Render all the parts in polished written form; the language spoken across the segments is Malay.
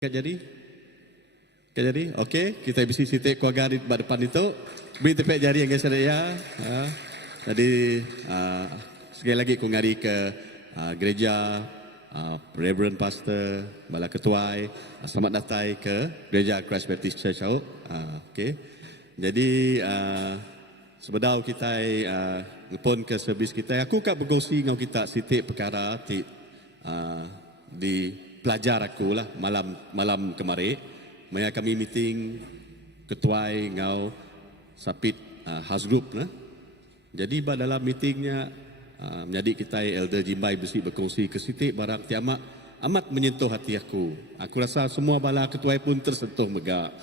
Kan jadi? Kan jadi? Okey, kita bisi sitik keluarga di depan itu. Beri tepuk jari yang guys ya. Jadi sekali lagi aku ngari ke gereja Reverend Pastor Bala Ketuai. Selamat datang ke gereja Christ Baptist Church. Okey. Jadi sebelum kita pun ke servis kita, aku kat berkongsi dengan kita sitik perkara di pelajar aku lah malam kemarin. Maya kami meeting ketuai ngau sapit house group lah. Jadi dalam meetingnya menjadi kita elder Jimbai besi berkongsi ke sitik barang ti amat menyentuh hati aku. Aku rasa semua bala ketuai pun tersentuh megak.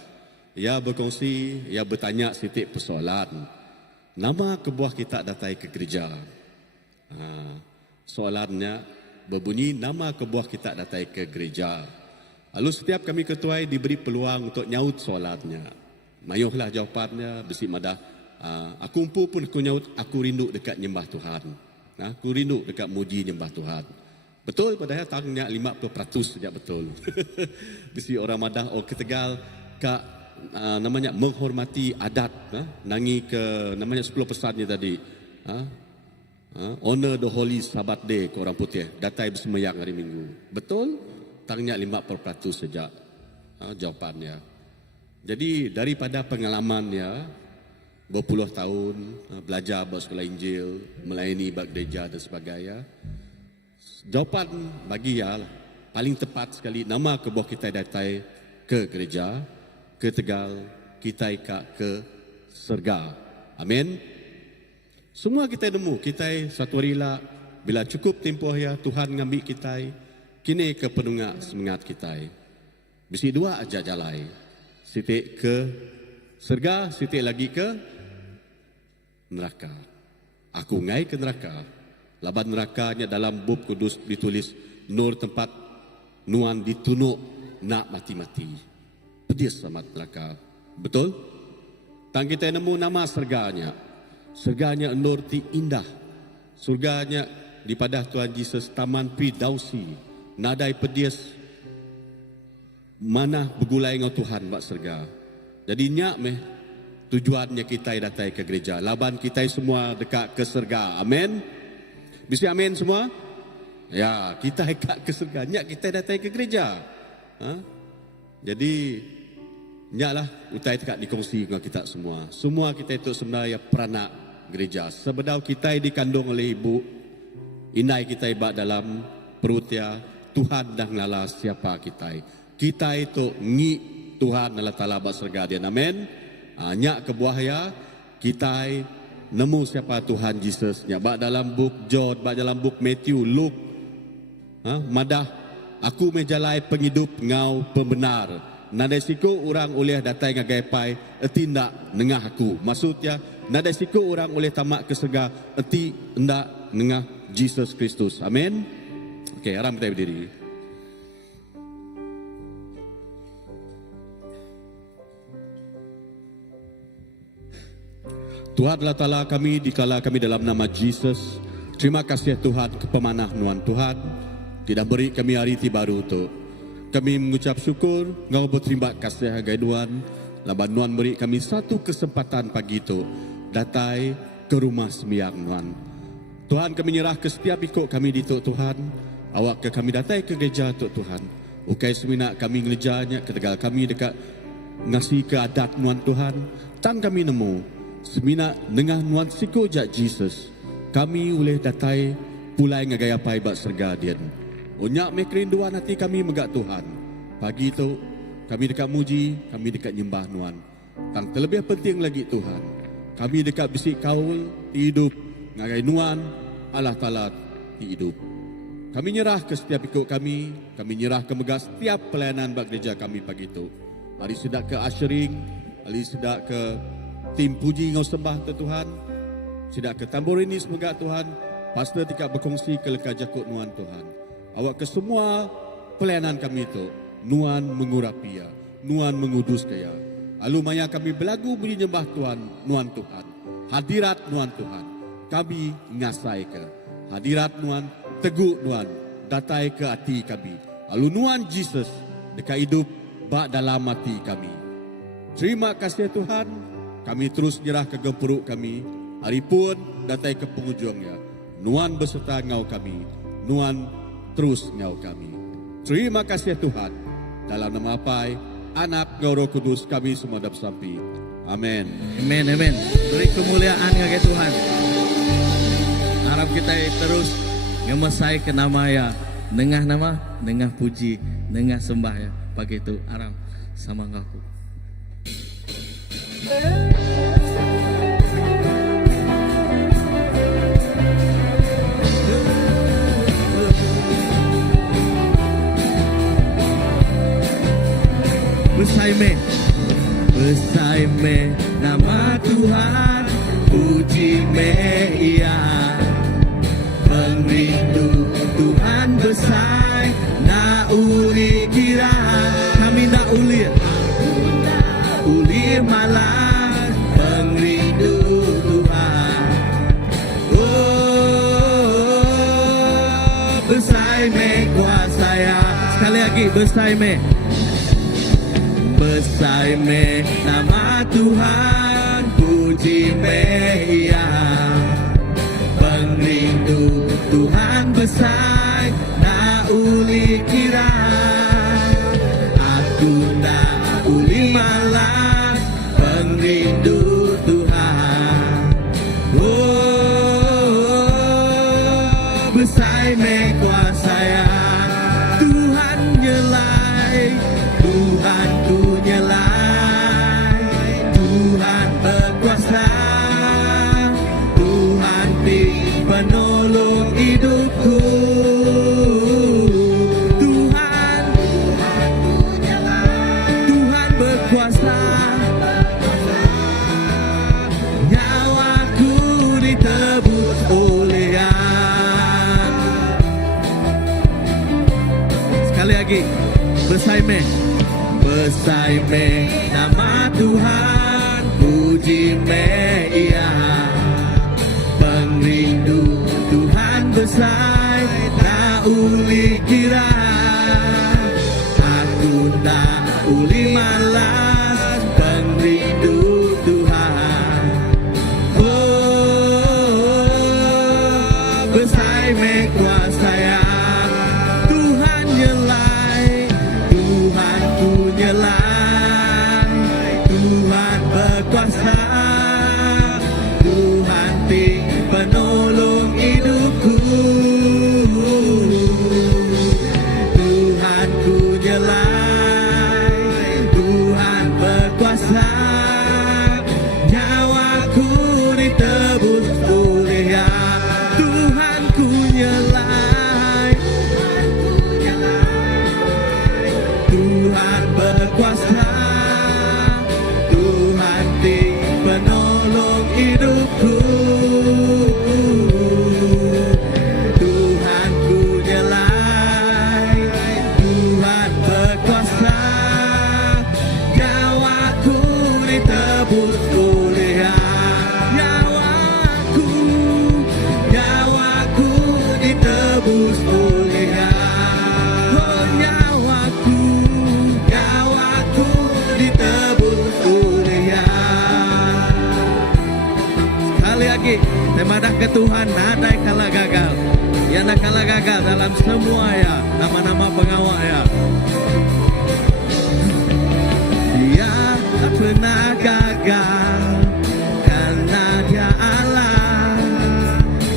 Ia berkongsi, ia bertanya sitik persoalan. Nama kebuah kita datang ke gereja. Soalannya berbunyi nama kebuah kita datang ke gereja. Lalu setiap kami ketuai diberi peluang untuk nyaut soalannya. Mayuhlah jawapannya besi madah. Aku umpu pun aku nyaut, aku rindu dekat nyembah Tuhan. Aku rindu dekat muji nyembah Tuhan. Betul padahal tangnya 50% sejak betul. Besi orang madah Tegal kak namanya menghormati adat. Nangi ke namanya 10% tadi. Honor the Holy Sabbath Day ke orang putih. Datai bersemayang hari Minggu. Betul? Tangnya 50% sejak jawapannya. Jadi daripada pengalamannya berpuluh tahun belajar buat sekolah Injil, melayani bak gereja dan sebagainya. Jawapan bagi ia paling tepat sekali nama kebuah kita datai ke gereja, ke Tegal, kita ke Serga. Amin. Semua kita nemu, kita satu hari lah, bila cukup tempoh ya, Tuhan ngambil kita, kini ke penungak semangat kita. Bisi dua aja jalai. Sitik ke Serga, sitik lagi ke neraka. Aku ngai ke neraka. Laban nerakanya dalam bab kudus ditulis, nur tempat nuan ditunuk nak mati-mati. Pedis sama neraka. Betul? Tang kita nemu nama serganya. Surganya nur ti indah. Surganya di padah Tuhan Yesus taman Fidausi. Nadai pedis mana bergulai dengan Tuhan bak surga. Jadi nyak meh tujuannya kita datang ke gereja. Laban kita semua dekat ke surga. Amin. Bisa amin semua? Ya, kita dekat ke surga. Nyak kita datang ke gereja. Jadi nyaklah utai dekat dikongsi dengan kita semua. Semua kita itu sebenarnya peranak gereja. Sebedau kita dikandung oleh ibu, inai kita ibak dalam perutnya, Tuhan dah ngala siapa kita. Kita itu ngi Tuhan Allah Ta'ala bak surga dia. Amin. Nyak kebuahnya, kita nemu siapa Tuhan Yesus. Nyak bak dalam buk John, bak dalam buk Matthew, Luke. Madah, aku menjalai penghidup ngau pembenar. Nadai siku orang oleh datang ngagai pai, eti ndak nengah aku. Maksudnya, nadai siku orang oleh tamak ke surga, eti ndak nengah Jesus Kristus. Amin. Okey, haram kita berdiri. Tuhan Allah Ta'ala kami, dikala kami dalam nama Jesus. Terima kasih Tuhan kepemanah Nuan Tuhan. Tidak beri kami hari baru tu. Kami mengucap syukur, ngau berterima kasih hagai Tuhan. Laban Nuan beri kami satu kesempatan pagi itu. Datai ke rumah sembiang Nuan. Tuhan kami nyerah ke setiap ikut kami di Tuhan. Awak ke kami datai ke gereja Tuhan. Ukai seminak kami ngelejanya, ketegal kami dekat ngasih ke adat Nuan Tuhan. Tan kami nemu. Seminak nengah Nuan siku jak Jesus. Kami boleh datai pulai ngagaya pai bak sergadian. Onyak me kerinduan hati kami megak Tuhan. Pagi itu kami dekat muji, kami dekat nyembah Nuan. Tang terlebih penting lagi Tuhan. Kami dekat bisik kaul hidup ngagai Nuan Allah Ta'ala hidup. Kami nyerah ke setiap ikut kami nyerah ke megak setiap pelayanan bak gereja kami pagi itu. Hari sedak ke ushering, hari sedak ke tim puji ngau sembah Tuhan. Sedak ke tamborini semoga Tuhan. Pastor tidak berkongsi ke lekah jakut Nuan Tuhan. Awak ke semua pelayanan kami itu, Nuan mengurapi ya, Nuan mengudus kaya. Lalu maya kami belagu bunyi nyembah Tuhan, Nuan Tuhan. Hadirat Nuan Tuhan, kami ngasai ke. Hadirat Nuan, teguh Nuan, datai ke hati kami. Lalu Nuan Jesus dekat hidup bak dalam mati kami. Terima kasih Tuhan, kami terus nyerah ke gempuruk kami. Hari pun datai ke penghujungnya. Nuan beserta ngau kami, Nuan terus ngau kami. Terima kasih Tuhan. Dalam nama Pai, Anak, Ngau Roh Kudus, kami semua dapat sampai. Amin. Amin, amin. Beri kemuliaan kepada Tuhan. Harap kita terus ngemesai ke nama ya. Nengah puji, nengah sembah ya. Pagi itu harap sama ngaku. Besai me nama Tuhan, puji me ia. Pengrindu Tuhan besai, na uli kira. Kami na uli malas, pengrindu Tuhan. Oh, besai me kuasa ya. Sekali lagi besai me. Besai me nama Tuhan, puji me ia. Pengrindu Tuhan besai, na uli kira. Aku tak uli malas, pengrindu Tuhan. Oh, besai me kuasa ya. Tuhan nyelai, Tuhan ku nyelai, Tuhan berkuasa, Tuhan penolong hidupku. Tuhan ku nyelai, Tuhan berkuasa, nyawaku ditebus oleh-Nya. Sekali lagi, besai me. Besai me nama Tuhan, puji me ia. Pengrindu Tuhan besai, na uli kira. Aku tak uli malas, pengrindu Tuhan. Oh, besai me kuasa ya. Tuhan nyelai, Tuhan ku nyelai, Tuhan berkuasa, Tuhan penolong hidupku. Tuhan ku nyelai, Tuhan berkuasa, nyawaku ditebus oleh-Nya. Tuhan ku nyelai, Tuhan berkuasa, Tuhan penolong hidupku. Tuhan ku nyelai, Tuhan berkuasa, nyawaku ditebus oleh-Nya. Nyawaku ditebus oleh-Nya. Oh, nyawaku ditebus oleh-Nya. Sekali lagi, temadah ke Tuhan, ada kala gagal. Ya, nak kala gagal dalam semua ya, nama-nama pengawal ya. Dia tak pernah gagal, karena Dia Allah.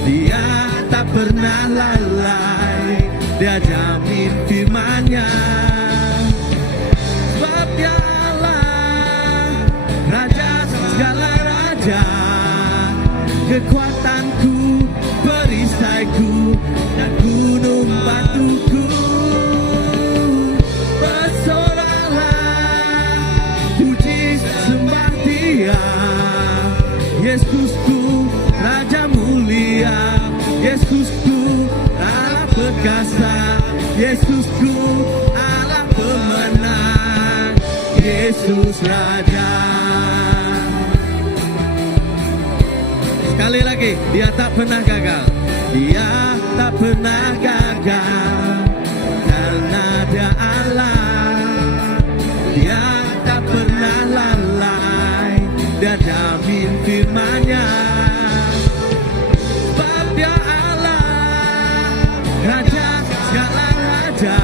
Dia tak pernah lalai, Dia jamin firman-Nya. Sebab Dia Allah, Raja segala raja, kekuatanku, perisaiku, dan gunung batuku. Bersoraklah, puji sembah Dia, Yesusku, Raja mulia, Yesusku, Allah perkasa, Yesusku, Allah pemenang, Yesus Raja. Sekali lagi, Dia tak pernah gagal. Dia tak pernah gagal, karena Dia Allah. firman-Nya. Sebab Dia Allah, Raja segala raja,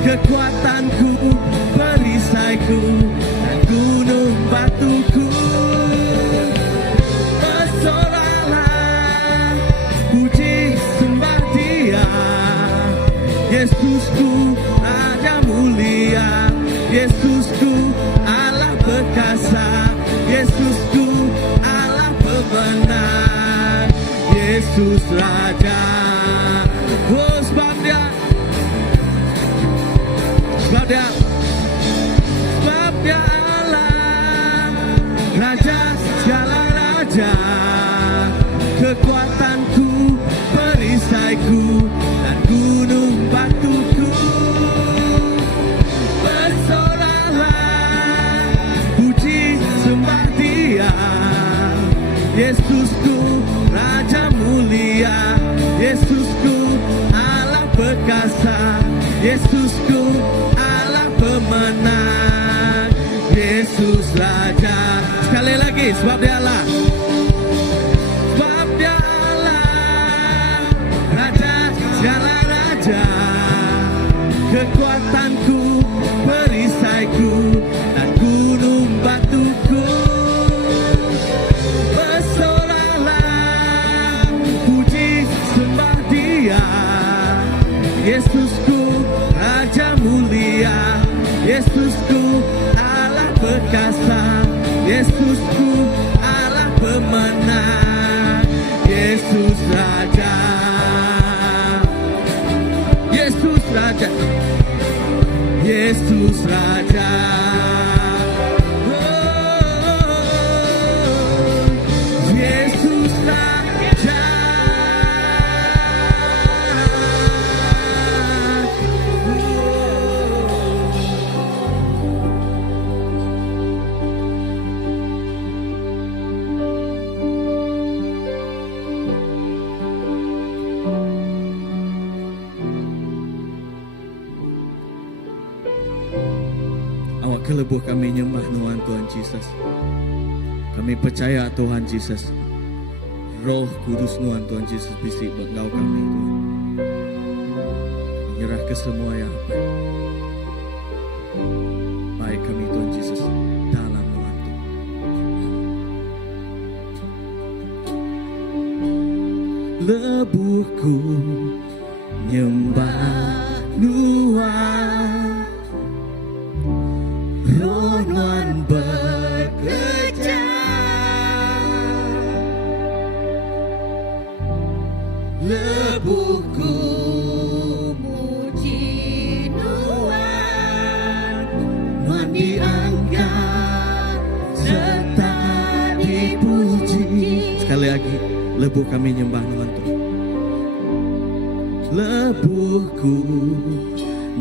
kekuatanku, perisaiku, dan gunung batuku. Bersoraklah, puji sembah Dia, Yesusku Raja mulia, Yesusku Allah perkasa, Yesusku Allah pemenang, Yesus Raja. Oh, sebab Dia Allah, Raja segala raja, kekuatanku, perisaiku, dan gunung batuku. Bersoraklah, puji sembah Dia, Yesusku Raja mulia, Yesusku Allah perkasa, Yesusku Allah pemenang, Yesus Raja. Sekali lagi, sebab Dia Allah, sebab Dia Allah, Raja segala raja, kekuatanku, perisaiku, dan gunung batuku. Bersoraklah, puji sembah Dia, Yesusku Raja mulia, Yesusku Allah perkasa, Yesusku Allah pemenang, Yesus Raja, Yesus Raja, Yesus Raja. Oh, Yesus Raja. Awak kelebuh kami nyembah Tuhan, Tuhan Yesus. Kami percaya Tuhan Yesus, Roh Kudus Tuhan Yesus bisik bengau kami Tuhan. Kami nyerah ke semua yang apa baik kami Tuhan Yesus dalam Tuhan. Lebuhku nyembah Tuhan, Roh Tuhan bekerja, lebuhku muji Tuhan, Tuhan diangkat serta dipuji. Sekali lagi, lebuh kami nyembah Tuhan. Lebuhku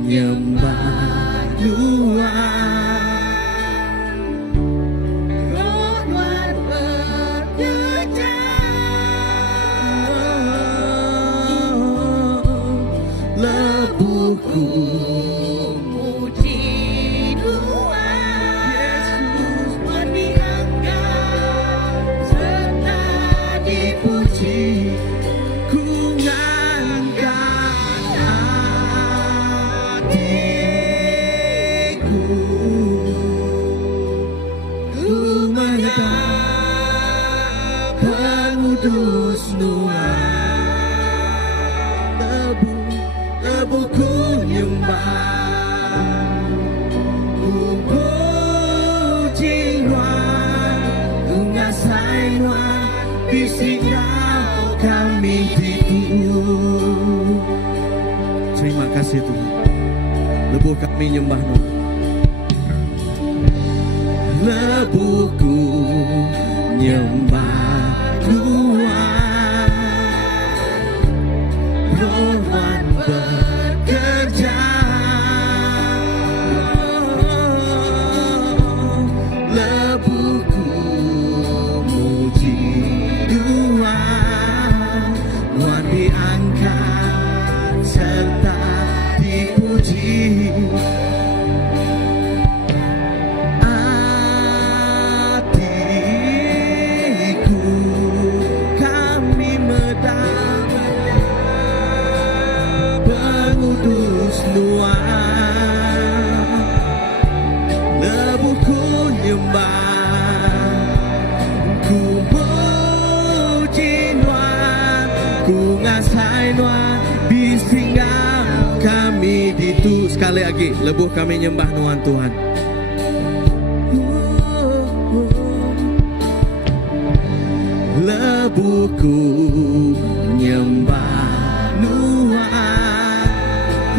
nyembah Tuhan, Roh Tuhan bekerja, lebuhku muji Tuhan, Yesus Tuhan diangkat serta dipuji. Ku ngangkat hatiku, ku menghadap pengudus Tuhan. Lebuhku nyembah, ku puji Tuhan, ku ngasai Tuhan, bisik kami tipu. Terima kasih Tuhan. Lebuh kami nyembah Tuhan. Lebuhku nyembah Tuhan, Roh Tuhan bekerja, lebuhku muji Tuhan, Tuhan diangkat serta dipuji. nyembah, ku puji Tuhan, ku ngasai Tuhan, bisingan kami ditu. Sekali lagi, lebuh kami nyembah Tuhan Tuhan. Lebuhku nyembah Tuhan,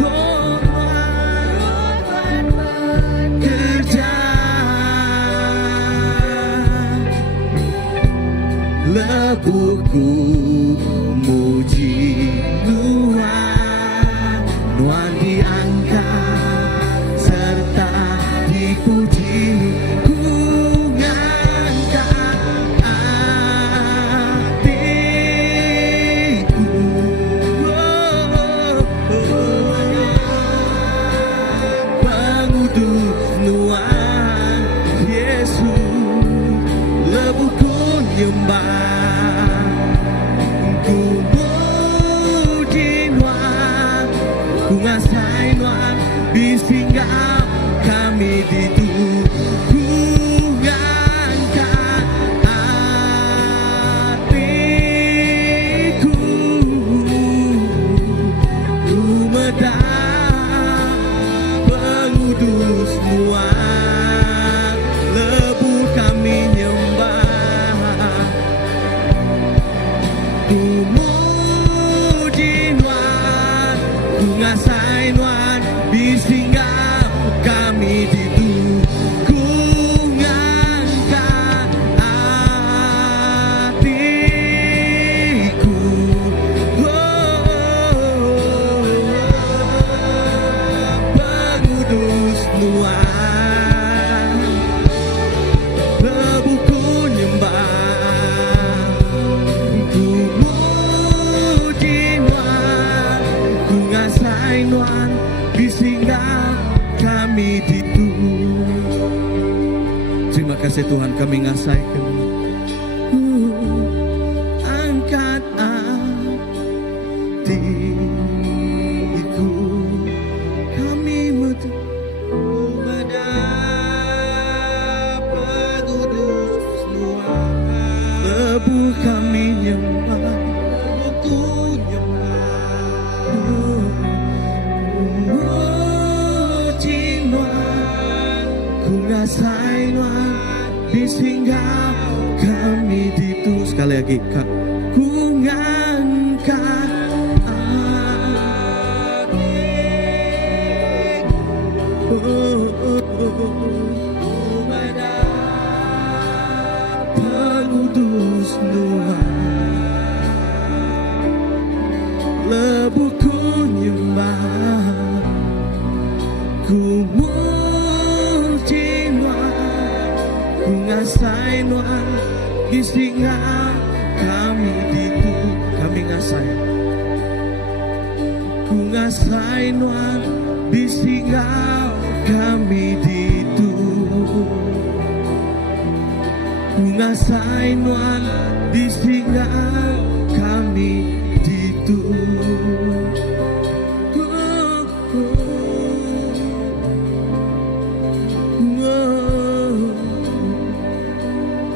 oh Tuhan bekerja. Lebuhku muji Tuhan, Tuhan diangkat serta dipuji. Ku ngangkat hatiku, pengudus Tuhan Yesus. Lebuhku nyembah, ku muji Tuhan, ku ngasai Tuhan, bisinggah kami ditu. Ku ngangkat hatiku, ku medap pengudus Tuhan. Lebuh kami nyembah, ku muji Tuhan, ku ngasai Tuhan, bisinggah kami ditu. Ku ngangkat hatiku, pengudus Tuhan. Lebuhku nyembah, ku muji Tuhan, ku ngasai Tuhan, bisinggah kami ditu. Terima kasih Tuhan, kami ngasai kami. Angkat hatiku, kami medap pengudus Tuhan. Lebuh kami nyembah, lebuhku nyembah, muji Tuhan, ku ngasai Tuhan, bisinggah kami ditu. Sekali lagi, Kak. Ku ngangkat pengudus Tuhan. Lebuhku nyembah, ku muji Tuhan, ku ngasai Tuhan, bisinggah kami ditu. Kami ngasai, ku ngasai Tuhan, bisinggah kami ditu. Ku ngasai Tuhan, bisinggah kami ditu.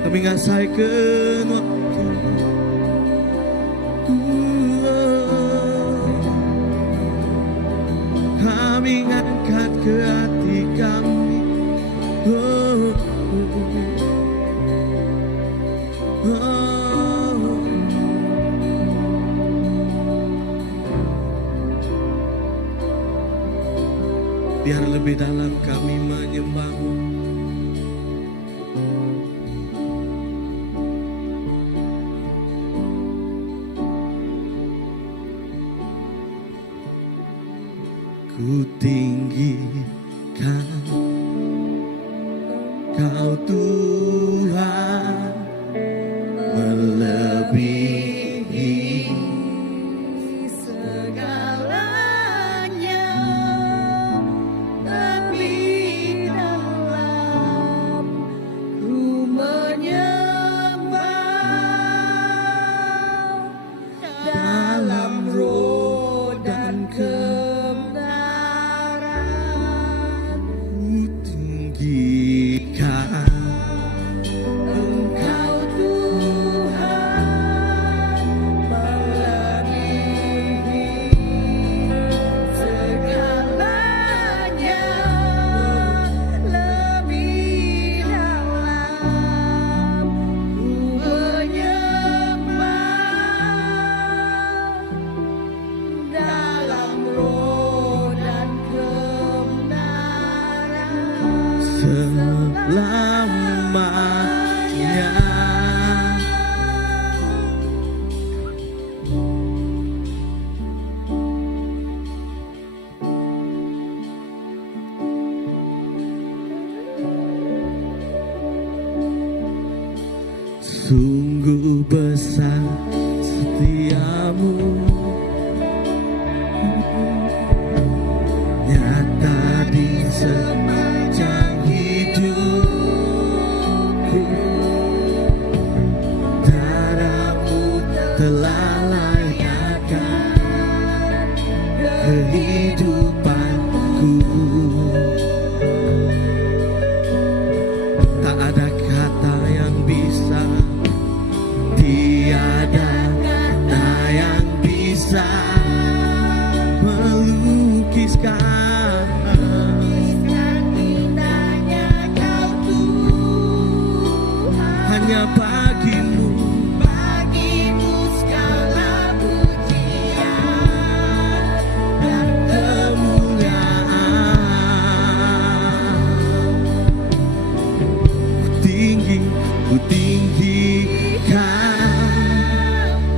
Kami ngasaikan waktu, kami ngangkat ke hati kami. Biar lebih dalam kami menyembah-Mu. Ku tinggikan Kau Tuhan, melebihi segalanya, lebih dalam ku menyembah, dalam roh dan kebenaran. Ku tinggikan selamanya. Sungguh besar setiamu, nyata di sepanjang hidupku. Darahmu telah layakkan kehidupanku. Tak ada kata yang bisa, tiada kata yang bisa melukiskan indahnya Kau Tuhan. hanya bagimu. Bagimu segala pujian dan Kemuliaan ku tinggikan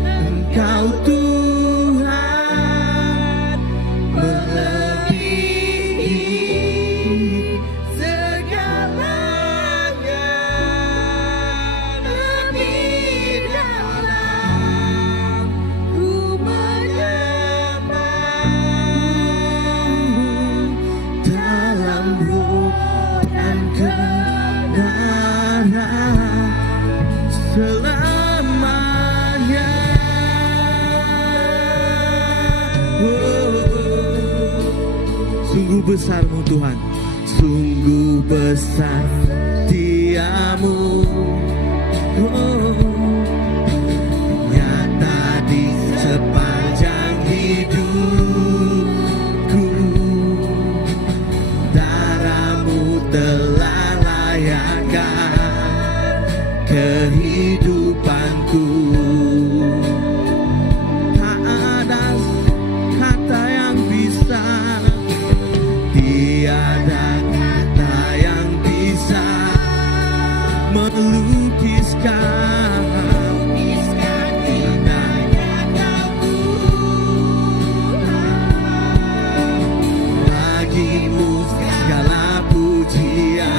Engkau Tuhan, melebihi segalanya. Lebih dalam ku menyembah dalam roh dan kebenaran selamanya. Sungguh besarmu Tuhan, sungguh besar setiamu. Nyata di sepanjang hidupku. Darahmu telah layakkan kehidupanku. Tak ada kata yang bisa, tiada kata yang bisa melukiskan indahnya Kau Tuhan. bagimu segala pujian.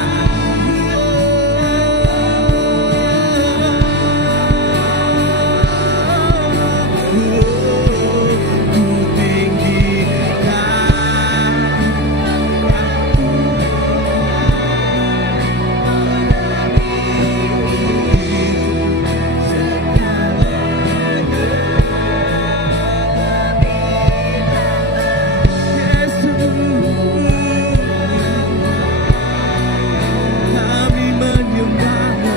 Ku tinggikan kami menyembahmu.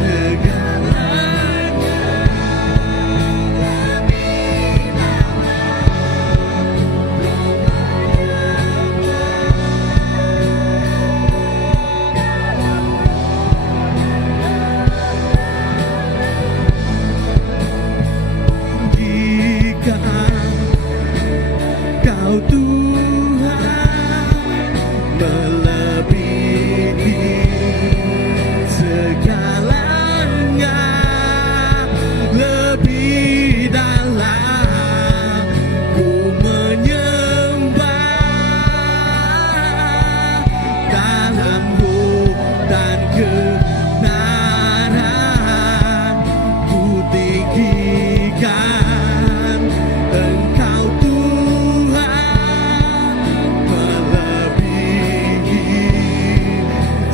Segalanya jika Kau Tuhan melebihi segalanya, lebih dalam ku menyembah dalam roh dan kebenaran. Ku tinggikan Engkau Tuhan, melebihi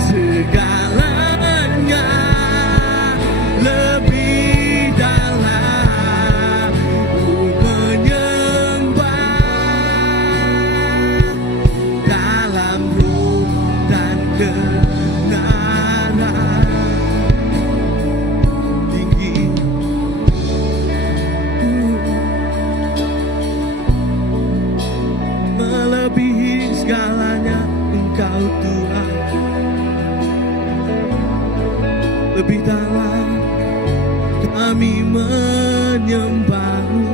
segalanya, lebih dalam ku menyembah dalam roh dan kebenaran. Tinggi melebihi segalanya Engkau Tuhan. lebih dalam kami menyembah-Mu,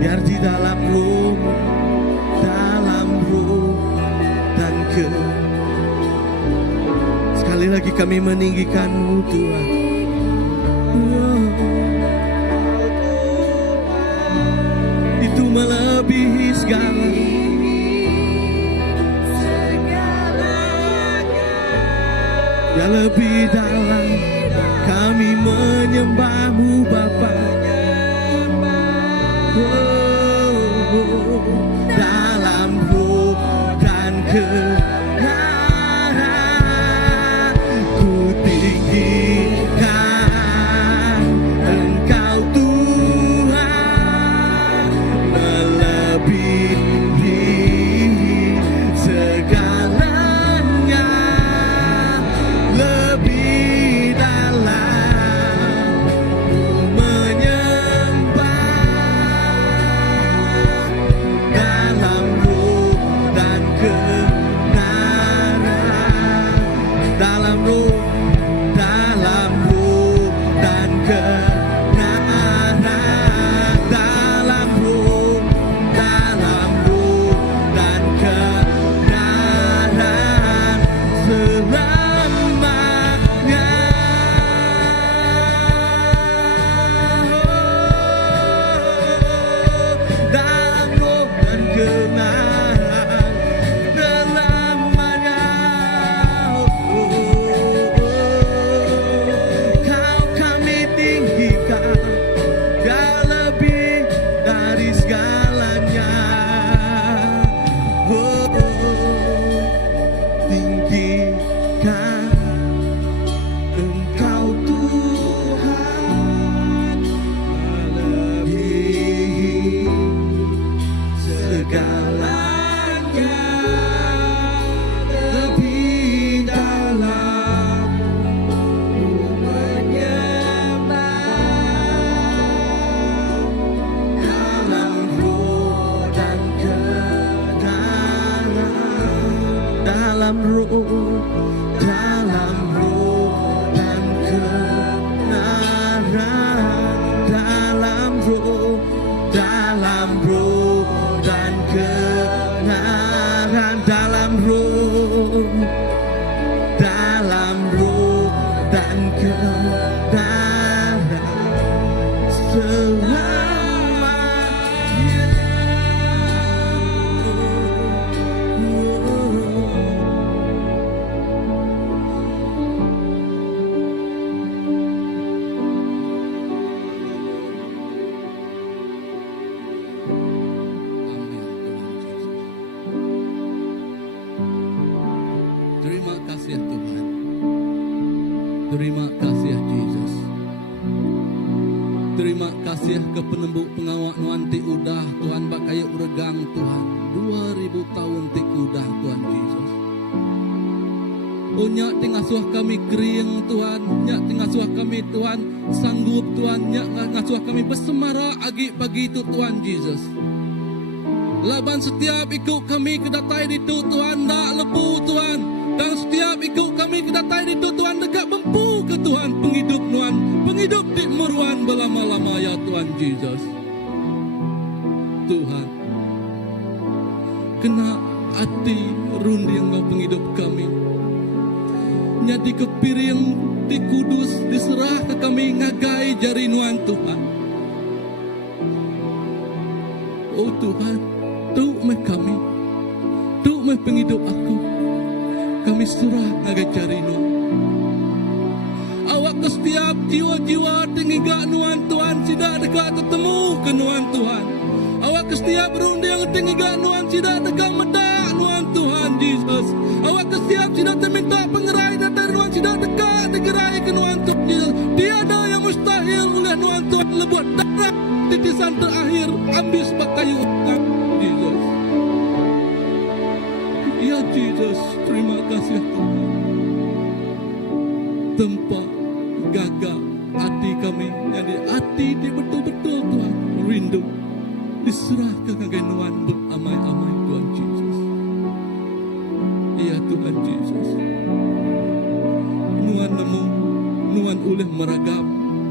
biar di dalam roh dan sekali lagi kami meninggikan-Mu Tuhan. Itu melebihi segalanya. Ya lebih dalam kami menyembah-Mu Bapa. Dalam roh dan kebenaran ku tinggikan Engkau Tuhan, melebihi segalanya, lebih dalam ku menyembah dalam roh dan kebenaran, dalam roh dan kebenaran, dalam roh dan kebenaran selamanya. Dalam roh dan kebenaran selamanya. Kau kami tinggikan, ya lebih dari segalanya. Tinggikan Engkau Tuhan, melebihi segalanya, lebih dalam ku menyembah dalam roh dan kebenaran, dalam roh dan kebenaran, dalam roh dan kebenaran, dalam roh dan kebenaran selamanya. Terima kasih ya Tuhan. Terima kasih ya Yesus. Terima kasih ke penembuk pengawak nuanti udah Tuhan bakaya uregang Tuhan 2000 tahun tik udah Tuhan Yesus. Oh nyak tingasuh kami kering Tuhan, nyak tingasuh kami Tuhan sanggup Tuhan, nyak ngasuh kami bersemara agi pagi itu Tuhan Yesus. Laban setiap ikut kami kedatai itu Tuhan nak lebu Tuhan. Dan setiap ikut kami kedatai itu Tuhan dekat bempu ke Tuhan penghidup Tuhan, penghidup di meruan belama-lama ya Tuhan Yesus. Tuhan, kena hati rundi engkau penghidup kami. Nyadi kepiring di kudus diserah ke kami ngagai jari nuan Tuhan. Oh Tuhan, tu me kami, tu me penghidup aku. Kami surah ngagai jari nuan. Awak ke setiap jiwa-jiwa tinggiga nuan Tuhan, tidak dekat ketemu ke nuan Tuhan. Awak ke setiap runding tinggiga nuan, tidak dekat medak nuan Tuhan Yesus. Awak ke setiap tidak terminta pengerai datang nuan, tidak dekat digerai ke nuan Tuhan Yesus. Tiada yang mustahil oleh nuan Tuhan, lebuat darah titisan terakhir ambis kayu utang Yesus. Ya Yesus, terima kasih Tuhan. Tempat gagal hati kami, jadi hati di betul-betul Tuhan rindu diserahkan ke nuan beramai-amai Tuhan Yesus. Ya Tuhan Yesus, nuan nemu oleh meragap,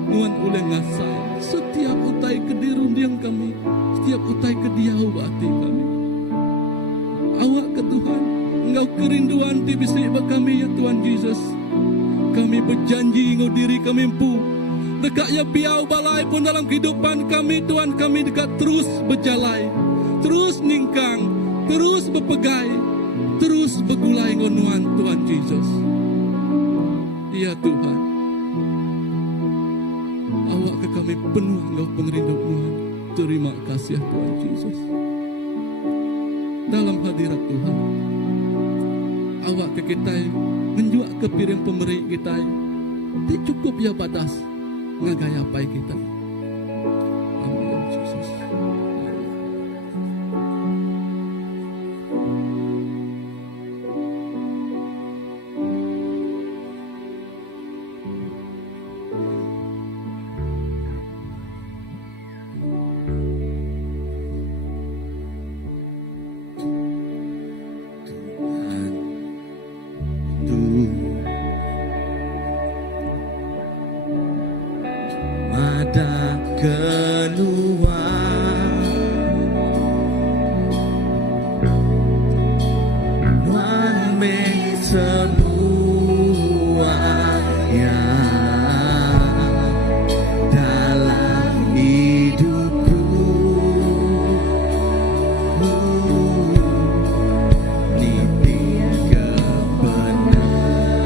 nuan oleh ngasai setiap utai kedirundiang kami, setiap utai kediau hati kami. Awak ke Tuhan, Engkau kerinduan ti bisi ba kami ya Tuhan Yesus. Kami berjanji Engkau diri kami empu dekat ya piau balai pun dalam kehidupan kami Tuhan, kami dekat terus berjalai, terus ningkang, terus berpegai, terus bergulai ngonuan Tuhan Yesus. Ya Tuhan, awak ke kami penuh Engkau pengerindu Tuhan. Terima kasih ya Tuhan Yesus. Dalam hadirat Tuhan, awak ke kita menjuak ke piring pemberi kita, tidak cukup ya batas ngagaya pai kita. Amin ya Yesus. Ada keluar Nuanme semua yang dalam hidupku, niti kebenaran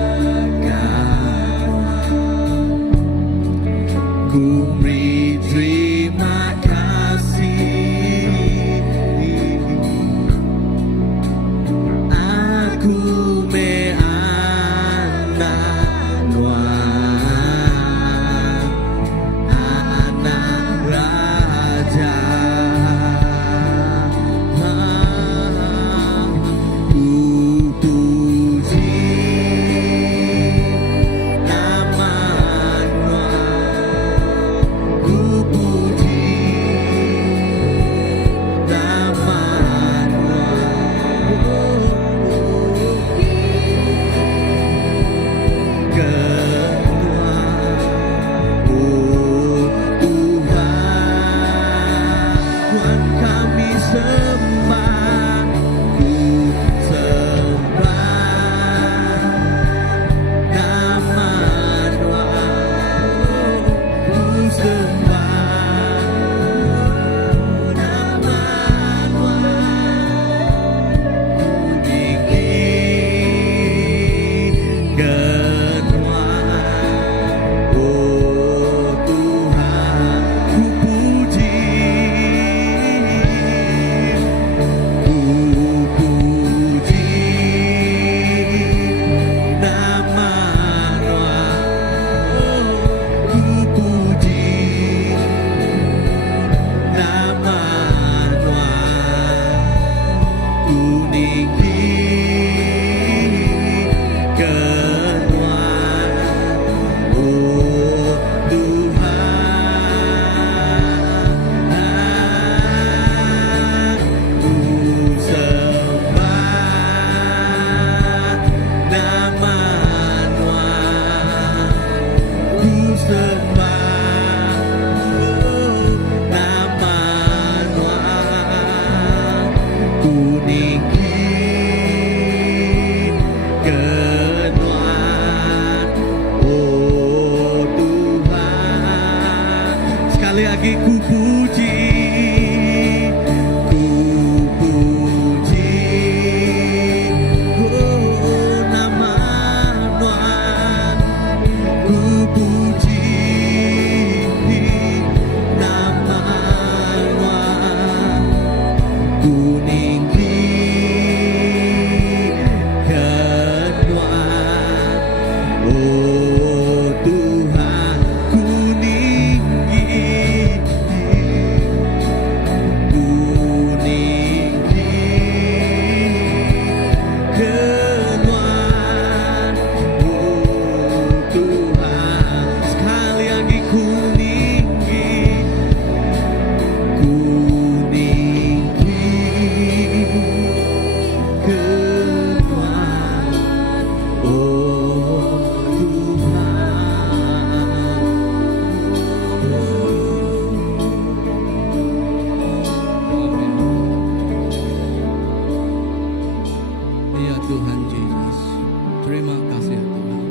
Terima kasih Tuhan.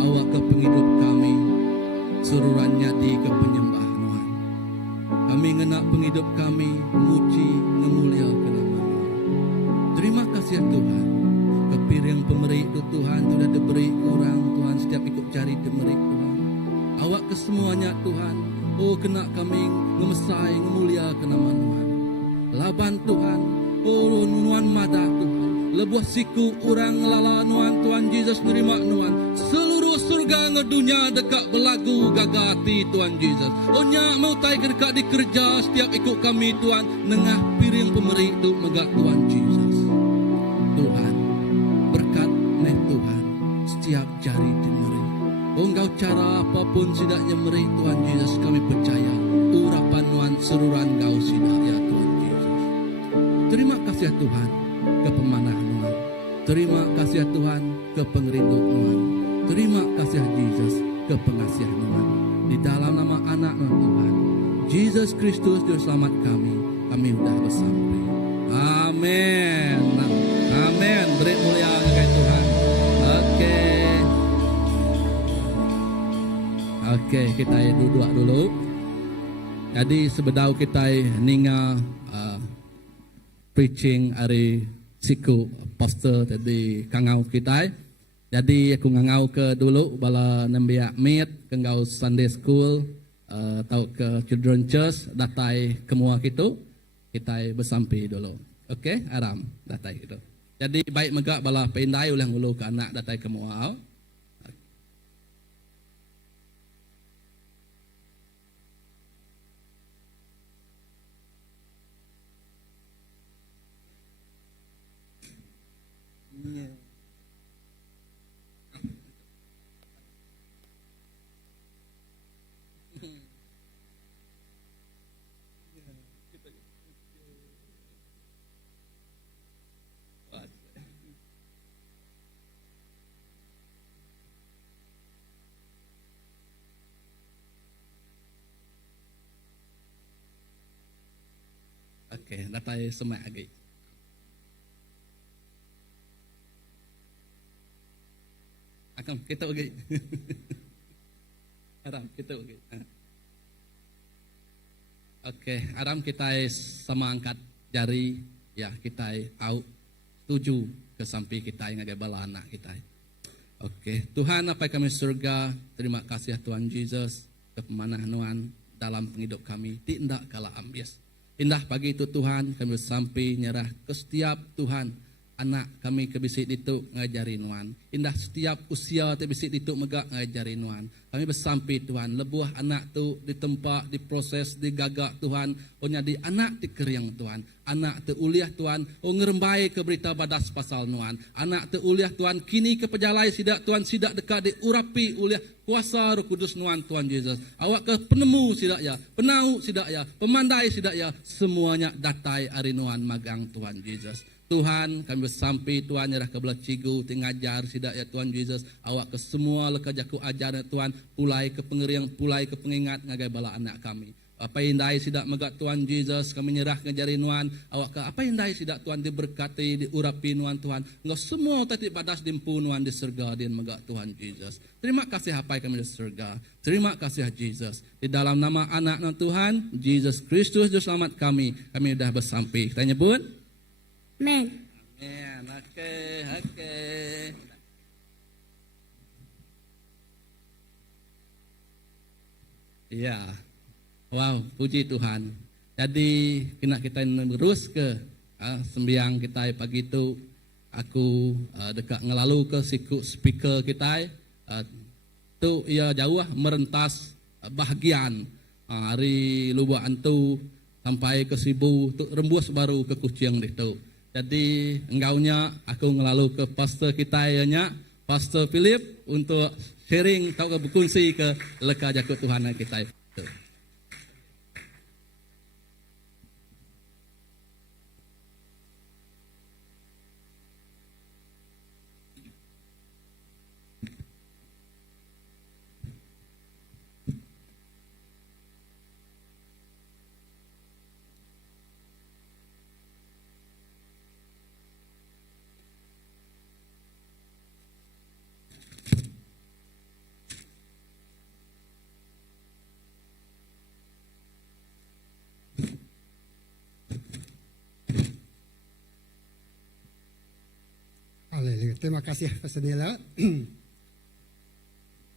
Awak ke penghidup kami, serurannya di ke penyembah Tuhan. Kami ngenak penghidup kami, muji, ngemulia ke nama Tuhan. Terima kasih Tuhan. Kepiring pemeri itu Tuhan, sudah diberi orang Tuhan, setiap ikut cari diberi Tuhan. Awak ke semuanya Tuhan, oh kena kami ngemesai, ngemulia ke nama Tuhan. Laban Tuhan, oh nuan madah Tuhan. Lebuah siku orang lala nuan Tuhan Yesus nerima nuan. Seluruh surga ngedunya dekat belagu gagati Tuhan Yesus. Onya mau tai dekat di kerja setiap ikut kami Tuhan. Nengah piring pemeri itu megak Tuhan Yesus. Tuhan berkat neh Tuhan setiap jari dimeri. Engkau cara apapun sidaknya meri Tuhan Yesus kami percaya. Urapan nuan seruran kau sidak ya Tuhan Yesus. Terima kasih Tuhan ke pemanah Tuhan. Terima kasih Tuhan ke pengerindu Tuhan. Terima kasih Yesus ke pengasihan Tuhan. Di dalam nama anak Tuhan Yesus Kristus Juru Selamat kami sudah bersampai. Amin. Amin. Beri mulia kepada Tuhan. Oke, kita duduk dulu. Jadi sebedau kita ninga preaching hari siku pastor tadi kangau kita. Jadi aku ngangau ke dulu bala nembiak meet kengau Sunday school atau ke children church datai kemua gitu kita bersampai dulu. Oke, aram datai gitu. Jadi baik megak bala pendai ulang ulu ke anak datai kemua. Oke, datai semak lagi. Akan kita pergi. Aram kita pergi. Oke, Aram kita sama angkat jari ya kita out setuju ke samping kita yang ada bala anak kita. Oke, Tuhan apa kami surga, terima kasih Tuhan Yesus ke pemanah Tuhan dalam penghidup kami tidak kalah ambias. Indah pagi itu Tuhan kami sampai nyerah ke setiap Tuhan anak kami ke bisik itu ngajari Tuhan. Indah setiap usia te bisik itu megak ngajari Tuhan. Kami bersampai Tuhan lebuah anak tu di tempat diproses digagak Tuhan. Onya di anak dikeriang Tuhan. Anak te uliah Tuhan. O ngerembai ke berita badas pasal Tuhan. Anak te uliah Tuhan kini ke pejalai sidak Tuhan sidak dekat diurapi uliah kuasa Roh Kudus Tuhan Yesus. Awak ke penemu sidak ya, penau sidak ya, pemandai sidak ya, semuanya datai ari Tuhan magang Tuhan Yesus. Tuhan kami bersampai Tuhan nyerah ke belah cigu tingajar sidak ya Tuhan Yesus. Awak ke semua leka jaku ajar ya Tuhan, pulai ke pengeriang, pulai ke pengingat ngagai bala anak kami. Apa indai sidak megak Tuhan Yesus kami nyerah ngajari Tuhan. Awak ke apa indai sidak Tuhan diberkati diurapi Tuhan. Engkau semua tadi badas dimpu Tuhan di surga dan megak Tuhan Yesus. Terima kasih apa kami di surga. Terima kasih Yesus. Di dalam nama anak Tuhan Yesus Kristus Juru Selamat kami sudah bersampai. Kita nyebut Amen. amin. Oke. Ya. Wow, puji Tuhan. Jadi kita terus ke sembiang kita pagi itu. Aku dekat ngelalu ke siku speaker kita. Tu ia jauh merentas bahagian hari lubuk antu sampai ke Sibu tu rembus baru ke Kucing itu. Jadi enggaunya aku ngelalu ke pastor kita nya Pastor Philip untuk sharing atau berkongsi ke leka jakut Tuhan kita itu. Terima kasih Pastor Nela.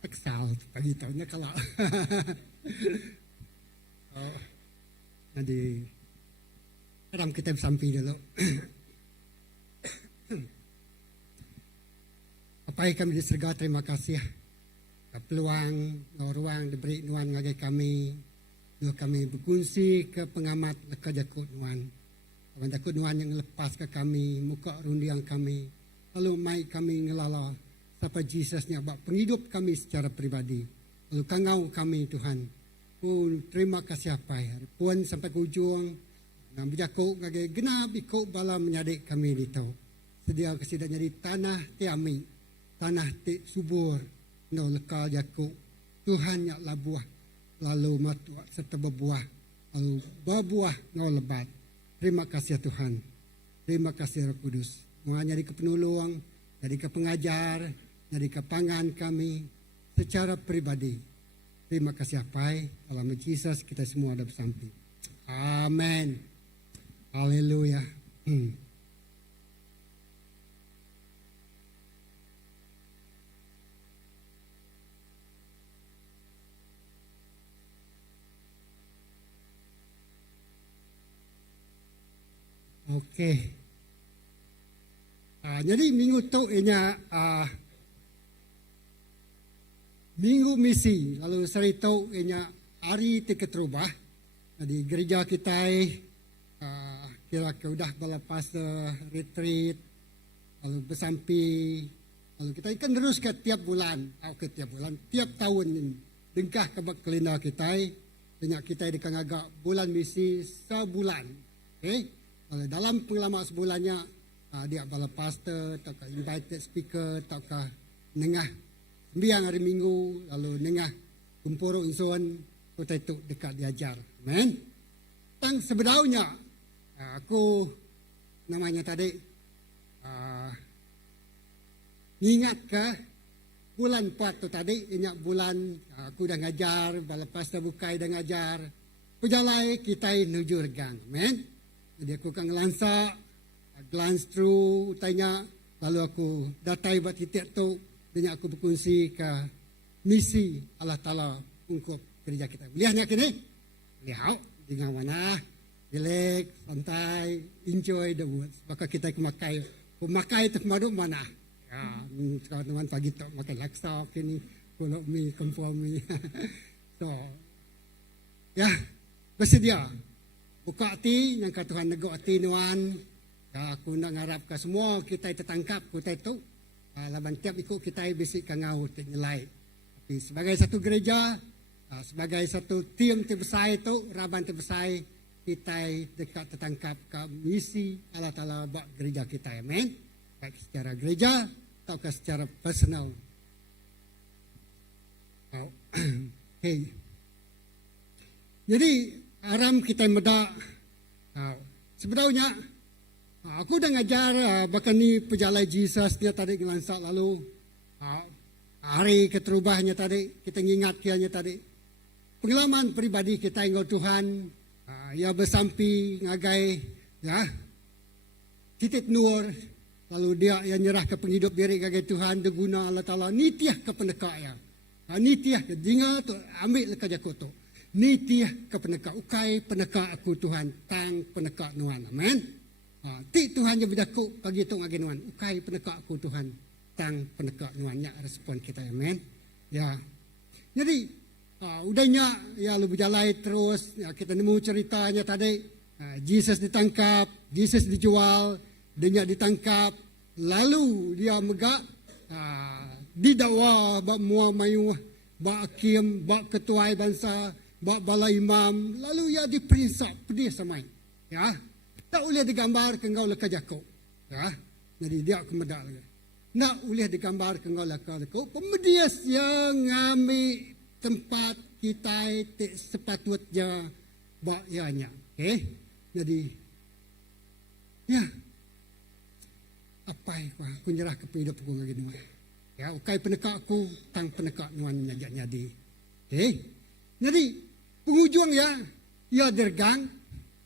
Eksal pagi tahunnya kalau. Oh, jadi dalam kita sampai dulu. Apa yang kami diserga terima kasih. Peluang, ruang diberi nuan ngagai kami. Kami berkongsi ke pengamat leka jakut nuan. Kawan jakut nuan yang lepas ke kami, muka rundiang kami. Lalu mai kami ngelala sampai Yesusnya bak penghidup kami secara pribadi. Lalu kangau kami Tuhan. Oh, terima kasih apa ya. Puan sampai ke ujung. Nah, berjakut ngagai genap ikut bala menyadik kami di tau. Sedia kesidanya jadi tanah tiami. Tanah ti subur. No lekal jakut. Tuhan yang labuah. Lalu matuak serta berbuah. Lalu berbuah no lebat. Terima kasih Tuhan. Terima kasih Roh Kudus. Muanya jadi ke penolong, jadi ke pengajar, jadi ke pangan kami secara pribadi. Terima kasih Apai. Dalam nama Yesus kita semua ada bersampai. Amin. Haleluya. Okey. Jadi minggu tu ianya minggu misi. Lalu saya tahu ianya hari terubah. Jadi gereja kita kira sudah berlepas retreat. Lalu bersampai. Lalu kita akan terus ke tiap bulan. Tiap tahun ini. Dengkah ke kelina kita. Dengan kita dekat agak bulan misi sebulan. Okay. Kalau dalam pengalaman sebulannya, dia bala pastor, ataukah invited speaker, ataukah nengah sembiang hari minggu, lalu nengah kumpul insuan, kita itu dekat diajar. Amen. Tang sebenarnya, aku namanya tadi, ingat ke bulan 4 tu tadi, ingat bulan aku dah ngajar, bala pastor bukai dah ngajar, pejalai kita menuju regang. Amen. Jadi aku akan glance through, tanya, lalu aku datai buat titik tu, dan aku berkongsi ke misi Allah Ta'ala untuk gereja kita. Lihatnya kini? Lihat, dengan mana, relax, santai, enjoy the words. Maka kita memakai itu kemaduk mana? Ya, teman-teman pagi tu makan laksa, kini, follow me, conform me. So, ya, bersedia. Buka hati, yang kata Tuhan negok hati nuan. Aku nak harap ke semua kita tertangkap kita itu. Laban tiap ikut kita bisik kangau nyelai. Tapi sebagai satu gereja, sebagai satu tim terbesar itu, raban terbesar, kita dekat tertangkap ke misi Allah Ta'ala buat gereja kita. Amen. Baik secara gereja atau secara personal. Okay. Jadi, aram kita muda. Sebenarnya aku dah ngajar bahkan ni pejalai Jesus dia tadi ngelansak lalu hari keterubahnya tadi kita ingat kianya tadi pengalaman pribadi kita dengan Tuhan ia bersampi ngagai ya titik nur lalu dia yang nyerah ke penghidup diri ngagai Tuhan diguna Allah Ta'ala nitiah ke pendekak ya nitiah dengar tu ambil kerja kotor nitiah ke penekak ukai penekak aku Tuhan tang penekak nuan amen ti Tuhan yang berdaku bagi tu ngagi nuan ukai penekak aku Tuhan tang penekak nuannya respon kita amen ya jadi udahnya ya lu berjalan terus ya, kita nemu ceritanya tadi Jesus ditangkap Jesus dijual dia ditangkap lalu dia megak didakwa bak mua mayu bak hakim bak ketua bangsa bak bala imam, lalu ia diprinsap pedih samai. Ya, tak boleh digambar ke engkau leka jako. Ya, jadi dia kemedak lagi. Tak boleh digambar ke engkau leka jako. Pemedias yang ngambil tempat kita sepatutnya bak ianya. Okay, jadi ya, apa aku nyerah ke hidup aku lagi nuan. Ya, ukai penekak aku tang penekak nuan nyadi. Okay, jadi penghujung ya, ia dergang,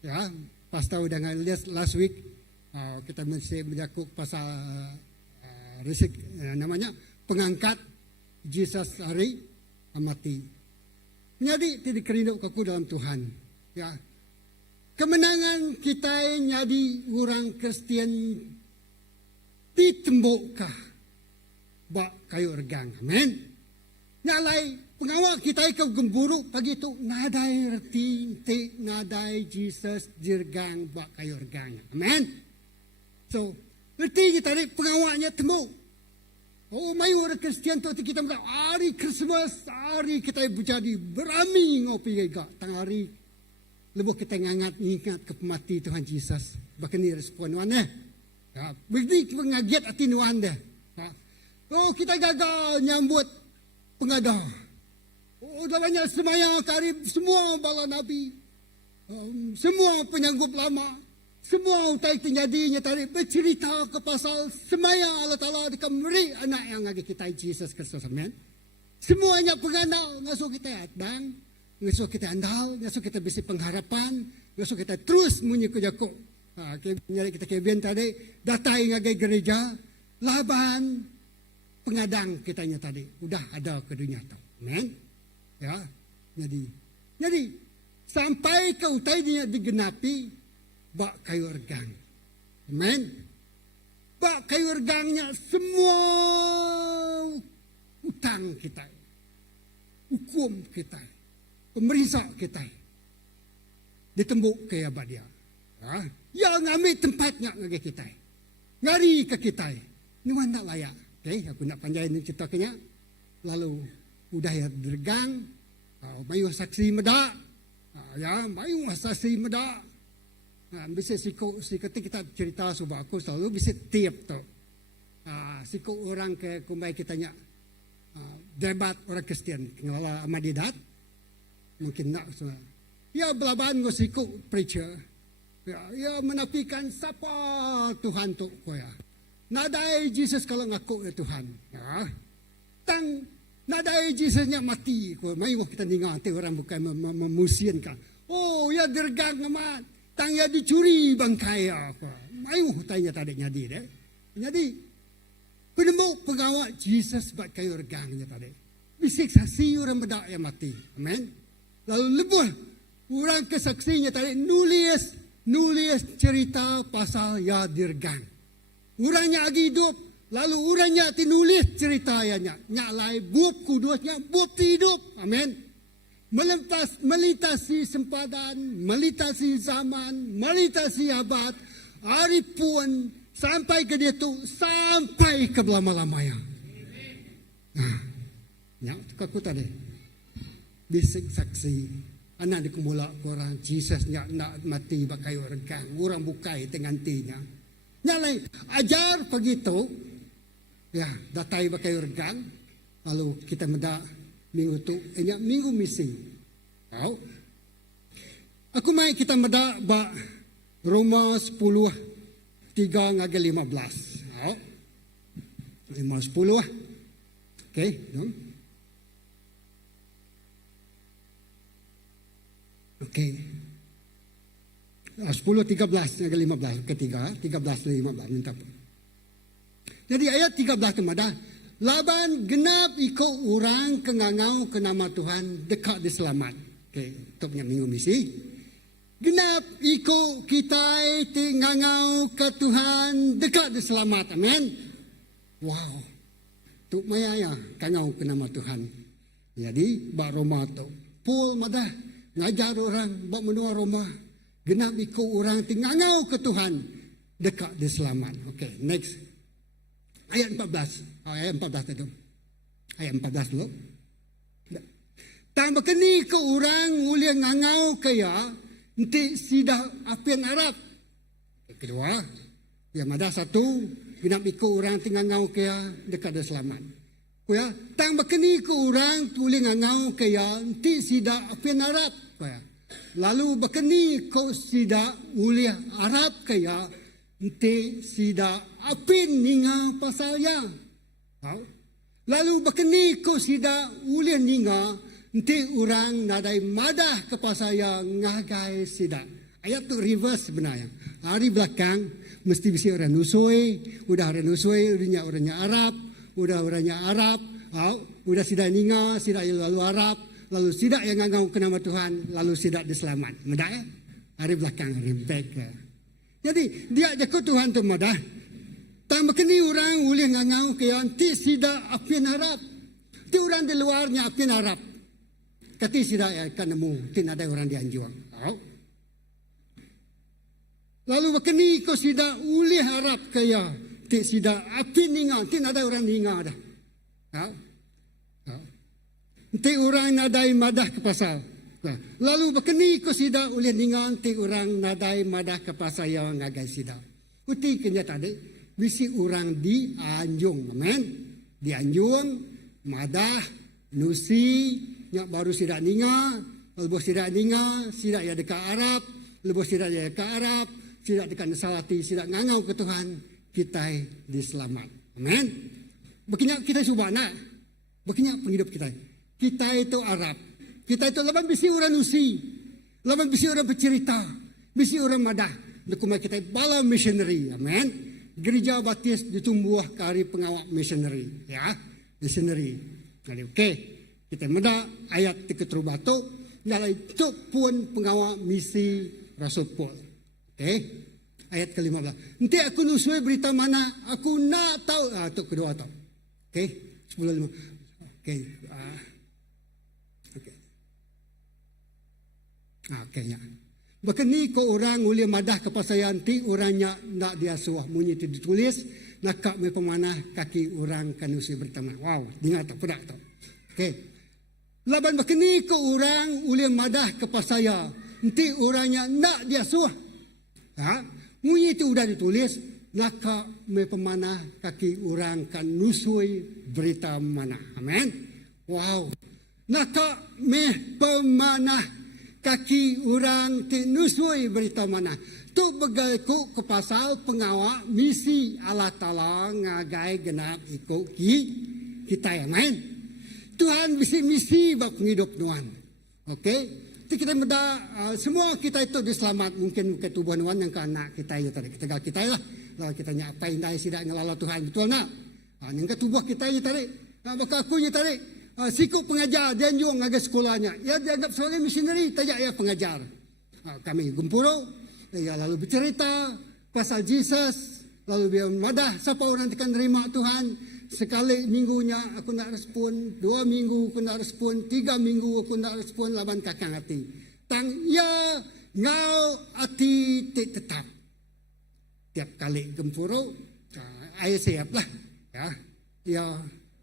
ya, pas tahu dengan last week, kita mesti menjakuk pasal namanya pengangkat Jesus hari mati. Jadi tidak kerinduk kaku dalam Tuhan. Ya, kemenangan kita jadi orang Kristian ditembukkah bak kayu regang. Amin. Nyalai pengawal kita ke gemburu pagi itu nadai reti nadai Jesus dirgang bak kayu regang. Amin. So, reti kita ni pengawalnya tembuk. Oh, mai orang Kristian tu kita mula hari Christmas, hari kita berjadi berami ngopi gak tang hari lebuh kita ingat ke mati Tuhan Yesus. Bahkan ni respon wan ya. Begini mengaget hati nuan deh. Oh, kita gagal nyambut pengadah. Oh, dalamnya semayang karib semua bala nabi. Semua penyanggup lama. Semua utai terjadinya tadi bercerita ke pasal semayang Allah Ta'ala dekat meri anak yang lagi kita Yesus Kristus. Amin. Semuanya pengandal. Ngasuh kita adang. Ngasuh kita andal. Ngasuh kita bisi pengharapan. Ngasuh kita terus munyi kujaku. Nyari kita kebien tadi. Datai ngagai gereja. Laban. Pengadang kitanya tadi. Udah ada ke dunia tu. Amin. Ya. Jadi. Sampai ke utai dia digenapi. Bak kayu regang. Amen. Bak kayu regangnya semua utang kita. Hukum kita. Pemerintah kita. Ditembuk ke abadia. Ya ngambil tempatnya ngagi kita. Ngari ke kita. Ini mana tak layak. Okay, aku nak panjang ini cerita kenya. Lalu udah ya regang. Mayu saksi medak. Ya mayu saksi medak. Bisa siko ketika kita cerita subah aku selalu bisa tiap tu. Siko orang ke kumbai kita nya debat orang Kristian ngala amadidat mungkin nak semua. Ya belaban go siko preacher. Ya menafikan siapa Tuhan tu ko ya. Nadai Jesus kalau ngaku ya Tuhan. Ya. Tang nadai Jesusnya mati ko. Mayu kita ningati orang bukan memusiankan. Oh ya dergang amat. Tangnya dicuri bangkai apa. Mayu tanya tadi nyadi deh. Jadi penemu pegawai Jesus buat kayu regangnya tadi. Bisik saksi orang bedak yang mati. Amin. Lalu lebuh orang kesaksinya tadi nulis cerita pasal ya dirgang. Orangnya lagi hidup. Lalu orangnya tinulis ceritanya. Nyalai buap kudusnya buap hidup. Amin. Melintasi sempadan, melintasi zaman, melintasi abad, hari pun sampai ke dia tu, sampai ke belama-lamanya. Ya, aku tadi bisik saksi, anak dikumula orang Jesus nak mati pakai orang, orang bukai dengan tinya. Nyalai ajar begitu, ya datai pakai orang, lalu kita mendak. Minggu tu, minggu misi. Tahu? Aku mai kita meda ba Roma 10 3 ngaga 15. Tahu? 10. Okay, dong. Okay. 10 13 ngaga 15 ketiga 13 15 minta. Jadi ayat 13 tu mada laban genap iko orang kengangau ke nama Tuhan dekat diselamat. Okay, topnya minggu misi. Genap iko kita ngangau ke Tuhan dekat diselamat. Amin. Wow. Tuk maya ya kangau ke nama Tuhan. Jadi bak Roma tu. Pul madah ngajar orang bak menua Roma. Genap iko orang ngangau ke Tuhan dekat diselamat. Okay, next. Ayat 14. Ayat 14 itu. Ayat 14 dulu. Tambah kini ke orang ulian ngangau kaya. Nanti sidah apian Arab. Kedua. Yang ada satu. Genap ikut orang tinggal ngangau kaya. Dekat dah selamat. Kaya. Tambah kini ke orang ulian ngangau kaya. Nanti sidah apian Arab. Kaya. Lalu berkini ke sidah ulian Arab kaya. Nanti sidah apin ninga pasalnya. Lalu berkeni ko sida ulian ninga. Nanti orang nadai madah ke pasal yang ngagai sida. Ayat tu reverse sebenarnya. hari belakang mesti bisa orang nusui, udah orang nusui, orangnya Arab, orangnya Arab, udah sidak ninga, sidak lalu Arab, lalu sidak yang ngangau ke nama Tuhan, lalu sidak diselamat. Mudah ya? Hari belakang, hari back. Jadi dia jakut Tuhan tu mudah. Tambah kini orang boleh ngangau ke yang ti sidak apin Arab. Ti orang di luarnya apin Arab. Kati sidak ya kan nemu, ti ada orang dianjuang. Lalu bakini ko sidak ulih Arab kaya, ti sidak apin ninga, ti ada orang ninga dah. Ti orang nadai madah ke pasal. Lalu bakini ko sidak ulih ninga, ti orang nadai madah ke pasal yang ngagai sidak. Uti kenya tadi. Bisi orang dianjung, amen. Dianjung, madah, nusi, nyak baru sidak ninga, lepas sidak ninga, sidak ya dekat Arab, lepas sidak ya dekat Arab, sidak dekat Nasalati, sidak ngangau ke Tuhan, kita diselamat, amen. Begini kita cuba nak, begini penghidup kita. Kita itu Arab, kita itu lawan bisi orang nusi, lawan bisi orang bercerita, bisi orang madah, dokumen kita bala missionary, amen. Gereja Baptis ditumbuh ke hari pengawal missionary, ya, missionary. Jadi okey, kita menda ayat 3 batu, dalam itu pun pengawal misi Rasul Paul. Okey, ayat ke-15. Nanti aku nusui berita mana, aku nak tahu. Itu kedua tahu. Okey, 10:5. Okey, okey. Okeynya. Bahkan ni ko orang boleh madah kepasayan ti orangnya nak dia suah munyi tu ditulis nak kak me pemanah kaki orang kanusi bertama. Wow, dengar tak pedak tak. Okey. Laban bahkan ni ko orang boleh madah kepasaya nanti orangnya nak dia suah. Munyi tu udah ditulis nak kak me pemanah kaki orang kanusui berita mana. Amen. Wow. Nak kak me pemanah kaki orang tinusui berita mana. Tu begalku ke pasal pengawal misi Allah Ta'ala ngagai genap ikut kita, amen. Tuhan bisa misi bak hidup Tuhan. Okey. Jadi kita muda semua kita itu diselamat mungkin ke tubuh Tuhan yang ke anak kita ya tadi. Kita kita lah. Lalu kita nyapa indah sidak ngelala Tuhan betul nak. Yang ke tubuh kita ya tadi. Baka aku ya tadi. Sikap pengajar dia anjung agak sekolahnya. Ya dianggap sebagai missionary, tajak ya pengajar. Kami gempuro, ya lalu bercerita pasal Jesus, lalu dia madah siapa orang akan terima Tuhan. Sekali minggunya aku nak respon, 2 minggu aku nak respon, 3 minggu aku nak respon, laban kakang hati. Tang ya ngau hati tetap. Tiap kali gempuro, ayah siap lah. Ya.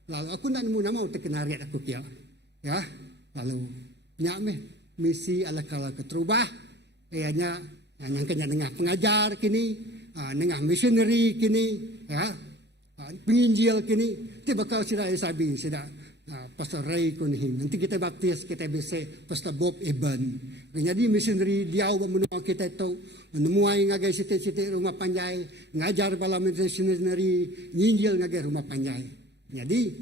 Lalu aku nak nemu nama untuk kenariat aku kia. Ya. Lalu nyak misi ala kala keterubah. Ayahnya yang kena dengar pengajar kini, dengar missionary kini, ya. Penginjil kini. Tiba kau sudah sabi sudah Pastor Ray kunhim. Nanti kita baptis kita bisa Pastor Bob Eben. Jadi missionary dia menua kita itu menemuai ngagai sitik-sitik rumah panjai, ngajar bala missionary, nginjil ngagai rumah panjai. Jadi,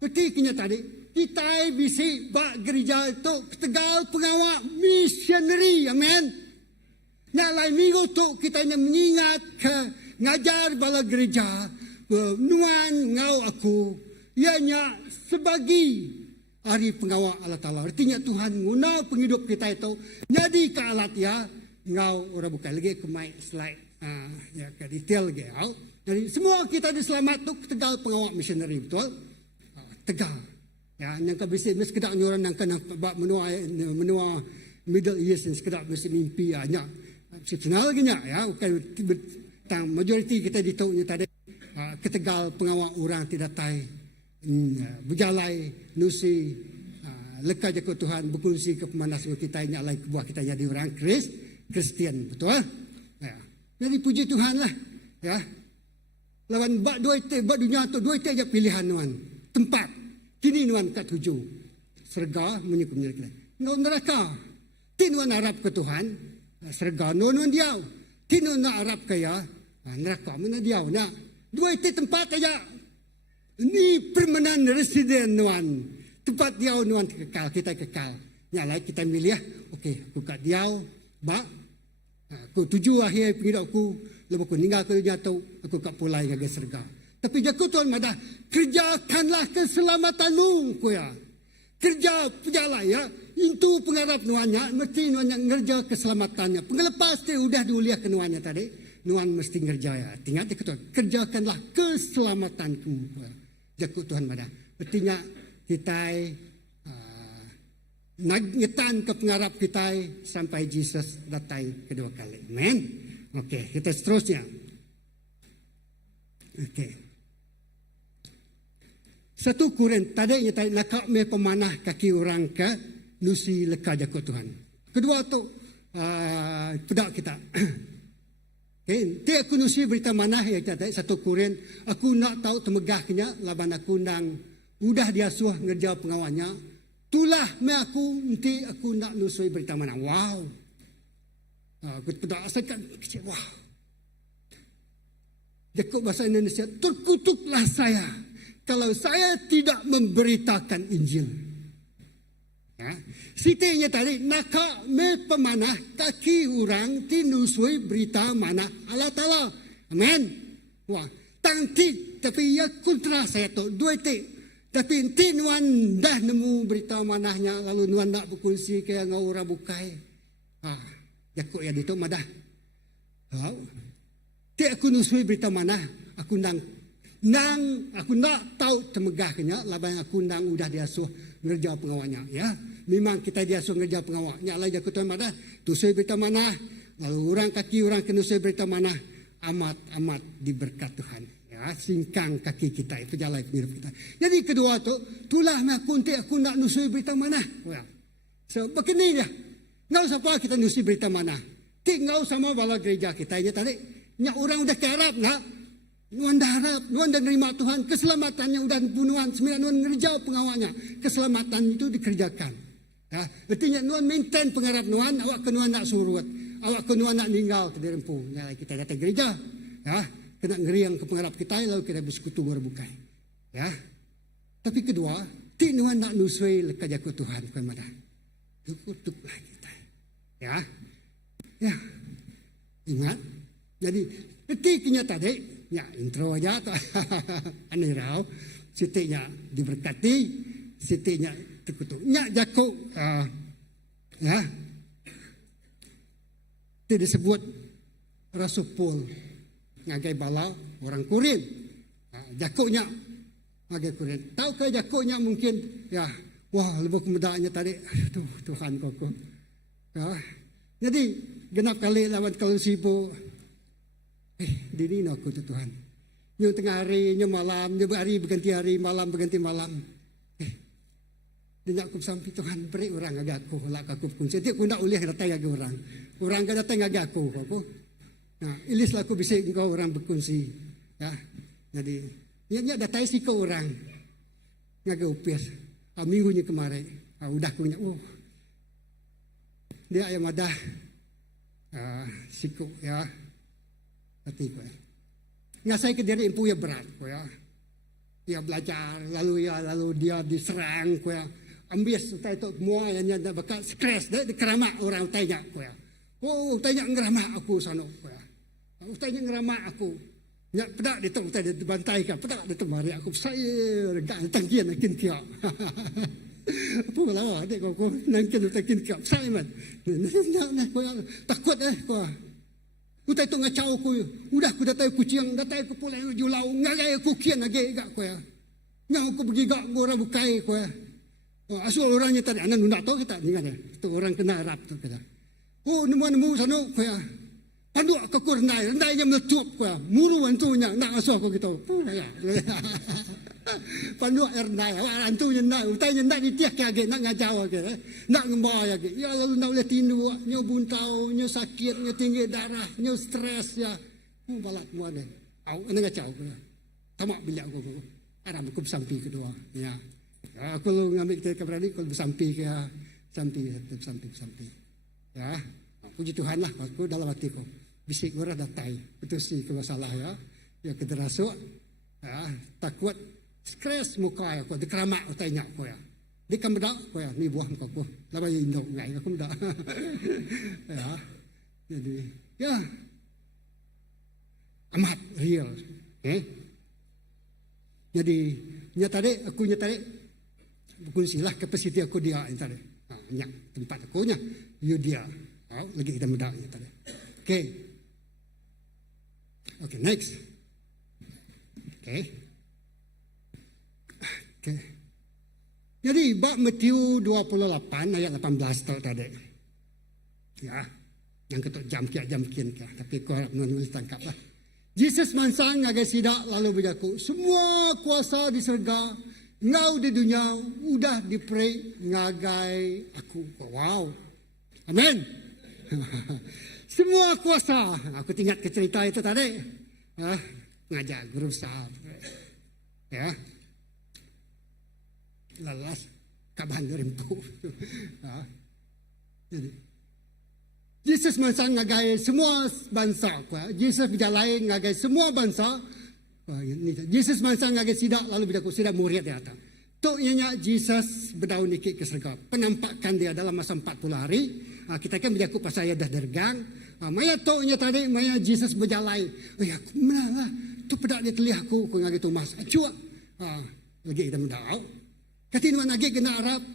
ketiknya tadi, kita bisa bak gereja itu Tegal pengawal missionary, amen. Nah, lain minggu tu kita mengingat ke ngajar bala gereja, nuan ngau aku, ianya sebagai hari pengawal Allah Ta'ala. Artinya Tuhan guna penghidup kita itu, jadi ke alat ya, ngau orang bukan lagi ke mic slide, ya ke detail lagi, jadi semua kita diselamat tu Tegal pengawal missionary betul. Tegal. Ya, yang kabisi mes kedak nyoran nang kana menua Middle East sekedar mesti mimpi hanya exceptional genya ya bukan tang majoriti kita ditaunya tadi ke Tegal pengawal orang tidak tai berjalai nusi leka jago Tuhan berkongsi ke pemanas kita nya lain kebuah kita jadi orang Kristian betul. Ya. Jadi puji Tuhan lah ya. Lawan bak dunia tu dua aja pilihan nuan tempat kini nuan kat 7 serga menyukum kita nuan neraka tinuan Arab ke Tuhan serga nuan dia tinuan Arab kaya neraka mana dia nak dua itu tempat aja ni permanent resident nuan tempat dia nuan kekal kita kekal nyalai kita milih okey aku kat dia bak Aku tuju akhir penghidup aku, lepas aku tinggal ke dunia tu, aku kat pulai ngagai serga. Tapi jaku Tuhan madah, kerjakanlah keselamatanmu, ku ya. Kerja perjalan ya, itu pengharap nuannya, mesti nuannya ngerja keselamatannya. Pengelepas dia udah diuliah ke nuannya tadi, nuan mesti ngerja ya. Ingat jaku Tuhan, kerjakanlah keselamatanku. Jaku Tuhan madah, mestinya kita ngetan ke pengharap kita sampai Yesus datang kedua kali. Amen. Okey, kita seterusnya. Okey. Satu Korin tadi tadi nakak me pemanah kaki orang ke nusi leka jakut Tuhan. Kedua tu pedak kita. Okay. Ti aku nusi berita manah ya tadi satu Korin aku nak tahu temegahnya laban aku nang udah diasuh ngerja pengawalnya. Tulah me aku nanti aku nak nusui berita manah. Wow. Aku pedak asalkan wow. Jakut bahasa Indonesia terkutuklah saya. Kalau saya tidak memberitakan Injil. Ya. Sitinya tadi, naka me pemanah kaki orang tinusui berita mana Allah Ta'ala. Amen. Wah, tangti tapi ya kontra saya tu dua ti. Tapi ti nuan dah nemu berita manahnya lalu nuan nak berkongsi ke ngau orang bukai. Jakut ya itu madah. Ti aku nusui berita manah, aku aku nak tahu temegahnya laban aku nang udah diasuh ngerja pengawalnya ya. Memang kita diasuh ngerja pengawalnya lah jaku Tuhan madah tusui berita mana lalu orang kaki orang kena tusui berita mana amat diberkat Tuhan ya, singkang kaki kita itu jalan hidup kita. Jadi kedua tu tulah aku nak nusui berita mana well. So begini dia ngau siapa kita nusui berita mana ti ngau sama bala gereja kita aja tadi nya orang udah ke Arab nak nuan dah harap, nuan dah nerima Tuhan, keselamatannya udah bunuhan, sembilan nuan ngerjau pengawalnya, keselamatan itu dikerjakan. Ya, artinya nuan maintain pengharap nuan, awak ke nuan nak surut, awak ke nuan nak ninggal ke dirempu. Ya, kita datang gereja, ya, kena ngeriang ke pengharap kita, lalu kita bersekutu berbukai. Ya, tapi kedua, ti nuan nak nusui leka jaku Tuhan, bukan madah. Tukutuklah kita. Ya, ingat. Jadi, ketiknya tadi. Ya, intro aja tu. Aneh rau. Sitiknya diberkati, sitiknya terkutuk. Nya jaku ya. Itu disebut Rasul Paul ngagai bala orang Korin. Jakuknya ngagai Korin. Tahu ke jakuknya mungkin ya, wah lebih kemudanya tadi. Aduh, Tuhan kau. Ya. Jadi genap kali lawan kalau sibuk diri aku tu Tuhan. Nyo tengah hari, nyo malam, nyo hari berganti hari, malam berganti malam. Dia aku sampai Tuhan beri orang agak aku, lak aku pun. Setiap aku nak ulih datang agak orang. Orang agak datang agak aku. Nah, ilis lah aku bisa engkau orang berkongsi. Ya, jadi nya datang si kau orang. Ngagak upir. Minggunya kemarin, udah aku nya. Dia ayam ada siku ya. Hati ko ngasai ke diri impu ya berat ko ya. Dia belajar lalu dia diserang ko ya. Ambis utai itu semua yang nya bakal stres dah dikeramak orang utainya ko ya. Oh utainya ngeramak aku sono ko ya. Utainya ngeramak aku. Nya pedak ditu utai dibantai ka pedak ditu mari aku saya dak tangkian akin kia. Apa lawa adik ko nangkin utakin kia saya man. Nah ko takut ko. Utai tu ngacau ku, udah ku datai kucing, datai ku pulai julau, ngagai ku kian lagi gak ku ya. Ngau ku pergi gak ku orang bukai ku ya. Asal orangnya tadi, anak nunda tahu kita ingat ya, itu orang kena Arab tu kita. Oh nemu sana ku ya, pandu ke ku rendainya meletup ku ya, muru antunya, nak asuh ku gitu. Ya. Pandu rendai, antunya nak, utainya nak ditiak lagi, nak ngajau lagi, nak ngembah lagi. Ya lalu nak boleh tindu, nyo buntau, nyo sakit, nyo tinggi darah, nyo stres ya. Balat mua deh. Au, ane ngacau ku. Tamak bilik aku. Aram aku bersampi kedua. Ya. Aku lu ngambil kita berani, aku bersampi ke sampi. Ya. Puji Tuhan lah, aku dalam hatiku. Bisik gua datai. Betul sih kalau salah ya. Ya kederasuk. Ya, takut stres muka aku dikeramak utainya aku ya. Di kambedak aku ya, ni buah muka aku. Lama indok ngai aku muda. Ya. Jadi Ya, amat real. Okay? Jadi, aku tadi, bukan silah kapasiti aku dia yang tadi. Tempat aku nya, you dia. Lagi kita muda yang tadi. Okay. Okay, next. Okay. Okay. Jadi, bab Matius 28 ayat 18 tu tadi. Ya, yang ketuk jam kian. Tapi kau harap menulis tangkap lah. Yesus mansang ngagai sidak lalu berjaku. Semua kuasa di surga, ngau di dunia, udah diberi ngagai aku. Wow. Amin. Semua kuasa. Aku ingat ke cerita itu tadi. Ngajak guru sahab. Ya. Lalas kaban rimpu. Jadi Yesus mansang ngagai semua bangsa. Yesus berjalai ngagai semua bangsa. Yesus mansang ngagai sidak lalu berjaku sidak murid dia atas. Tok ianya Yesus berdaun ikut ke surga. Penampakan dia dalam masa 40 hari. Kita kan berjaku pasal ia dah dergang. Maya toknya tadi, maya Yesus berjalai. Aku mana lah. Tu pedak di telia aku ngagai Thomas. Cua. Lagi kita mendau. Katinuan lagi kena Arab.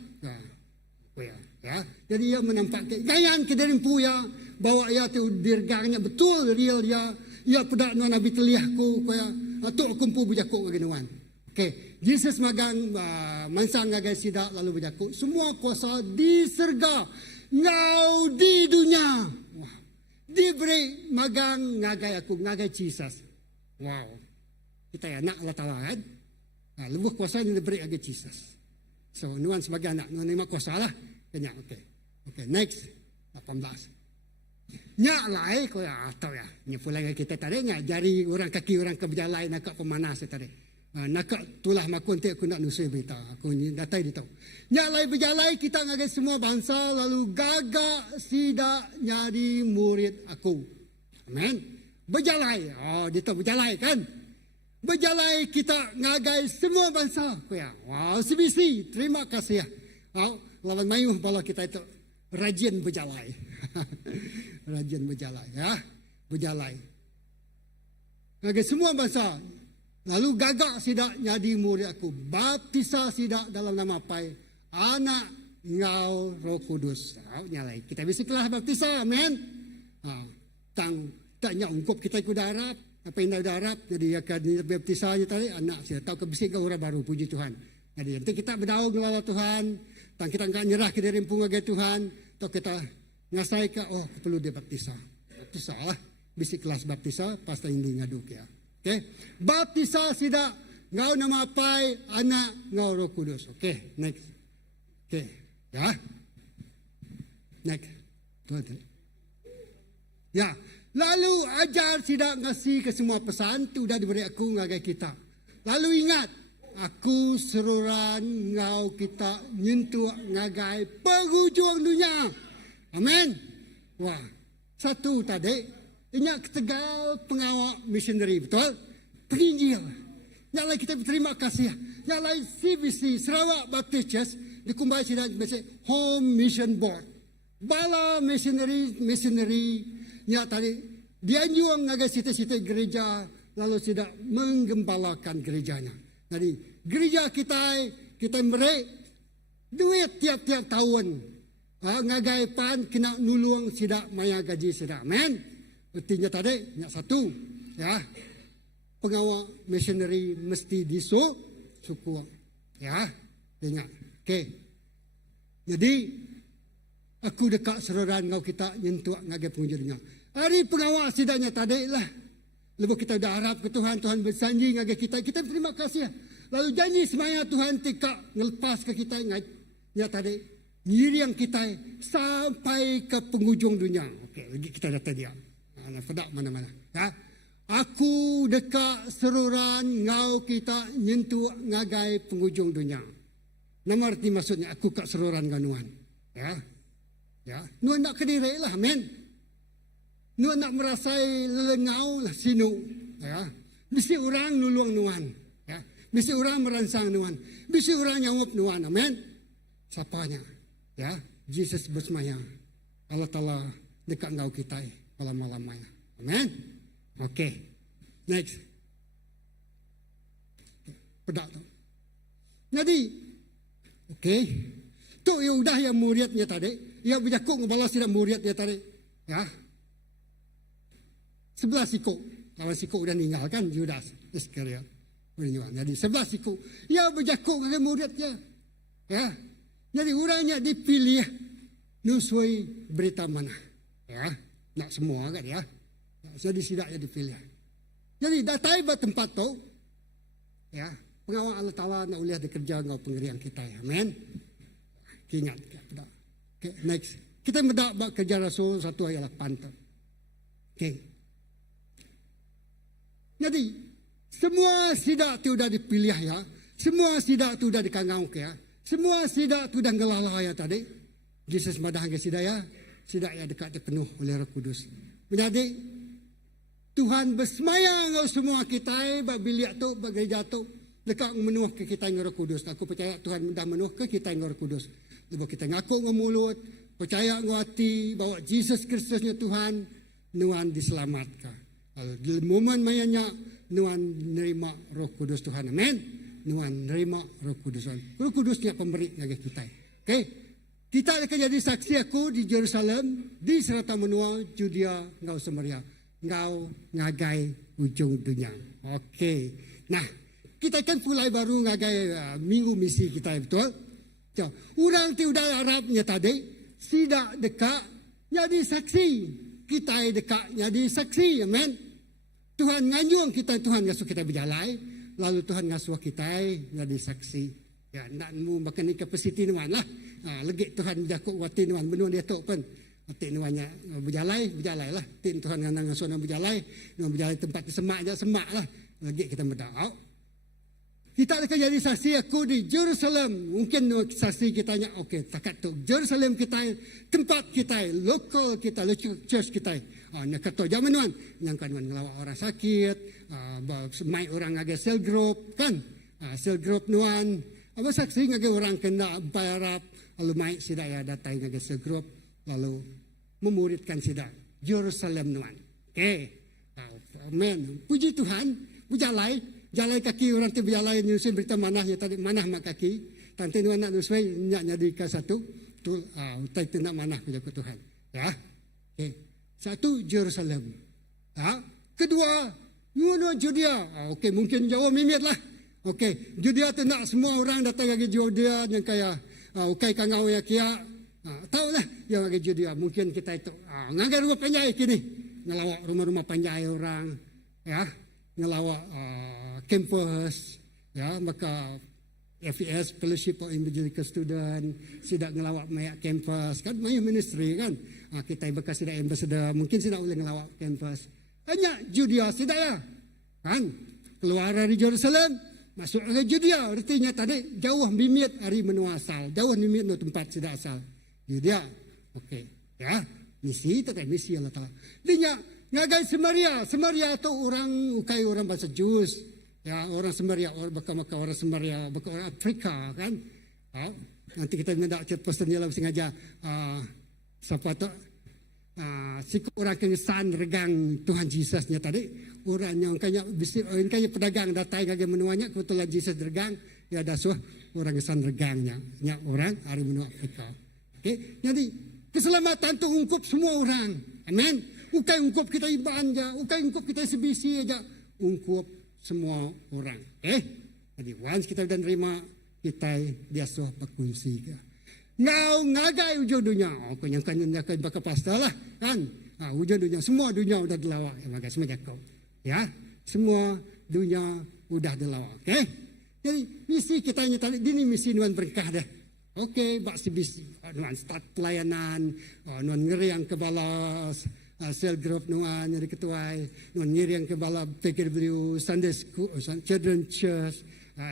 Ya, jadi ia menampakkan gayan ke dari puya bawa ia tu dirgangnya betul real dia ia pedak nuan nabi teliahku kaya atuk kumpu bujaku ngaginuan. Okey, Yesus magang mansang ngagai sidak lalu bujaku semua kuasa di surga ngau di dunia. Wow. Diberi magang ngagai aku ngagai Jesus. Wow. Kita ya anak Allah Taala kan. Lebuh kuasa ini diberi ngagai Jesus. So nuan sebagai anak nuan lima kuasa lah. Kenya, okay, next 18. Nyak lai ko ya atau ya. Nya pulang kita tadi jari orang kaki orang ke berjalai nak pemanas tadi. Nak tulah makun te aku nak nusui berita. Aku ni datai ditau. Nyak lai berjalai kita ngagai semua bangsa lalu gagak sida nyari murid aku. Amen. Berjalai. Ditau berjalai kan? Berjalai kita ngagai semua bangsa. Ya. Wow, CBC. Terima kasih ya. Lawan mayuh bala kita itu rajin berjalai. Rajin berjalai ya. Berjalai. Ngagai semua bangsa. Lalu gagak sidak jadi murid aku. Baptisa sidak dalam nama Pai. Anak ngau Roh Kudus. Nyalai. Kita bisa kelah baptisa. Amen. Taknya ungkup kita ikut darab. Apa yang dah darab. Jadi akan baptisanya tadi. Anak saya tahu kebisik ke orang baru. Puji Tuhan. Jadi nanti kita berdaung melawan Tuhan. Dan kita enggak nyerah ke dari ngagai Tuhan. Atau kita ngasai ke, perlu dia baptisa. Baptisa lah. Bisi kelas baptisa, pasti ini ngaduk ya. Okay. Baptisa sidak, ngau nama Pai, anak, ngau Roh Kudus. Okay, next. Okay, ya. Next. Tuhan. Ya, lalu ajar sidak ngasih ke semua pesan, tu dah diberi aku ngagai kita. Lalu ingat, aku seruran ngau kita nyentuh ngagai penghujung dunia. Amin. Wah, satu tadi, ingat ketegal pengawal missionary, betul? Penginjil. Yang lain kita berterima kasih. Yang lain CBC, Sarawak Baptist Church, dikumbai sidak Home Mission Board. Bala missionary, yang tadi, dia nyuang ngagai sita-sita gereja, lalu sidak menggembalakan gerejanya. Jadi gereja kita beri duit tiap-tiap tahun. Ngagai pan kena nulung sidak maya gaji sidak. Amen. Artinya tadi yang satu ya. Pengawal missionary mesti syukur. Ya. Ingat. Okey. Jadi aku dekat seroran ngau kita nyentuh ngagai pengunjungnya. Hari pengawal sidaknya tadi lah. Lepas kita dah harap ke Tuhan, Tuhan berjanji dengan kita terima kasih. Lalu janji semaya Tuhan tikak ngelepas ke kita ingat. Ya tadi, ngiring kita sampai ke penghujung dunia. Okey, lagi kita datang dia. Pedak mana-mana. Ya. Aku dekat seruran ngau kita nyentuh ngagai penghujung dunia. Nama arti maksudnya aku kat seruran ganuan. Ya. Ya, nuan nak kediri lah, amen. Nuan nak merasai lelengau lah sinu. Ya. Mesti orang nulung nuan. Ya. Mesti orang merangsang nuan. Mesti orang nyawap nuan. Amin. Siapanya? Ya. Jesus bersemayang. Allah Ta'ala dekat ngau kita. selama-lamanya. Amen. Okey. Next. Pedak tu. Jadi, okey. Tu udah yang muridnya tadi. Ia berjakuk ngebalas tidak muridnya tadi. Ya. 11 siku. Lawan siku udah ninggal kan Judas Iskariot. Jadi 11 siku. Ia berjakuk dengan muridnya. Ya. Jadi orangnya dipilih nusui berita mana. Ya. Nak semua kan ya. Jadi sidaknya dipilih. Jadi datai buat tempat tu. Ya. Pengawal Allah Ta'ala nak uliah dikerja dengan pengerian kita. Amen. Ingat. Okay, next. Kita mendak buat kerja Rasul 1 ayat 8 tu. Okay. Jadi, semua sidak tu dah dipilih ya. Semua sidak tu dah dikangau ya. Semua sidak tu dah ngelala ya tadi. Yesus madah ke sidak ya. Sidak ya dekat dipenuh oleh Roh Kudus. Menjadi Tuhan bersemayang ngau semua kita biliak tu gereja tu dekat menuh ke kita dengan Roh Kudus. Aku percaya Tuhan dah menuh ke kita dengan Roh Kudus. Lepas kita ngaku dengan mulut, percaya dengan hati bahawa Yesus Kristusnya Tuhan, nuan diselamatkan. Di momen mayanya nuan nerima Roh Kudus Tuhan. Amin. Nuan nerima Roh Kudus. Roh Kudusnya pemberi bagi kita. Okey. Kita akan jadi saksi aku di Jerusalem, di serata menua, Judea, ngau Samaria, ngau ngagai ujung dunia. Okey. Nah, kita akan mulai baru ngagai minggu misi kita, betul? So, orang ti udah Arabnya tadi, sidak dekat jadi saksi. Kita dekat jadi saksi, amen. Tuhan nganyung kita, Tuhan ngasuh kita berjalan, lalu Tuhan ngasuh kita jadi saksi. Ya, nak mu makan ni kapasiti nuan lah. Legit Tuhan jakuk wati nuan benua dia tok pun. Wati nuannya berjalan lah. Tin Tuhan ngasuh nuan berjalan tempat semak je semak lah. Legit kita berdoa. Kita akan jadi saksi aku di Jerusalem. Mungkin saksi kita nya okey, takat tu Jerusalem kita, tempat kita, lokal kita, church kita. Nak kata zaman nuan, yang kan ngelawak orang sakit, semai orang agak sel group kan. Sel group nuan. Apa saksi agak orang kena bayarap, lalu mai sida ya datang agak sel group, lalu memuridkan sida Jerusalem nuan. Okey. Amen. Puji Tuhan, berjalan. Jalan kaki orang tu berjalan nyusun berita manahnya tadi manah mak kaki. Tanti nuan nak nusui nyaknya di ke satu. Tu utai tu nak manah kepada Tuhan. Ya. Okey. Satu Jerusalem. Ya. Kedua nuan Judea. Okey mungkin jauh mimit lah. Okey. Judea tu nak semua orang datang lagi Judea yang kaya ukai kangau ya kia. Tahu lah yang lagi Judea. Mungkin kita itu ngagai rumah panjai kini. Ngelawak rumah-rumah panjai orang. Ya. Ngelawak campus, ya, maka FES Fellowship of Evangelical Student sidak ngelawak mayak campus kan mayu ministry kan. Kita bekas sidak ambassador mungkin sidak boleh ngelawak campus. Hanya Judea sidak ya. Kan keluar dari Jerusalem masuk ke Judea artinya tadi jauh mimit hari menua asal, jauh mimit no tempat sidak asal. Judea. Okey, ya. Misi tu kan misi Allah Taala. Dinya ngagai Samaria. Samaria tu orang ukai orang bahasa Jus. Ya, orang Samaria, orang orang Samaria, orang Afrika kan. Nanti kita nak chat posternya lah sengaja siapa tu siku orang kengesan regang Tuhan Yesusnya tadi. Orang yang kaya bisik orang kaya pedagang datang kaya menuanya kebetulan Yesus regang ya ada suah orang kesan regangnya. Nya orang hari menua Afrika. Okey, jadi keselamatan tu ungkup semua orang. Amen. Ukai ungkup kita iban aja, ukai ungkup kita sebisi aja, ungkup semua orang. Jadi once kita dah nerima, kita biasa berkongsi ke. Ngau ngagai ujung dunia. Aku yang kan bakal pasta lah kan. Ujung dunia, semua dunia udah dilawak. Maka semua kau. Ya, semua dunia udah dilawak. Okay. Jadi misi kita ni tadi, ini misi nuan berkah dah. Okey, bak sebisi. Nuan start pelayanan, nuan ngeriang ke balas. Sel group nuan jadi ketua, nuan ngiriang ke bala PKW, Sunday School, Children Church,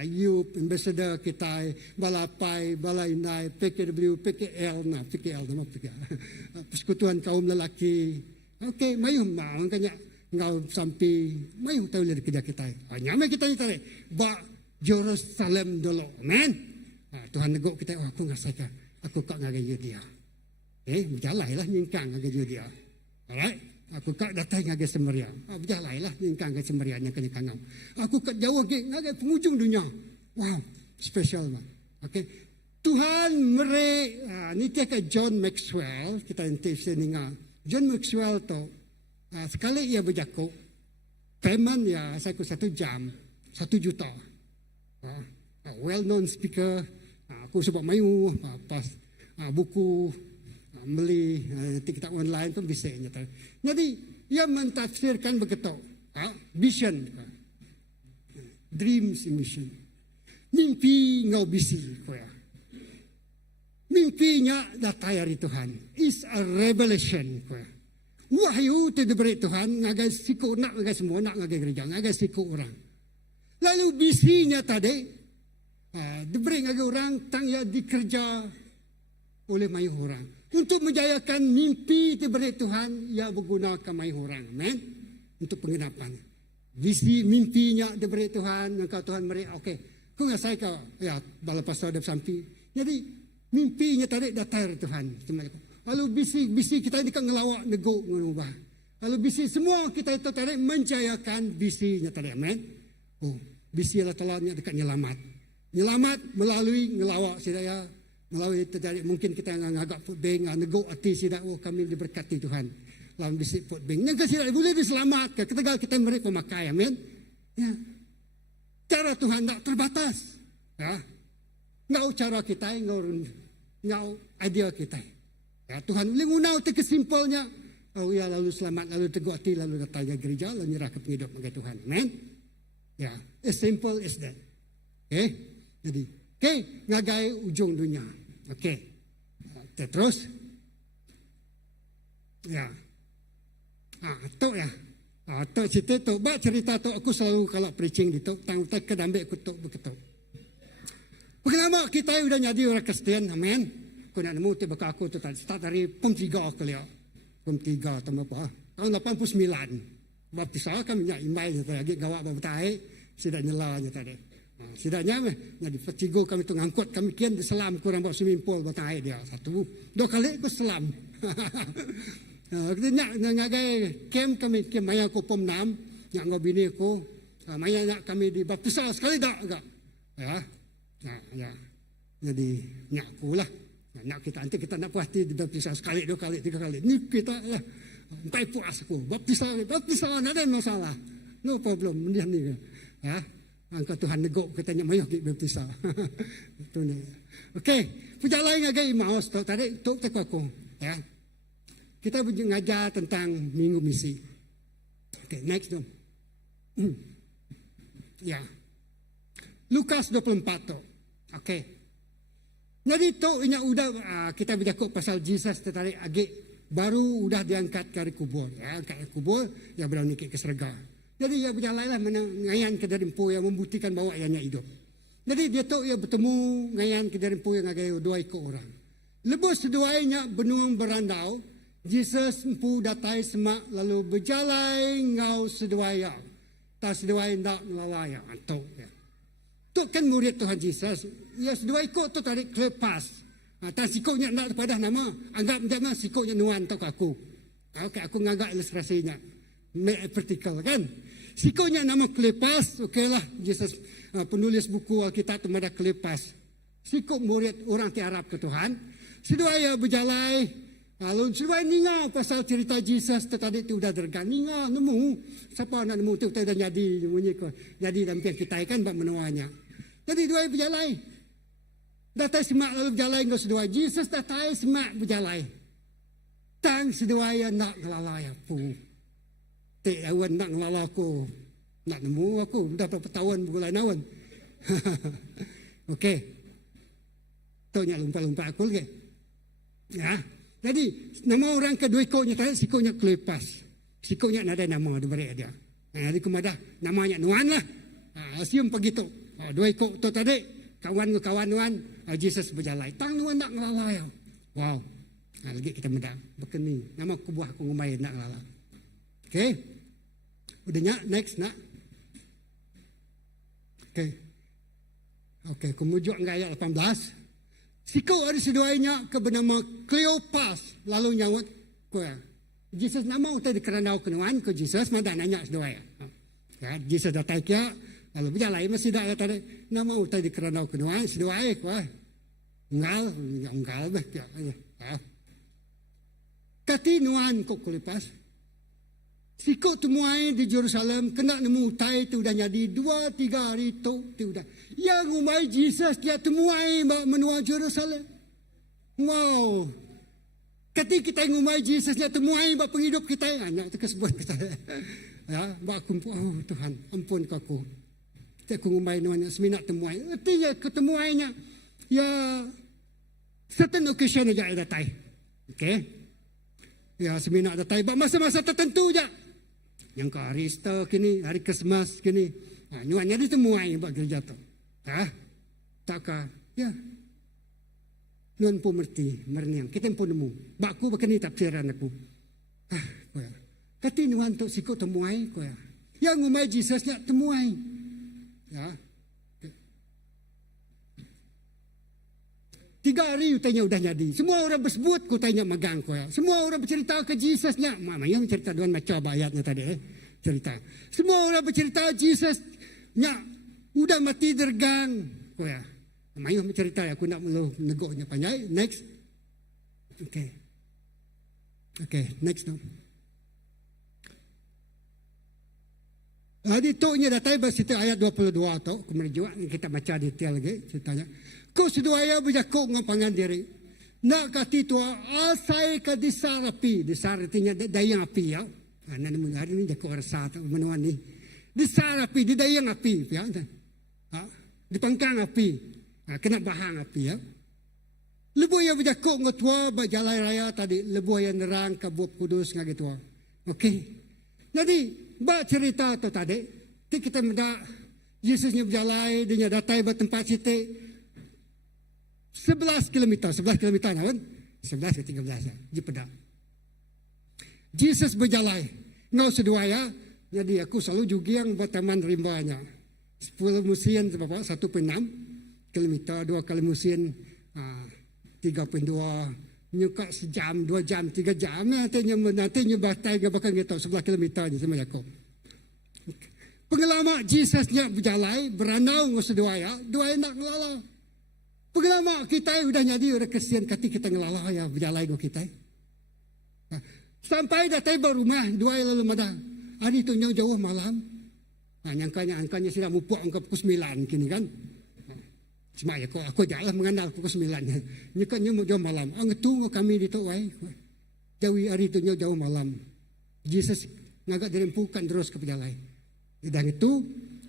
Youth Ambassador kita, bala pai, bala inai, PKW, PKL, PKL nama PKL, Persekutuan Kaum Lelaki. Okey, mayuh makanya ngau sampai mayuh tahu dari kerja kita. Nyamai kita ni tadi, bak Jerusalem dulu, amen. Tuhan negok kita, aku ngasakan, aku kak ngagai dia. Berjalan lah nyingkang ngagai dia. Alright, Aku kat datang ngagai semeriang. Berjalan lah ningkang ke semeriang yang kena kangau. Aku kat jauh ngagai penghujung dunia. Wow, special mah. Okay. Tuhan ni ke John Maxwell, kita nanti dengar. John Maxwell tu sekali ia berjakuk, payment ya saya 1 jam, 1 juta. Well known speaker, aku sebab mayu pas buku beli nanti kita online pun bisa nyata. Jadi ia mentafsirkan begitu, vision, dreams mission, mimpi ngau bisi koya. Mimpinya datai dari Tuhan is a revelation koya. Wahyu itu diberi Tuhan ngagai siku nak ngagai semua nak ngagai gereja ngagai siku orang. Lalu bisinya tadi diberi ngagai orang tang ya dikerja oleh mayu orang. Untuk menjayakan mimpi diberi Tuhan, ia menggunakan mayu orang. Amen. Untuk penggenapan. Visi mimpinya diberi Tuhan, engkau Tuhan beri. Okey. Kau nggak saya kau ya bala pastor ada sampai. Jadi mimpinya tadi datang dari Tuhan. Lalu bisi kita ini kan ngelawak nego mengubah. Lalu bisi semua kita itu tadi menjayakan bisinya tadi. Amen. Oh, bisi adalah telurnya dekat nyelamat. Nyelamat melalui ngelawak sidaya. Melalui terjadi mungkin kita ngagak food bank, nego hati sidak, oh kami diberkati Tuhan. Lawan bisik food bank. Yang sidak boleh diselamatkan. Ketegal kita beri pemakai, amin. Ya. Cara Tuhan tak terbatas. Ya. Ngau cara kita, ngau idea kita. Ya, Tuhan boleh ngunau itu kesimpelnya. Oh ya lalu selamat, lalu teguh hati, lalu datang ke gereja, lalu nyerah ke penghidup bagi Tuhan. Amin. Ya, as simple as that. Okay. Jadi, okay, ngagai ujung dunia. Okay. Terus. Ya. Tok ya. Tok cerita tok. Bak cerita tok aku selalu kalau preaching di tok. Tang-tang kedambik aku tok begitu. Bagaimana kita sudah jadi orang Kristen. Amin. Aku nak nemu tiba aku tu tadi. Start dari POM 3 aku lihat. POM 3 tambah apa. Tahun 89. Baptisa kami nak email lagi gawak bertai. Sudah nyelanya tadi. Sidaknya jadi petigo kami tu ngangkut kami kian selam kurang bawa swimming pool buat air dia 1 2 kali aku selam. Kita nak ngagai camp kami camp maya ko pom 6 nak ngau bini ko maya nak kami di baptisa sekali dak agak ya. Ya. Jadi nak ku lah. Nak kita nanti kita nak puas di baptisa sekali 2 kali 3 kali. Ni kita lah. Sampai puas aku. Baptisa nak ada masalah. No problem dia ni. Ya. Angka Tuhan negok katanya mayok di baptisa. Itu ni. Okey, perjalanan agak maus tu tadi tu aku ya. Kita mengajar tentang minggu misi. Okey, next dong. Ya. Lukas 24 tu. Okey. Jadi tu inya udah kita bercakap pasal Jesus tadi agak baru udah diangkat dari kubur ya, angkat kubur ya berani ke serga. Jadi ia berjalanlah mengayan ke Darimpo yang membuktikan bahawa ianya hidup. Jadi dia tahu ia bertemu ngayan ke Darimpo yang agak 2 ekor orang. Lepas seduanya benuang berandau, Jesus empu datai semak lalu berjalan ngau seduaya. Tak seduaya nak melalaya. Antuk ya. Tu kan murid Tuhan Jesus. Ya sedua ekor tu tarik kelepas. Tak sikoknya nak pada nama. Anggap jangan sikoknya nuan tak aku. Okey aku ngagak ilustrasinya. Vertikal kan. Sikoknya nama kelepas, okeylah Jesus penulis buku Alkitab temada kelepas. Sikok murid orang ti Arab ke Tuhan. Sedaya berjalai, lalu sedaya ninga pasal cerita Jesus tadi tu udah dergan ninga nemu. Siapa nak nemu tu dah jadi bunyi ko. Jadi dalam kita kan bab menuanya. Jadi dua berjalai. Datai semak lalu berjalai ngau sedua Jesus datai semak berjalai. Tang sedaya nak ngelalaya pu. Tik awan nak ngelala aku. Nak nemu aku. Dah berapa tahun bergulai nawan. Okey. Tu nak lumpat-lumpat aku lagi. Ya. Jadi, nama orang kedua ikutnya tadi, sikutnya kelepas. Sikutnya ada nama diberi dia. Jadi kemadah, namanya Nuan lah. Asium begitu. 2 ikut tu tadi, kawan Nuan, Jesus berjalan. Tang Nuan nak ngelala ya. Wow. Lagi kita medang. Berkeni. Nama kubuah aku ngumai nak ngelala. Okey. Udahnya next nak. Okey. Okey, kemudian ayat 18. Sikau ada seduanya ke bernama Cleopas lalu nyawat ko. Jesus nama utai di keranau kenuan ko Jesus mada nanya sedua ya. Ya, Jesus datai kia lalu berjalan masih dah tadi nama utai di keranau kenuan sedua ya ko. Ngal bah kia. Kati nuan ko kulipas. Sikut temuai di Jerusalem kena nemu utai tu dah jadi 2-3 hari tu dah. Yang umai Jesus dia temuai menua Jerusalem. Wow. Ketika kita ngumai Jesus dia temuai bak penghidup kita hanya itu kesebut kita. Ya, bak kumpul oh Tuhan, ampun aku. Kita ngumai nuannya seminat temuai. Artinya ketemuainya ya certain occasion aja datai. Okey. Ya seminat datai bak masa-masa tertentu aja. Yang ke hari Easter kini, hari Christmas kini. Ha, nuannya ditemuai bak gereja tu. Ha? Takkah? Ya. Nuan pun merti, merniang. Kita pun nemu. Bakku bakani tafsiran aku. Ah, koya. Kati nuan tu sikut temuai koya. Yang ngumai Jesus nak temuai. Ya. 3 hari utanya udah jadi. Semua orang bersebut ku tanya magang koya. Semua orang bercerita ke Jesusnya. Mama yang cerita Tuhan macam ayatnya tadi cerita. Semua orang bercerita Jesusnya udah mati dergang koya. Mayuh mencerita aku nak melu negoknya panjang. Next. Okay, next no. Adi tu nya datai bersitu ayat 22 tu kemerjuan kita baca detail lagi ceritanya. Kau seduaya berjakuk ngapangan diri. Nak kati tua asai ke disar api. Disar artinya dayang api ya. Nah, hari ni jakuk rasa tu menuan ni. Disar api, di dayang api ya. Ha? Di pangkang api. Kena bahang api ya. Lebuh yang berjakuk ngatua berjalan raya tadi. Lebuh yang nerang kabup kudus ngagitua. Okey. Jadi, bah cerita tu tadi. Kita mendak Yesusnya berjalan. Dia datai bertempat situ. 11 km. 11 km kan? 11 ke 13 ya. Di pedak. Jesus berjalan. Ngau sedua ya. Jadi aku selalu juga yang buat taman rimbanya. 10 musim sebab 1.6 kilometer, 2 kali musim 3.2 nyuka sejam, 2 jam, 3 jam nantinya batai gak bakal gitu 11 kilometer ni sama Yakob. Pengalaman Jesusnya berjalan beranau ngos dua ya, dua nak ngelala. Pengalaman kita udah jadi udah kesian kati kita ngelala ya berjalan ngos kita. Sampai datang baru rumah dua lalu madah. Hari tu jauh malam. Nyangkanya sudah mupuak ke pukul 9 kini kan. Cuma ya aku jalan mengenal pukul 9. Nyekanya mau jauh malam. Ngetunggu kami di Tawai. Jauh hari itu jauh malam. Jesus ngagak dirempukan terus ke pejalai. Dan itu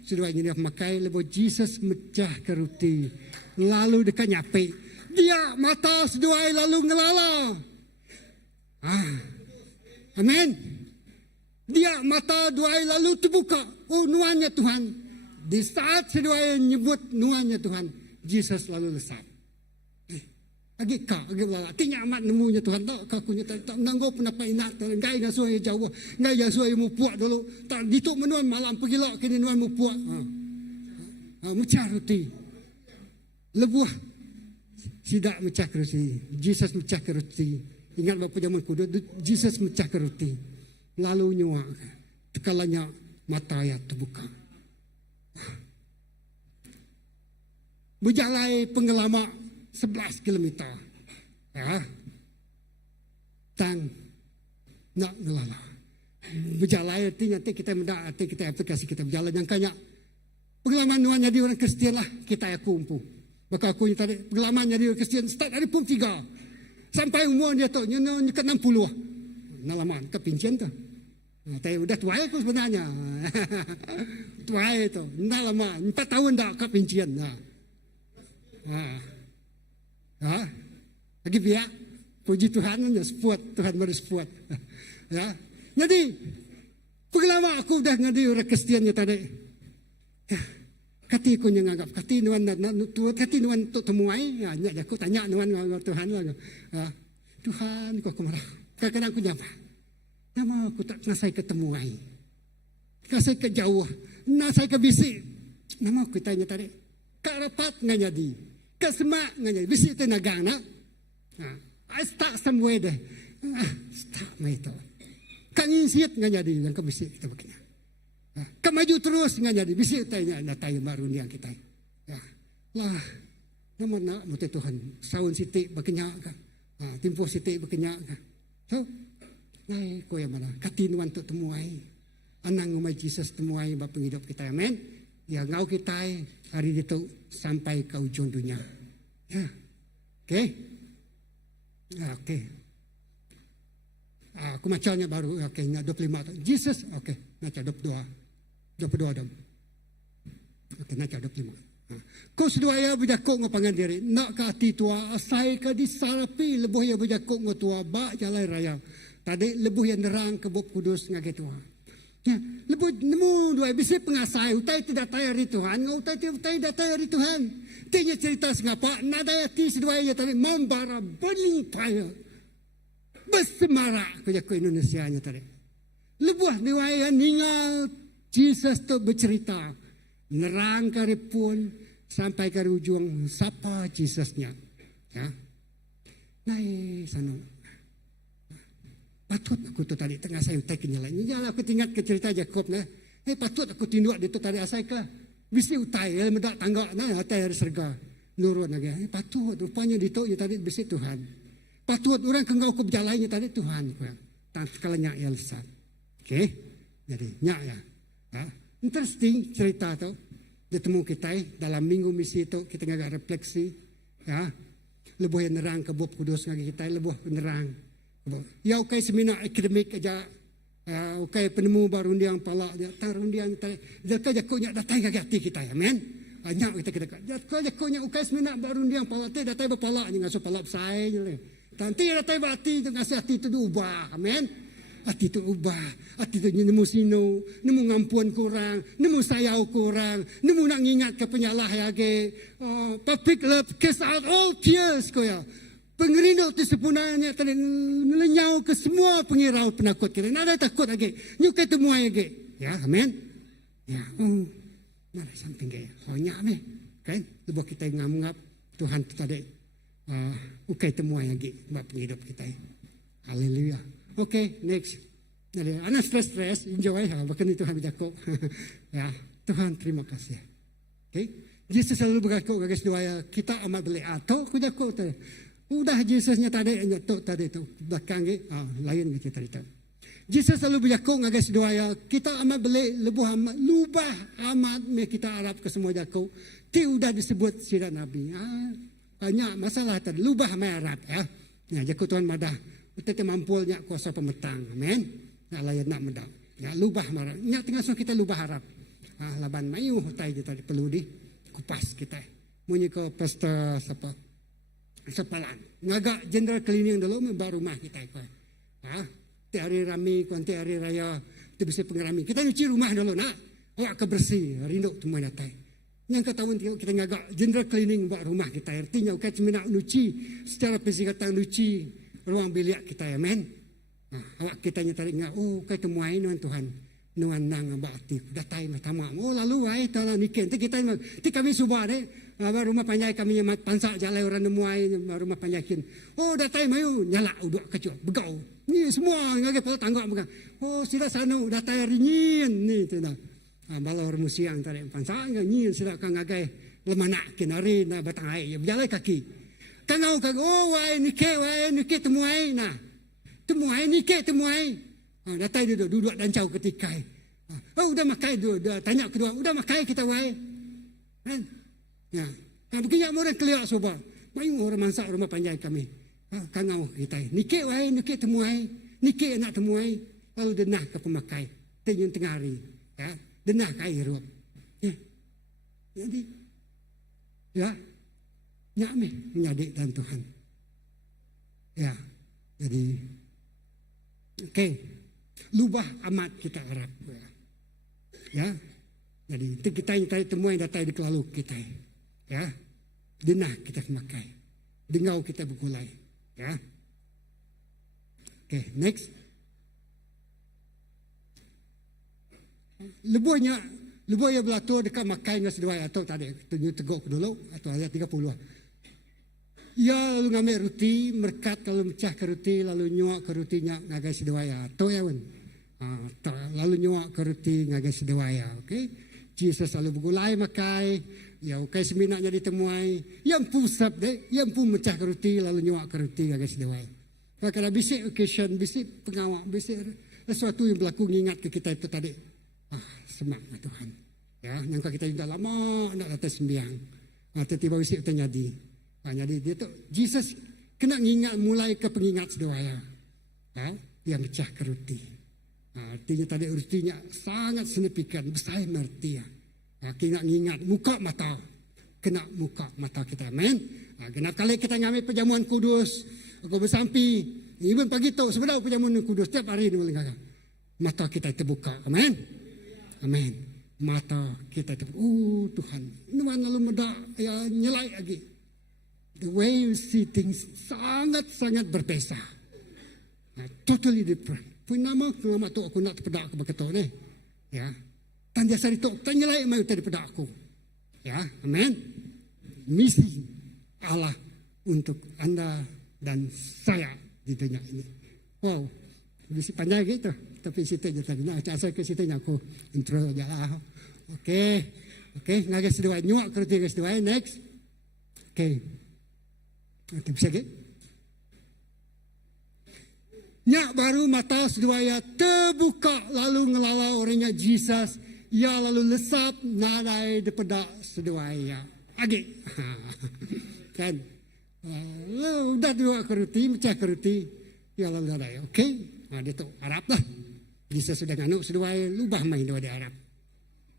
sudah ini memakai lebo Jesus mecah ke roti. Lalu dekat nyape. Dia mata seduai lalu ngelala. Amin. Dia mata duai lalu terbuka. Oh nuannya Tuhan. Di saat seduai nyebut nuannya Tuhan. Jesus lalu lesat. Agi lala. Tinya amat nemunya Tuhan. Tak kakunya tak menanggap pendapat inat. Ngai ngasuh yang jauh. Ngai ngasuh yang mupuak dulu. Tak dituk menuan malam pergi lak kini nuan mupuak. Mecah roti. Lebuah. Sidak mecah ke roti. Jesus mecah ke roti. Ingat bapa zaman kudu. Jesus mecah ke roti. Lalu nyuak. Tekalanya mata ya terbuka. Berjalan pengalaman 11 km. Ya. Tang nak ngelala. Berjalan artinya kita mendak arti kita aplikasi kita berjalan yang kaya pengalaman nuan jadi orang Kristian lah kita ya kumpu. Maka aku tadi pengalaman jadi orang Kristian start dari pun 3 sampai umur dia tu nyonya ke 60. Nalaman kepincian tu. Tapi udah tua aku sebenarnya. Tua itu. Ndak lama 4 tahun dah kepincian. Lagi biar puji Tuhan ya support Tuhan baru support. Ya. Jadi pengalaman aku dah ngadi orang Kristiannya tadi. Kati aku yang anggap kati nuan tu temuai ya aku tanya nuan Tuhan lah. Tuhan kau kemarah. Kadang-kadang aku nyapa. Nama aku tak nasai ketemuai. Nasai ke jauh. Nasai ke bisik. Nama aku tanya tadi. Kak rapat nggak jadi. Kak semak nggak jadi. Bisik itu nagang nak. I start somewhere deh. Start mah itu. Kang insiat ngan jadi yang ke bisi kita begini. Kang maju terus ngan jadi bisi tanya datai baru yang kita. Ya. Lah, namun nak muti Tuhan saun siti berkenyak kan. Timpo siti berkenyak kan. So, nay ko yang mana katinuan tu temuai. Anang umay Jesus temuai bapa hidup kita. Amen. Ya ngau kita hari itu sampai ke ujung dunia. Ya. Oke. Ya, oke. Aku macamnya baru oke, nak 25 tu. Jesus, oke, nak 22. 22 dom. Oke, nak 25. Kau sedua ya berjakuk ngapangan diri. Nak ke hati tua, asai ke disarapi lebuh ya berjakuk ngatua ba jalan raya. Tadi lebuh yang nerang ke Bob Kudus ngagai tua. Ya, lebuh nemu dua bisa pengasai, utai tidak tayar di Tuhan, utai tidak tayar di Tuhan. Tanya cerita sengapa, nada hati sedua ya tadi membara bening payah. Bersemarak ke Indonesia nya tadi. Lebuh dua ya ningal Jesus tu bercerita. Nerang kari pun sampai ke ujung siapa Jesusnya. Ya. Nai sana. Patut aku tu tadi tengah saya utai kenyalan. Jangan aku ingat ke cerita Jakob nah. Patut aku tinduk di tu tadi asai ke. Bisi utai mendak tangga nah atai hari serga. Nurun lagi. Patut rupanya di tu tadi bisi Tuhan. Patut orang kengau ke berjalannya tadi Tuhan. Tak kalanya ya lisan. Okey. Jadi nyak ya. Ha? Interesting cerita tu. Ditemu kita dalam minggu misi tu kita agak refleksi. Ya. Lebuh yang nerang ke Bob Kudus ngagi kita lebuh nerang. Ya ukai seminar akademik aja. Ukai penemu baru undiang pala dia tarundiang jaka jakonya datang ke hati kita. Amen. Banyak kita jaka jakonya ukai seminar baru undiang pala teh datang berpala ni ngaso pala sai je le. Tanti datang hati tu ngasih hati tu ubah. Amen. Hati tu ubah. Hati tu nemu sino, nemu ngampuan kurang, nemu sayau kurang, nemu nak ingat ke penyalah lagi. Public love cast out all tears ko ya. Pengerino tu sebenarnya tadi melenyau ke semua pengirau penakut kita. Nada takut lagi. Nyukai temui lagi. Ya, amin. Ya, nada samping gaya. Soalnya amin. Kan? Lebuh kita ngam-ngap Tuhan tu tadi. Ukai temui lagi. Sebab penghidup kita. Haleluya. Okay, next. Jadi, anak stress, enjoy. Bahkan itu Tuhan berjakuk. Ya, Tuhan terima kasih. Okay. Yesus selalu berjakuk. Guys, doa kita amat beli atau kujakuk tu. Udah Jesusnya tadi nyetuk tadi tu belakang lain kita cerita. Jesus selalu berjakuk ngagas doa ya kita amat beli lebuh amat lubah amat me kita Arab ke semua jakuk. Ti udah disebut sira Nabi. Banyak masalah tadi lubah me Arab ya. Ya jakuk Tuhan madah. Kita mampulnya kuasa pemetang. Amen. Nak layan nak medak. Ya lubah marah. Nya tengah so kita lubah Arab. Laban mayu tai tadi perlu di kupas kita. Munyi ke pesta siapa? Sepalan. Ngagak general cleaning dulu membawa rumah kita. Ti hari rami, kuanti hari raya, ti bersih pengerami. Kita nyuci rumah dulu nak. Awak kebersih, rinduk teman datai. Yang ketahuan kita ngagak general cleaning buat rumah kita. Artinya kita cuma nak nyuci secara fisik kata nyuci ruang bilik kita. Amen. Awak kita nyatari ngak, kita temuai nuan Tuhan. Nuan nang bakti datai matama. Lalu wai tala niken. Ti kami subah deh. Rumah panjai kami yang pansak jalan orang nemuai rumah panjakin. Datai mayu nyala uduk kecil begau. Ni semua ngagai pala tangga begang. Sila sanu datai ringin ni tu dah. Bala orang musiang tadi pansak ngin sila kang ngagai lemanak kinari na batang ai berjalan kaki. Kanau wai nike temuai nah. Temuai nike temuai. Datai duduk dan jauh ketika. Udah makai dah tanya kedua, udah makai kita wai. Kan? Ya, begini orang keliak soba. Mayu orang mansak rumah panjai kami. Kangau kita. Nike wai, nike temuai, nike nak temuai. Lalu denah ke pemakai. Tenyun tengah hari. Ya, denah ke air ruap. Ya, jadi, ya, nyak me menyadik dan Tuhan. Ya, jadi, oke, lubah amat kita harap. Ya, jadi itu kita yang tadi temuai datang di kelalu kita. Ya, denah kita memakai, dengau kita bergulai. Ya, oke, next. Lebuhnya belatur dekat makai dengan sedua atau tadi tunjuk teguk dulu atau ayat 30. Ya lalu ngambil roti, merkat kalau mecah ke roti, lalu nyuak ke rotinya ngagai sedua atau ya wen. lalu nyuak ke roti ngagai sedawaya. Okay? Jesus selalu bergulai makai, ya ukai seminaknya ditemuai, yang pusap deh, yang pun mecah ke roti lalu nyuak ke roti ngagai sedawaya. Kalau bisik occasion, bisik pengawak, bisik sesuatu yang berlaku ingat ke kita itu tadi. Semangat Tuhan. Ya, yang kita sudah lama nak datang sembiang. Tiba-tiba bisik terjadi. Jadi dia tu Jesus kena ingat mulai ke pengingat sedawaya. Dia mecah ke roti. Artinya tadi rotinya sangat signifikan, besar merti. Kena ingat muka mata. Kena muka mata kita. Amen. Genap kali kita ngambil perjamuan kudus. Aku bersampi. Even pagi tu sebenarnya perjamuan kudus setiap hari ni boleh. Mata kita terbuka. Amen. Amen. Mata kita terbuka. Tuhan. Ini mana lu medak ya nyelai lagi. The way you see things sangat-sangat berbeza. Totally different. Pun nama tu aku nak terpedak aku berkata ni. Ya. Dan dia sari tu tanya lain mai terpedak aku. Ya, amen. Misi Allah untuk anda dan saya di dunia ini. Wow, misi panjang gitu. Tapi situ je tadi. Nah, saya ke situ aku intro aja lah. Okey, ngagas dua nyuak kerja ngagas dua next. Okey. Nanti bisa ke? Nyak baru mata sedaya terbuka lalu ngelala orangnya Jesus. Ia lalu lesap nadai daripada sedaya. Agi. Kan? Udah dua keruti, mecah keruti. Ia lalu nadai. Okey. Dia tu Arab lah. Jesus sudah nganuk sedaya lubah main dua di Arab.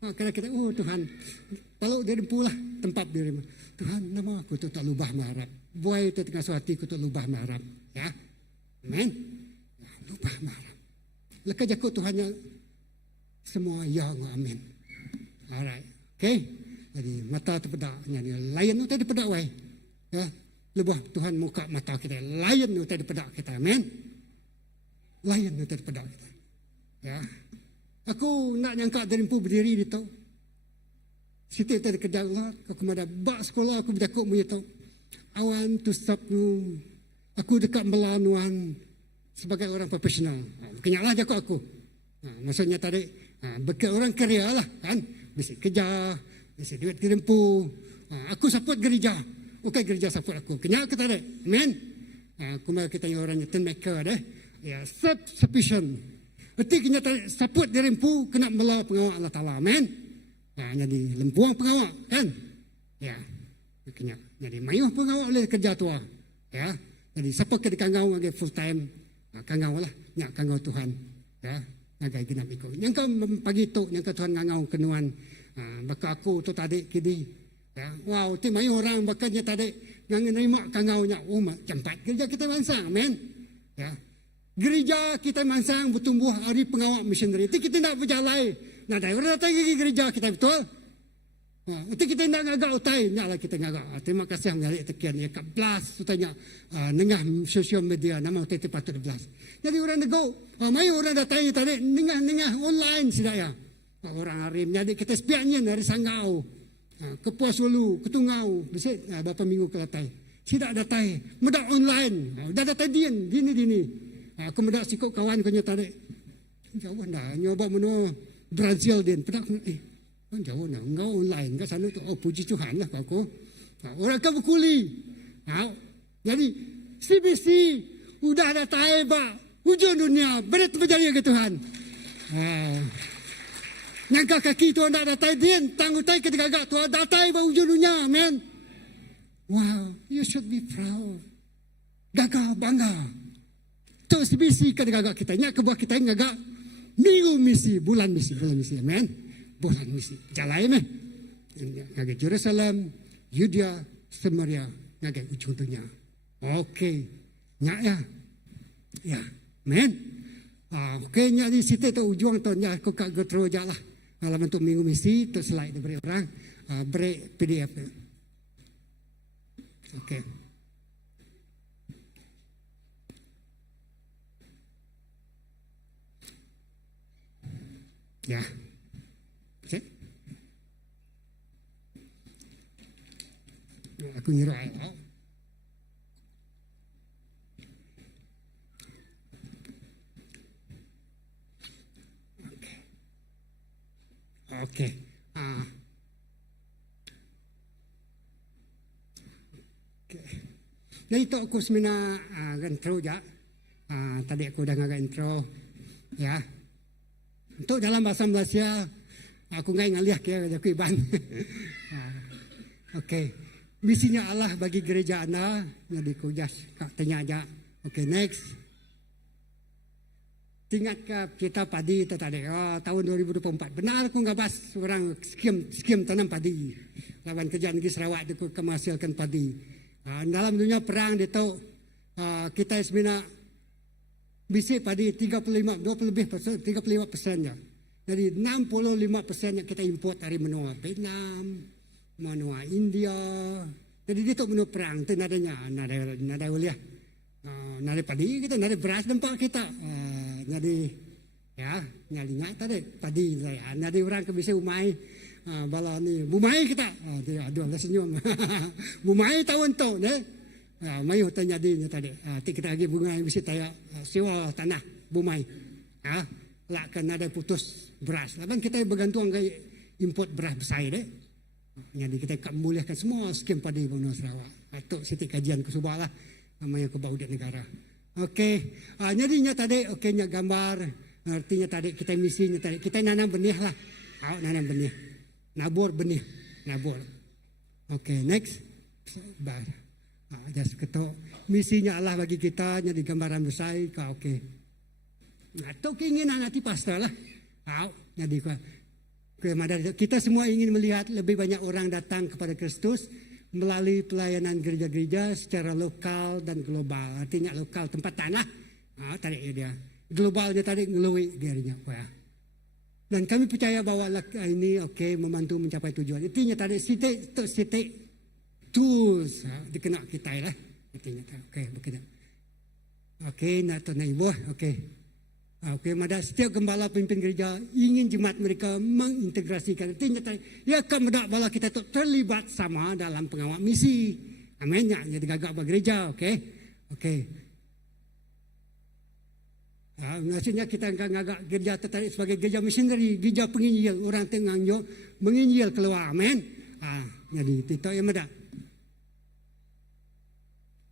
Kira-kira, Tuhan. Kalau dia dempulah tempat dia. Tuhan, nama aku tu tak lubah Arab. Buai tu tengah suati aku tu lubah Arab. Ya. Amen. Lubah Arab. Lekas jaku Tuhannya semua ya amin. Alright. Okay. Jadi mata terpedak. Layan tu tadi pedak wai. Ya. Lebah Tuhan muka mata kita. Layan tu tadi pedak kita. Amen. Layan tu tadi pedak kita. Ya. Aku nak nyangka dari empu berdiri di tau. Situ tadi kerja Allah. Aku ada bak sekolah aku berjakuk punya tau. I want to stop you. Aku dekat melanuan sebagai orang profesional. Kenyaklah jakuk aku. Maksudnya tadi bekerja orang kerja lah kan. Mesti kerja, mesti duit dirempu. Aku support gereja. Okey gereja support aku. Kenyak ke tadi? Amen. Aku mahu kita yang orang ten maker deh. Ya, self-sufficient. Berarti kenyataan support dirempu kena melawan pengawal Allah Ta'ala. Amen. Jadi lempuang pengawal kan. Ya. Kenyak. Jadi mayuh pengawal oleh kerja tua. Ya. Jadi siapa ke kangau ngage full time. Kangau lah. Nyak kangau Tuhan. Ya. Ngagai genap ikut. Yang kau pagi tu yang kau Tuhan ngangau kenuan. Baka aku tu tadi kini. Ya. Wow, ti mayuh orang bakanya tadi ngangenerima kangaunya. Cepat kerja kita bangsa. Amen. Ya. Gereja kita mansang bertumbuh hari pengawal missionary. Itu kita nak berjalan. Nah, dah orang datang ke gereja kita betul. Itu kita nak ngagak utai. Naklah kita ngagak. Terima kasih mengalir tekian. Ya, kat belas. Tanya nengah sosial media. Nama utai patut belas. Jadi orang nego. Mai orang datang tadi. Nengah online sidak ya. Orang harim. Jadi kita sepiaknya dari Sanggau. Kepuas Ulu. Ketungau. Bisa berapa minggu ke latai. Sidak datai. Medak online. Dah datai dini. Aku mendak sikut kawan kau nyata dek. Jauh dah nyoba menu Brazil din. Pedak jauh dah. Engkau online ke sana tu. Puji Tuhan lah kau. Orang kau berkuli. Jadi CBC udah ada taeba hujung dunia. Berat berjaya ke Tuhan. Nyangka kaki tu anda datai din. Tanggutai ketika agak tu datai hujung dunia. Amen. Wow, you should be proud. Gagah bangga. Terus misi ke gagak kita. Nyak ke buah kita yang gagak. Minggu misi. Bulan misi. Amen. Bulan misi. Jalan meh. Ngagak Jerusalem. Yudea. Samaria. Ngagak ujung dunia. Okey. Nyak ya. Ya. Amen. Okey. Nyak di situ tu ujung tu. Nyak aku kak getro je lah. Halaman tu minggu misi. Tu slide diberi orang. Break PDF. Okey. Ya. Okay. Aku ngira ayat. Okey. Okay. Jadi tu aku sebenarnya intro je. Tadi aku dah ngagak intro. Ya. Untuk dalam bahasa Malaysia, aku ngai ngaliah ke aku iban. Okey. Misinya Allah bagi gereja anda. Jadi aku just tanya aja. Okey, next. Ingat ke kita padi itu tadi, tahun 2024. Benar aku nggak bahas orang skim tanam padi. Lawan kerja negeri Sarawak itu menghasilkan padi. Dalam dunia perang dia tahu kita sebenarnya bisi padi 35, 20 lebih persen, 35%-nya. Jadi 65%-nya kita import dari benua Vietnam, benua India. Jadi dia tahu benua perang itu nadanya, nada uliah. Nada padi kita, nada beras tempat kita. Jadi ya nyali ingat tadi padi saya. Nada orang ke bisa umai bala ni bumai kita. Aduh lah senyum. Bumai tahun tu ne. Mai hutan jadi tadi. Kita lagi bunga bisa taya sewa tanah bumai. Ya, lah kan ada putus beras. Laban kita bergantung ke import beras besar deh. Jadi kita memulihkan semua skim padi Benua Sarawak. Itu siti kajian ke Subah lah. Namanya ke Baudet Negara. Okey, nyadinya tadi okeynya gambar, artinya tadi kita misinya tadi kita nanam benih lah, nanam benih, nabur benih, nabur. Okey, next, just ketok misinya Allah bagi kita jadi gambaran besar, okey. Nah, tu keinginan hati pastor lah, jadi kita semua ingin melihat lebih banyak orang datang kepada Kristus melalui pelayanan gereja-gereja secara lokal dan global. Artinya lokal tempat tanah, tadi dia. Globalnya tadi ngelui dirinya. Dan kami percaya bahwa ini membantu mencapai tujuan. Artinya tadi sitik tools dikenak kita lah. Artinya begitu. Nak tu ibu. Mada setiap gembala pemimpin gereja ingin jemaat mereka mengintegrasikan. Artinya ya akan mendak bala kita tu terlibat sama dalam pengawal misi. Amin ya, jadi gagak bergereja, okey. Maksudnya kita gagak gereja tertarik sebagai gereja misioneri, gereja penginjil, orang tengah menginjil keluar, amin. Jadi itu yang ada.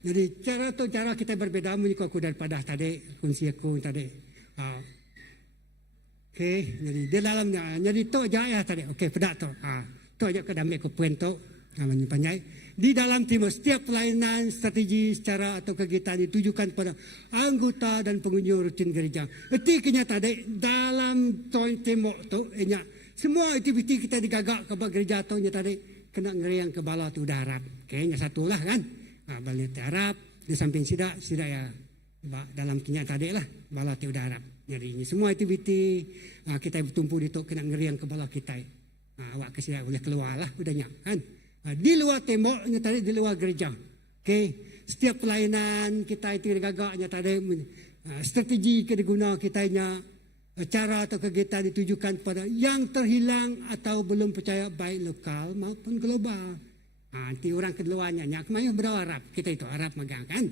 Jadi cara kita berbeda mengikut aku daripada tadi, kunci aku tadi. Jadi di dalamnya, jadi tu aja ya tadi. Pedak tu. Tu aja ke dalam poin tu. Namanya panjang. Di dalam timur setiap pelayanan, strategi, secara atau kegiatan ditujukan pada anggota dan pengunjung rutin gereja. Artinya tadi dalam timur tu, semua aktiviti kita digagak ke gereja tu tadi kena ngeriang ke bala tu darab. Kayaknya satu lah kan. Balik darab di samping sidak ya. Dalam kinyak tadi lah bala ti darab. Jadi ini semua aktiviti kita bertumpu di tu kena ngeriang ke bala kita. Awak kesia boleh keluar lah udahnya kan. Di luar temboknya tadi di luar gereja. Setiap pelayanan kita itu gagaknya tadi strategi kita guna kitanya cara atau kegiatan ditujukan pada yang terhilang atau belum percaya baik lokal maupun global. Nanti orang keluarnya kemana berharap kita itu Arab megang kan.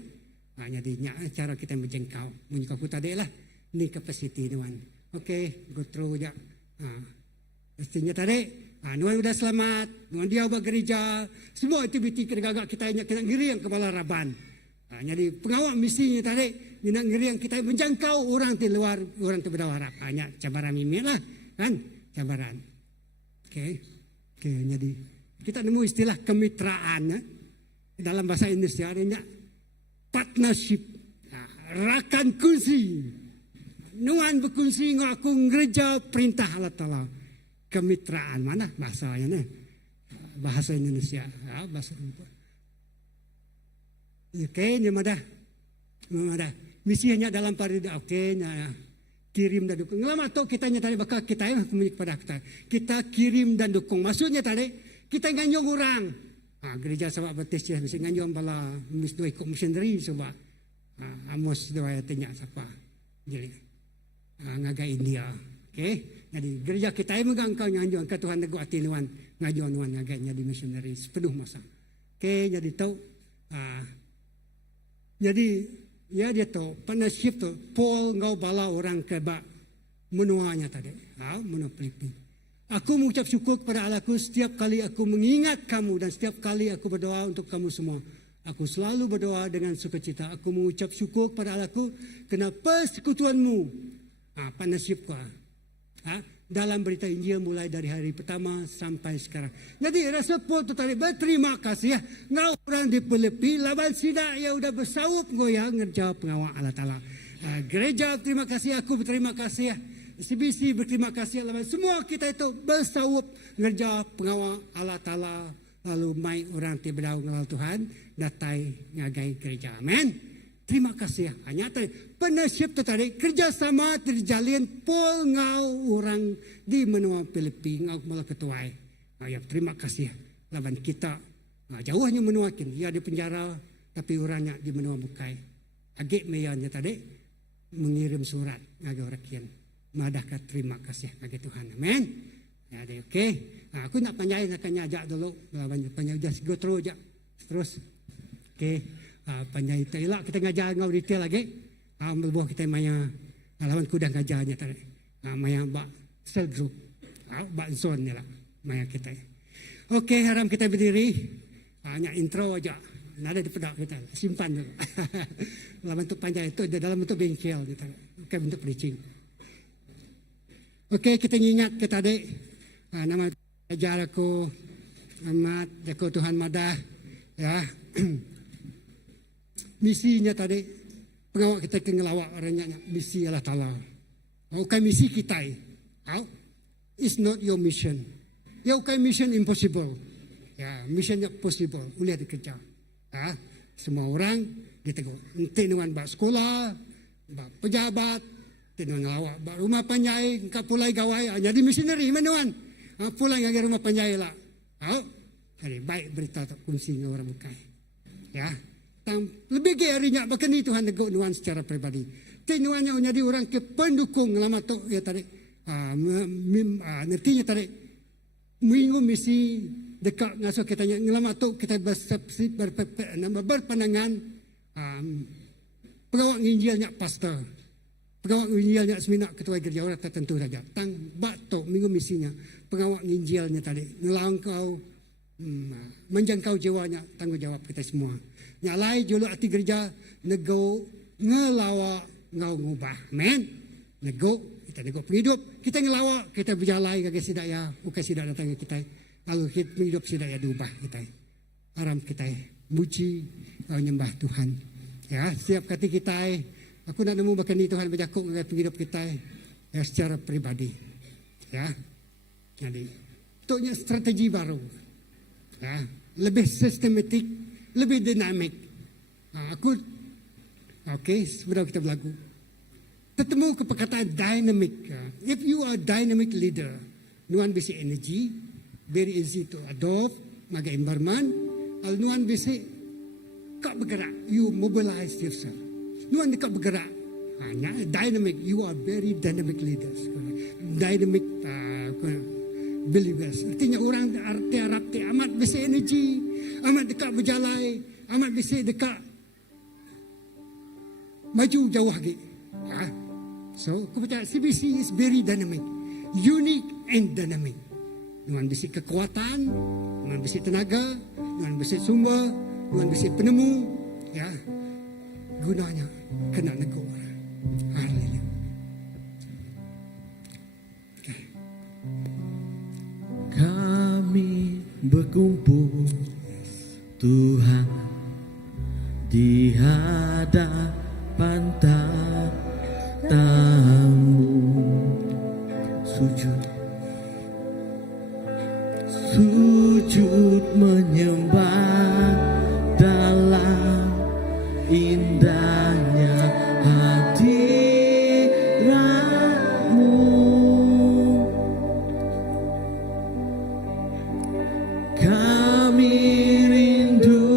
Jadi cara kita menjangkau menjangkau tadi lah ni capacity nuan. Go through je. Pastinya tadi nuan sudah selamat, nuan dia buat gereja, semua aktiviti kerja kita kena ngiriang kepala Raban. Jadi pengawal misinya tadi nak ngiriang kita menjangkau orang di luar, orang di berharap. Hanya cabaran ini lah kan, cabaran. Jadi kita nemu istilah kemitraan dalam bahasa Indonesia artinya partnership, rakan kunci. Nuan berkunci dengan aku gereja perintah Allah Ta'ala. Kemitraan mana bahasanya ni? Bahasa Indonesia. Bahasa Indonesia. Ni madah. Misinya dalam parida. Kirim dan dukung. Lama tu kita tadi bakal kita kepada kita. Kita kirim dan dukung. Maksudnya tadi kita nganyong orang. Gereja Sahabat Baptis ya mesti nganyong bala misdoi komisioneri sebab Amos doa tanya siapa. Jadi ngaga India. Jadi gereja kita megang kau nganyong ke Tuhan nego ati nuan ngajuan nuan ngaganya di missionary sepenuh masa. Jadi tahu jadi ya dia tahu partnership tu Paul ngau bala orang ke bak menuanya tadi. Menua Filipin. Aku mengucap syukur kepada Allahku setiap kali aku mengingat kamu dan setiap kali aku berdoa untuk kamu semua. Aku selalu berdoa dengan sukacita. Aku mengucap syukur kepada Allahku kerana persekutuanmu. Partnership kau. Dalam berita Injil mulai dari hari pertama sampai sekarang. Jadi rasa Paul tu tadi berterima kasih. Ngau orang di Filipi lawan sidak yang udah bersaup goyang ngerja pengawal Allah Ta'ala. Gereja terima kasih, aku berterima kasih. CBC berterima kasih lawan semua kita itu bersaup ngerja pengawal Allah Ta'ala. Lalu mai orang ti berdaung dengan Tuhan datai ngagai gereja. Amin. Terima kasih. Hanya tadi partnership tu tadi kerjasama terjalin Paul ngau orang di menua Filipi ngau mula ketuai. Ya terima kasih lawan kita. Jauhnya menua kin ia di penjara tapi orangnya di menua bukai. Agak meyannya tadi mengirim surat ngagi orang kian. Madahkah terima kasih bagi Tuhan. Amin. Jadi okey. Aku nak panjai nak ajak dulu lawan panjai just go through aja. Terus. Okey. Panjai tak elak kita ngajar ngau detail lagi. Melbuah kita maya lawan kuda ngajarnya tadi. Maya bak cell group. Bak zone ni lah. Maya kita. Okey, haram kita berdiri. Hanya intro aja. Nada di pedak kita. Simpan dulu. Lawan untuk panjai itu dalam bentuk bengkel kita. Bukan bentuk preaching. Okey, kita ingat ke tadi. Nama ajar aku Ahmad, aku Tuhan Madah. Ya. Misinya tadi pengawal kita ke ngelawak orangnya misi Allah Ta'ala. Bukan misi kita. It's not your mission. Ya bukan mission impossible. Ya mission yang possible. Boleh dikerja. Semua orang ditegur. Nanti dengan bak sekolah, bak pejabat, nanti ngelawak bak rumah panjai, engkau pulai gawai. Jadi missionary menuan. Pulai ngagi rumah panjai lah. Jadi baik berita tak fungsi dengan orang bukai. Ya. Lebih ke harinya bahkan ini Tuhan negok nuan secara pribadi. Nuannya jadi orang ke pendukung lama tu ya tadi. Nantinya tadi minggu misi dekat ngasuh kita lama tu kita berpandangan pegawai Injilnya pastor. Pegawai Injilnya seminar ketua gereja orang tertentu saja. Tang batok minggu misinya pegawai Injilnya tadi ngelangkau menjangkau jiwanya tanggungjawab kita semua. Nyalai julu arti gereja nego ngelawa ngau ngubah. Men. Nego kita nego penghidup. Kita ngelawa kita berjalai kagak sidak ya. Bukan sidak datang kita. Lalu kita penghidup sidak ya diubah kita. Haram kita muji nyembah Tuhan. Ya setiap kali kita aku nak nemu bahkan ni Tuhan berjakuk dengan penghidup kita ya secara pribadi. Ya. Jadi tuknya strategi baru. Ya, lebih sistematik, lebih dinamik. Okey, sebelum kita berlagu. Ketemu ke perkataan dynamic. If you are a dynamic leader, nuan bisi energy, very easy to adopt, maga environment. Al nuan bisi kak bergerak, you mobilize yourself. Nuan kak bergerak. Hanya dynamic, you are very dynamic leaders. Dynamic believers. Artinya orang arti amat bisi energi, amat dekat berjalai, amat bisi dekat maju jauh lagi. So, aku percaya CBC is very dynamic, unique and dynamic. Nuan bisi kekuatan, nuan bisi tenaga, nuan bisi sumber, nuan bisi penemu. Ya, gunanya kena negara. Haleluya. Kami berkumpul Tuhan di hadapan tamu, sujud menyembah dalam indahnya hadirat-Mu. Kami rindu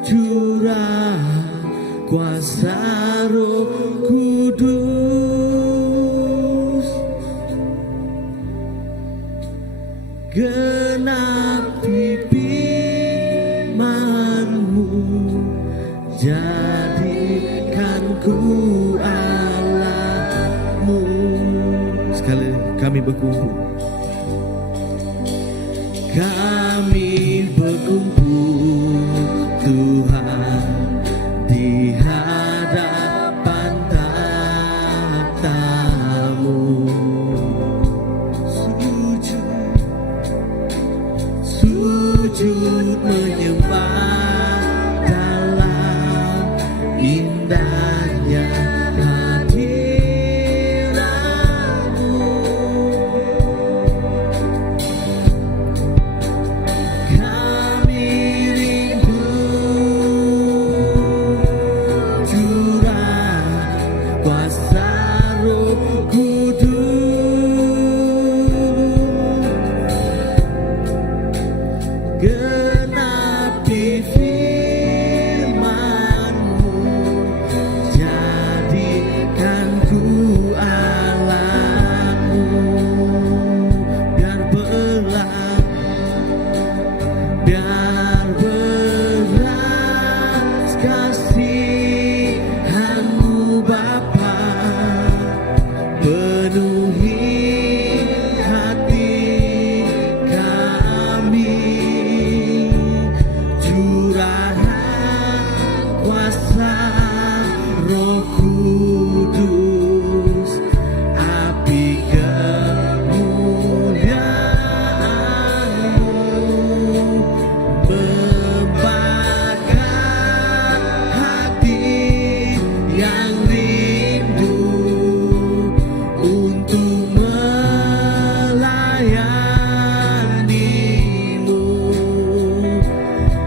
curah kuasa Roh Kudus, genapi firman-Mu, jadikan ku Allah-Mu. Sekali kami berkumpul. Kami berkumpul Tuhan di hadapan tahta-Mu. Sujud menyembah dalam indahnya hadirat-Mu. Kami rindu curah kuasa Roh Kudus, genapi firman-Mu, jadikan ku Allahmu. Biar belas kasihan-Mu Bapa, penuhi hati kami. Curahan kuasa Roh Kudus, api kemuliaan-Mu membakar hati yang rindu untuk melayani-Mu.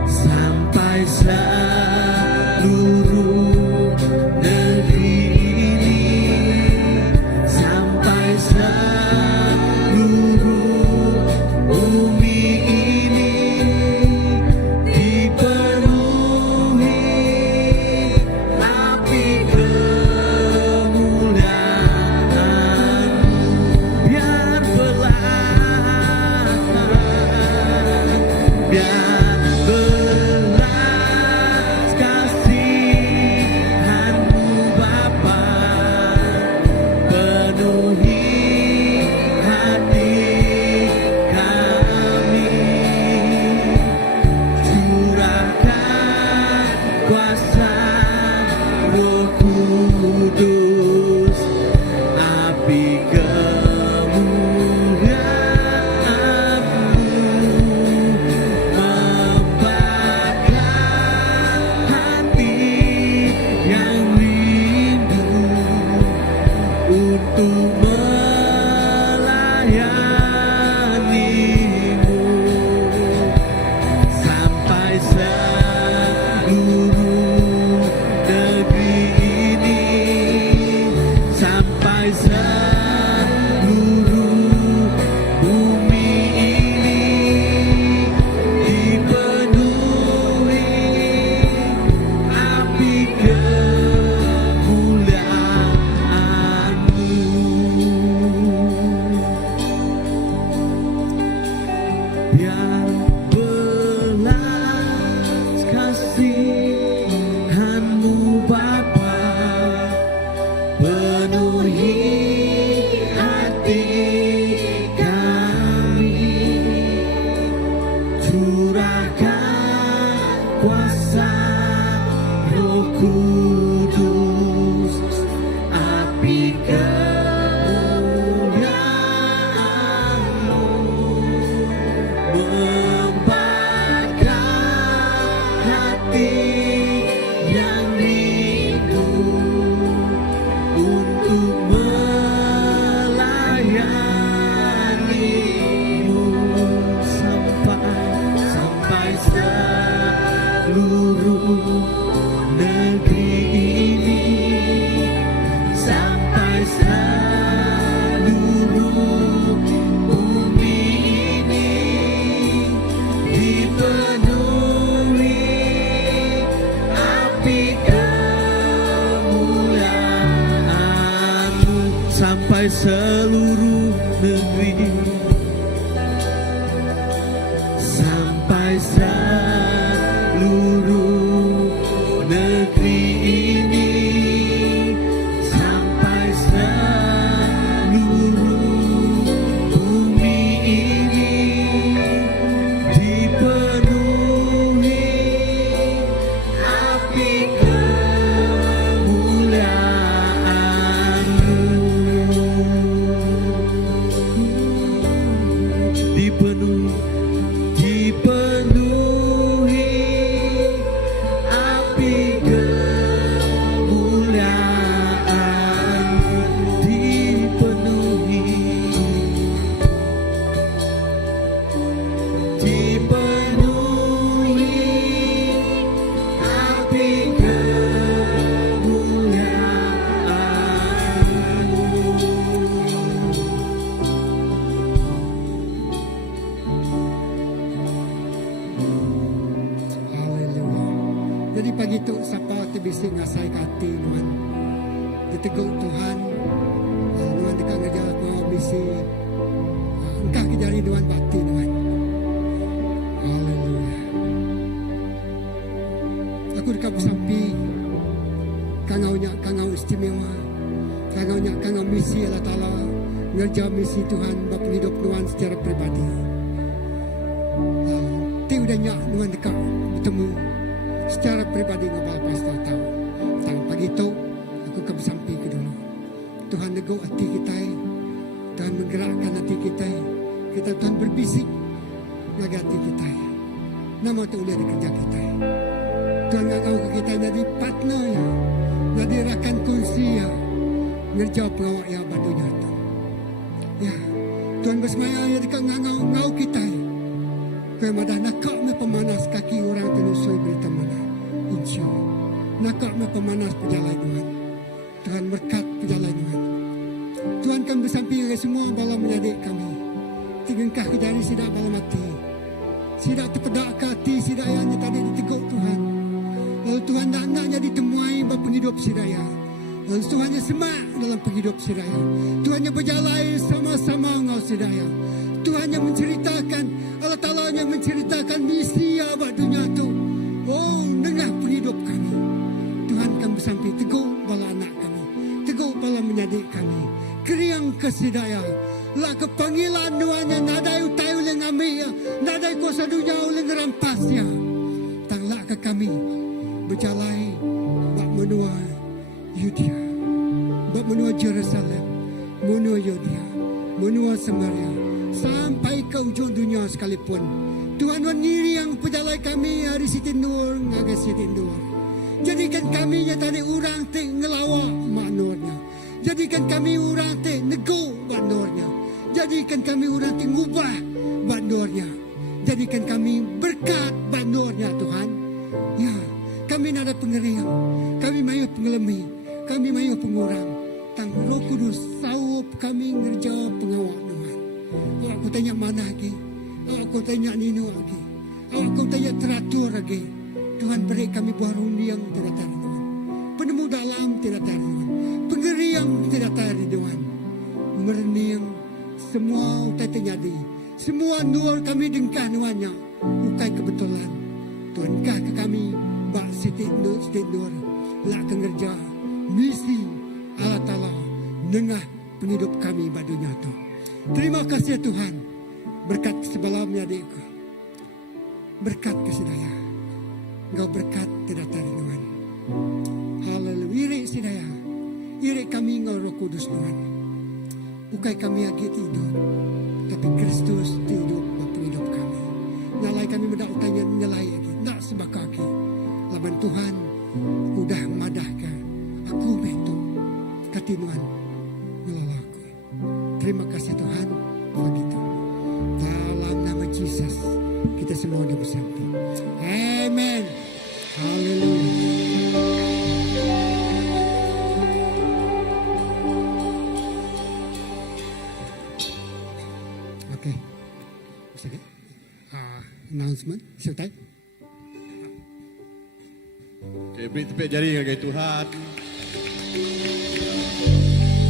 Sampai seluruh negeri ini, sampai seluruh bumi ini dipenuhi api kemuliaan-Mu. Biar belas kasihan-Mu Bapa, penuhi hati kami. Curahkan kuasa Roh Kudus, api kemuliaan-Mu membakar hati yang rindu untuk melayani-Mu. Sampai seluruh negeri ini, sampai seluruh bumi ini dipenuhi api kemuliaan-Mu. Biar belas kasihan-Mu Bapa, penuhi hati kami. Curahkan kuasa Roh Kudus, api kemuliaan-Mu membakar hati yang rindu untuk melayani-Mu. Sampai seluruh negeri ini, sampai seluruh bumi ini dipenuhi api kemuliaan-Mu. Sampai seluruh negeri, sampai seluruh negeri ini, sampai seluruh Haleluya. Jadi pagi itu siapa tu bising ngasai hati Tuhan. Ditegur Tuhan. Tuhan dekat ngajak mau misi. Engkau kejari Tuhan bakti Tuhan. Haleluya. Aku dekat bersampi. Kangau istimewa. Kangau misi Allah Ta'ala. Ngerja misi Tuhan bapa hidup Tuhan secara pribadi. Ti udah nyak Tuhan dekat bertemu secara pribadi dengan pastor tahu. Tang pagi itu aku ke bersampi ke dulu. Tuhan nego hati kita. Tuhan menggerakkan hati kita. Kita Tuhan berbisik jaga hati kita. Nama tu udah kerja kita. Tuhan ngau ke kita jadi partner ya. Jadi rakan kunci ya. Ngerja pengawak ya badunya tu. Ya. Tuhan bersemaya ya dekat ngau kita. Kaya madah nakak me pemanas kaki orang tenusui berita mana. Insya Allah. Nakak me pemanas pejalan Tuhan. Tuhan berkat pejalan Tuhan. Tuhan kan bersamping dengan semua bala menyadik kami. Tingkah kejari sidak bala mati. Sidak terpedak ke hati sidak yang tadi diteguk Tuhan. Lalu Tuhan nak jadi temuai bapa penghidup sidaya. Lalu Tuhan semak dalam penghidup sidaya. Tuhan berjalan sama-sama ngau sidaya. Tuhan yang menceritakan, Allah Ta'ala yang menceritakan misi abad dunia itu. Oh, dengar penghidup kami. Tuhan kan bersampai teguh bala anak kami. Teguh bala menyadik kami. Keriang kesidaya. Lah kepanggilan Tuhan yang nadai utai oleh kami. Nadai kuasa dunia oleh ngerampasnya. Tanglah ke kami. Berjalan bak menua Yudea. Bak menua Jerusalem. Menua Yudea. Menua Samaria. Sampai ke ujung dunia sekalipun. Tuhan waniri yang pejalai kami hari Siti Nur, ngagai Siti Nur. Jadikan kami yang tadi orang te ngelawak mak nurnya. Jadikan kami orang te nego mak nurnya. Jadikan kami orang te ngubah mak nurnya. Jadikan kami berkat mak nurnya Tuhan. Ya, kami nada pengeriang. Kami mayu pengelemi. Kami mayu pengurang. Tang Roh Kudus saup kami ngerja pengawak Tuhan. Aku tanya mana lagi? Aku tanya Nino lagi. Aku tanya teratur lagi. Tuhan beri kami buah yang tidak tarik Tuhan. Penemu dalam tidak tarik Tuhan. Pengeriang tidak tarik Tuhan. Mereniang semua utai terjadi. Semua nur kami dengkah nuannya. Ukai kebetulan. Tuhan kah ke kami. Bak Siti Nur. Lak kengerja. Misi Allah Ta'ala. Nengah penghidup kami badunya tu. Terima kasih Tuhan. Berkat sebalamnya adikku. Berkat kesidaya. Engkau berkat tidak tarik Tuhan. Haleluya. Irik sidaya. Irik kami engkau Roh Kudus Tuhan. Bukai kami lagi tidur. Tapi Kristus tidur bapa hidup kami. Nyalai kami mendak utanya nyalai lagi. Tak sebab kaki. Laban Tuhan. Udah madahkan. Aku betul. Kati Tuhan. Ngelalaku. Terima kasih Tuhan. Begitu. Dalam nama Yesus. Kita semua dah bersatu. Amen. Haleluya. Okay. Sige. Announcement. Selesai. Okay, beri tepuk jari kepada Tuhan.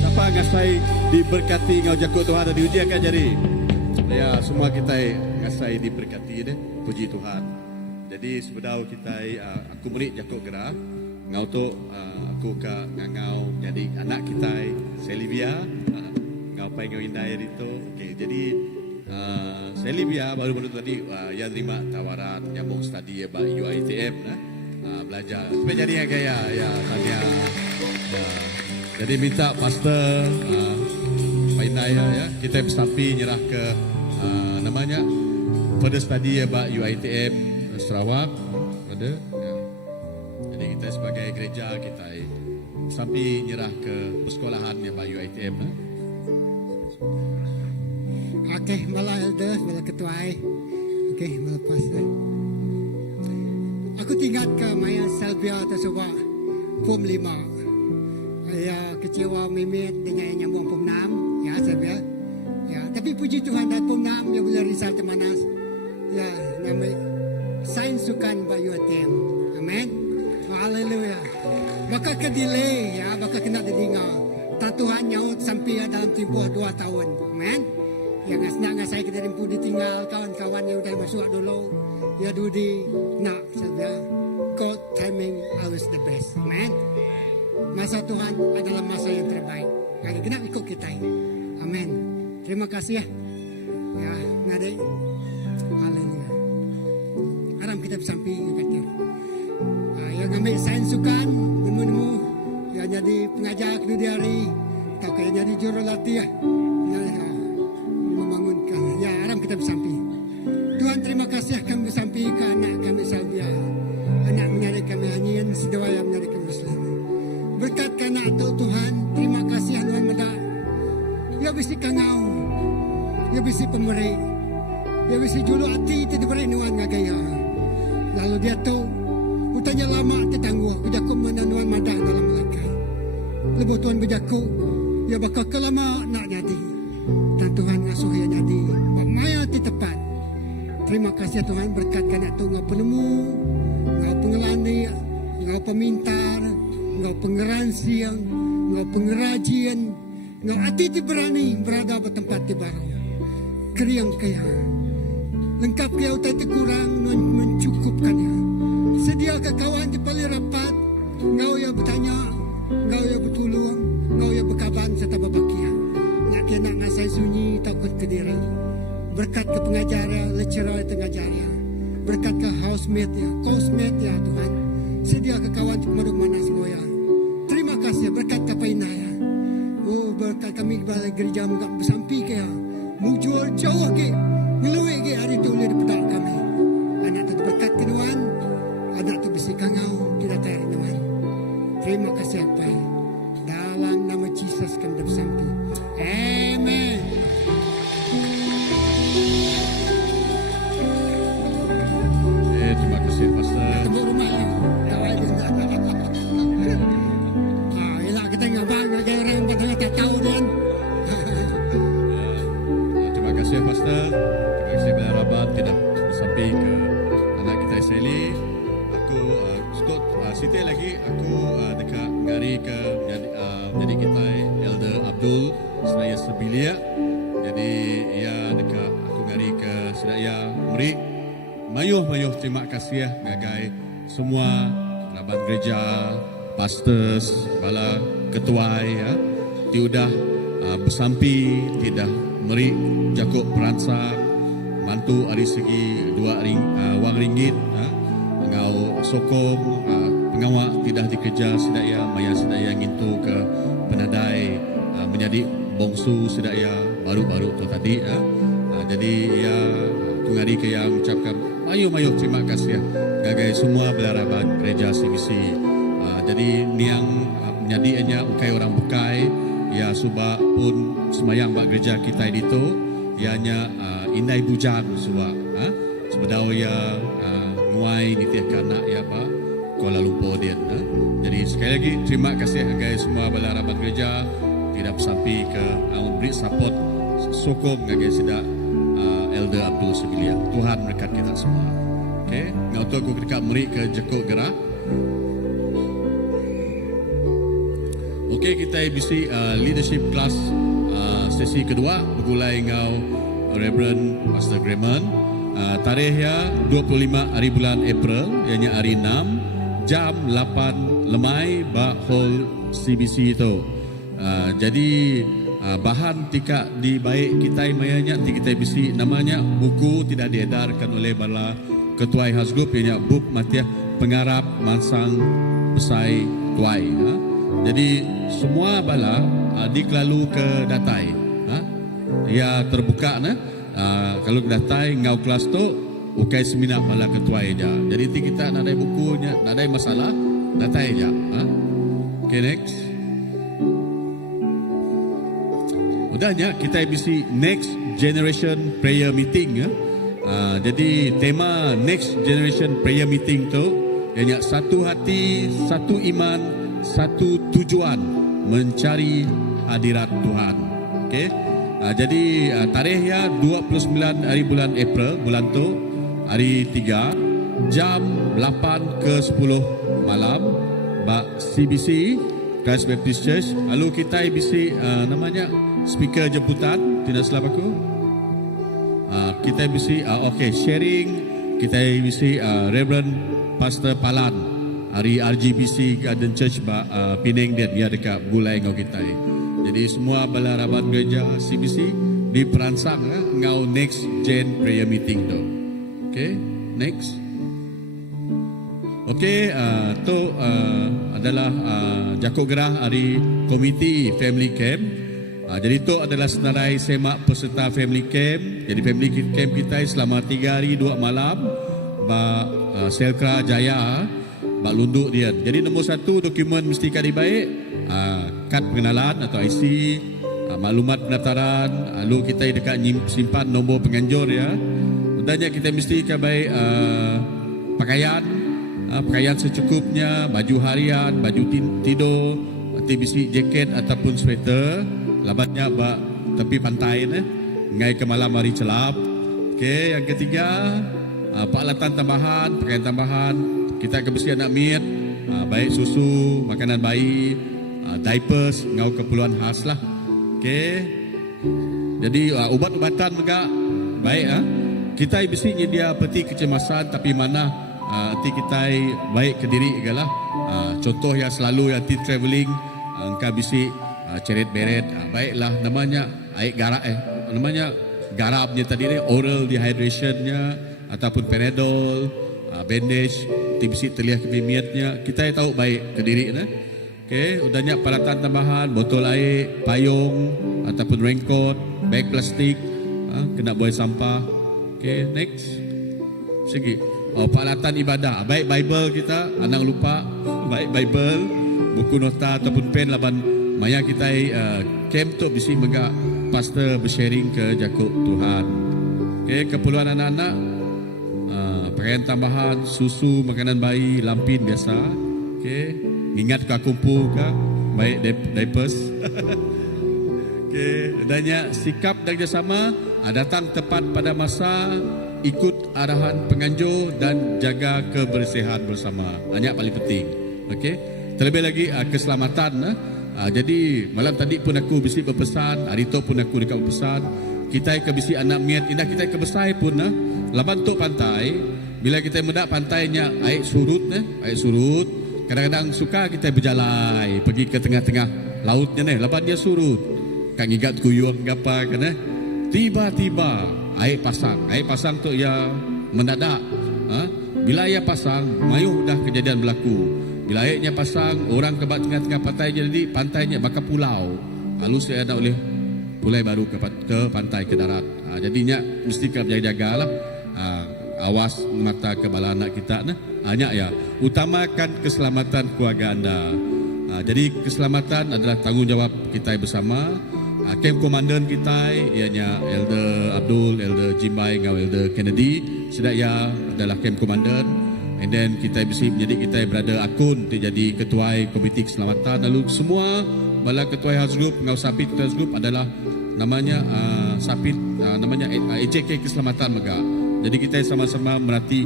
Siapa ngasai diberkati ngau jakut Tuhan dan diujiakan jari. Ya, semua kita ngasai diberkati deh. Puji Tuhan. Jadi sebedau kita aku beri jakut gerak. Ngau tu aku ke ngau jadi anak kita Selivia. Ngau pai ngau indai itu. Okey, jadi Selivia baru-baru tadi yang terima tawaran nyambung studi about UiTM belajar. Supaya jadi yang kaya ya tanya. Jadi minta pastor Painai ya kita bersapi nyerah ke namanya further study about UiTM Sarawak ada ya. Jadi kita sebagai gereja kita sampai nyerah ke persekolahan yang about UiTM Okey, malah elders, malah ketua. Okey, malah pastor. Aku tinggal ke Maya salvia tersebut form 5. Ya, kecewa Mehmet dengan yang nyambung form 6. Ya, salvia. Ya, tapi puji Tuhan dan form 6 yang boleh risau Temanas. Ya, nama sains sukan Bayu Atem. Amin. Haleluya. Bakal ke delay ya, bakal kena didengar. Tak Tuhan nyaut sampai dalam tempoh 2 tahun. Amin. Yang senang saya kita rimpu ditinggal kawan-kawan yang dah masuk dulu. Ya Dudi nak saja. God timing always the best. Amen. Masa Tuhan adalah masa yang terbaik. Kali kena ikut kita. Amin. Terima kasih ya. Ya, nade. Haleluya. Haram kita bersamping kata. Yang ambil sains sukan nemu-nemu yang jadi pengajar kedua hari atau kayak jadi jurulatih ya. Membangunkan. Ya, haram kita bersamping. Tuhan terima kasih kami bersamping ke anak kami Salvia. Anak menyari kami hanyian sedoa yang menyari kami Muslim. Berkat karena itu Tuhan, terima kasih Tuhan Meda. Ya bisi kangau. Ya bisi pemeri. Ya bisi julu hati itu diberi nuan ngagaya. Lalu dia tu utanya lama tetangguh kujaku menanuan madah dalam melakai. Lebuh Tuhan berjaku. Ya bakal kelama nak jadi. Dan Tuhan ngasuh ya jadi. Maya ti tepat. Terima kasih Tuhan berkat karena itu ngau penemu, ngau pengelani, ngau pemintar, ngau pengeransiang, ngau pengrajian, ngau hati ti berani berada di tempat ti baru. Keriang kaya. Lengkap kaya utai ti kurang mencukupkannya. Sedia ke kawan di paling rapat, ngau ya bertanya, ngau ya bertulung, ngau ya berkaban serta berbakia. Nak kena ngasai sunyi takut ke diri. Berkat ke pengajar ya, lecturer pengajar ya. Berkat ke housemate ya, coursemate ya Tuhan. Sedia ke kawan pemaduk mana semua ya. Terima kasih berkat ke Paina ya. Oh berkat kami balik gereja muka bersampi ke ya. Mujur jauh ke, ngelui ke hari itu oleh pedak kami. Anak tu berkat ke Tuhan, anak tu besi kangau kita tayar teman. Terima kasih apa ya. Dalam nama Yesus kami bersampi. Amen. Terima kasih Pastor. Tembok rumah ya. Yelah kita ngabang kayak orang yang tak tahu kan. Terima kasih Pastor. Terima kasih Bela Rabat tidak sampai ke anak kita Sally. Aku Scott Siti lagi aku dekat ngari ke jadi kita Elder Abdul Seraya Sebilia. Jadi ia dekat aku ngari ke Seraya Meri. Mayuh terima kasih ya ngagai semua rabat gereja, pastors, bala ketua ya. Tiudah bersampi, tidak meri jakuk peransang, mantu dari segi wang ringgit, ngau sokong, pengawak tidak dikejar sedaya, maya sedaya ngintu ke penadai menjadi bongsu sedaya baru-baru tu tadi ya. Jadi ya tungari ke yang ucapkan mayu terima kasih ya gagai semua belaraban gereja CBC. Jadi niang menjadinya ukai orang bukai ya suba pun semayang bak gereja kita itu ianya indai bujang suba sebedau ya nguai nitiah kanak ya ba Kuala Lumpur dia. Jadi sekali lagi terima kasih gagai semua belaraban gereja tidak sampai ke memberi support sokong gagai sedak Elder Abdul Sebilia. Tuhan berkat kita semua. Okey, ngau tu aku dekat meri ke jekuk gerak. Okey, kita bisi leadership class sesi kedua bergulai ngau Reverend Pastor Grayman. Tarikhnya 25 hari bulan April, ianya hari 6 jam 8 lemai ba hall CBC itu. Jadi bahan tika di baik kita mayanya kita bisi namanya buku tidak diedarkan oleh bala ketua House Group ianya buk matiah pengarap mansang besai tuai. Jadi semua bala diklalu ke datai. Ya terbuka kalau ke datai ngau kelas tu ukai seminar bala ketua aja. Jadi kita nak ada bukunya, nak ada masalah datai aja. Okay, next. Udahnya kita bisi next generation prayer meeting ya. Jadi tema next generation prayer meeting tu Ianya satu hati, satu iman, satu tujuan mencari hadirat Tuhan. Okey. Jadi tarikhnya 29 hari bulan April, bulan tu hari 3 jam 8 ke 10 malam bak CBC Christ Baptist Church. Lalu kita bisi namanya speaker jemputan, tidak salah aku. Kita bisi sharing, kita bisi Reverend Pastor Palan hari RGBC Garden Church Penang dia dekat Bulai ngau kita. Jadi semua bala rabat gereja CBC diperansang ngau next gen prayer meeting tu. Okay, next. Okay, tu adalah Jakuk Gerah hari komiti family camp. Jadi tu adalah senarai semak peserta family camp. Jadi family camp kita selama 3 hari 2 malam Selkra Jaya bak lunduk dia. Jadi nombor 1 dokumen mesti kali baik, kad pengenalan atau IC, maklumat pendaftaran. Lalu kita dekat simpan nombor penganjur ya. Udahnya kita mesti kali baik pakaian secukupnya, baju harian, baju tidur, TBC jaket ataupun sweater. Labatnya bak tepi pantai ngai ke malam hari celap. Okey, yang ketiga peralatan tambahan, pakaian tambahan. Kita kebersihan anak miat, baik susu, makanan bayi, diapers, ngau keperluan khas lah. Okey. Jadi ubat-ubatan juga baik Kita mesti nyedia peti kecemasan tapi mana ti kita baik ke diri galah. Contoh yang selalu yang ti travelling engkau bisi ceret beret baiklah namanya air garam namanya garamnya tadi ni oral dehydrationnya ataupun Panadol, bandage, TBC terlihat kebimiatnya, kita tahu baik ke diri Okey, udahnya peralatan tambahan, botol air, payung ataupun raincoat, beg plastik, kena buang sampah. Okey, next. Segi. Peralatan ibadah, baik Bible kita, anak lupa, baik Bible, buku nota ataupun pen laban maya kita camp tu bisi mega pastor bersharing ke Jakuk Tuhan. Okey, keperluan anak-anak pakaian tambahan, susu, makanan bayi, lampin biasa. Okey, ingat ke kumpul ke baik diapers. Okey, adanya sikap dan kerjasama, datang tepat pada masa, ikut arahan penganjur dan jaga kebersihan bersama. Banyak paling penting. Okey, terlebih lagi keselamatan. Jadi malam tadi pun aku bisi berpesan, hari tu pun aku dekat berpesan, kita ke bisi anak miat indah kita ke besai pun laban tu pantai. Bila kita mendak pantainya air surut air surut, kadang-kadang suka kita berjalan pergi ke tengah-tengah lautnya laban dia surut. Kan ingat kuyuang apa kan tiba-tiba air pasang tu ya mendadak. Bila ia pasang, mayuh dah kejadian berlaku. Bila airnya pasang, orang kebak tengah-tengah pantai jadi pantainya maka pulau. Lalu saya nak oleh pulai baru ke pantai ke darat. Jadinya mesti kita jaga-jagalah. Awas mata kepala anak kita hanya ya utamakan keselamatan keluarga anda. Jadi keselamatan adalah tanggungjawab kita bersama. Camp komandan kita ianya Elder Abdul, Elder Jimbai, ngau Elder Kennedy sedaya adalah camp komandan. And then kita bisi menjadi kita berada akun jadi ketua komiti keselamatan. Lalu semua bala ketua house group ngau sapit house group adalah namanya sapit namanya AJK keselamatan mega. Jadi kita sama-sama merhati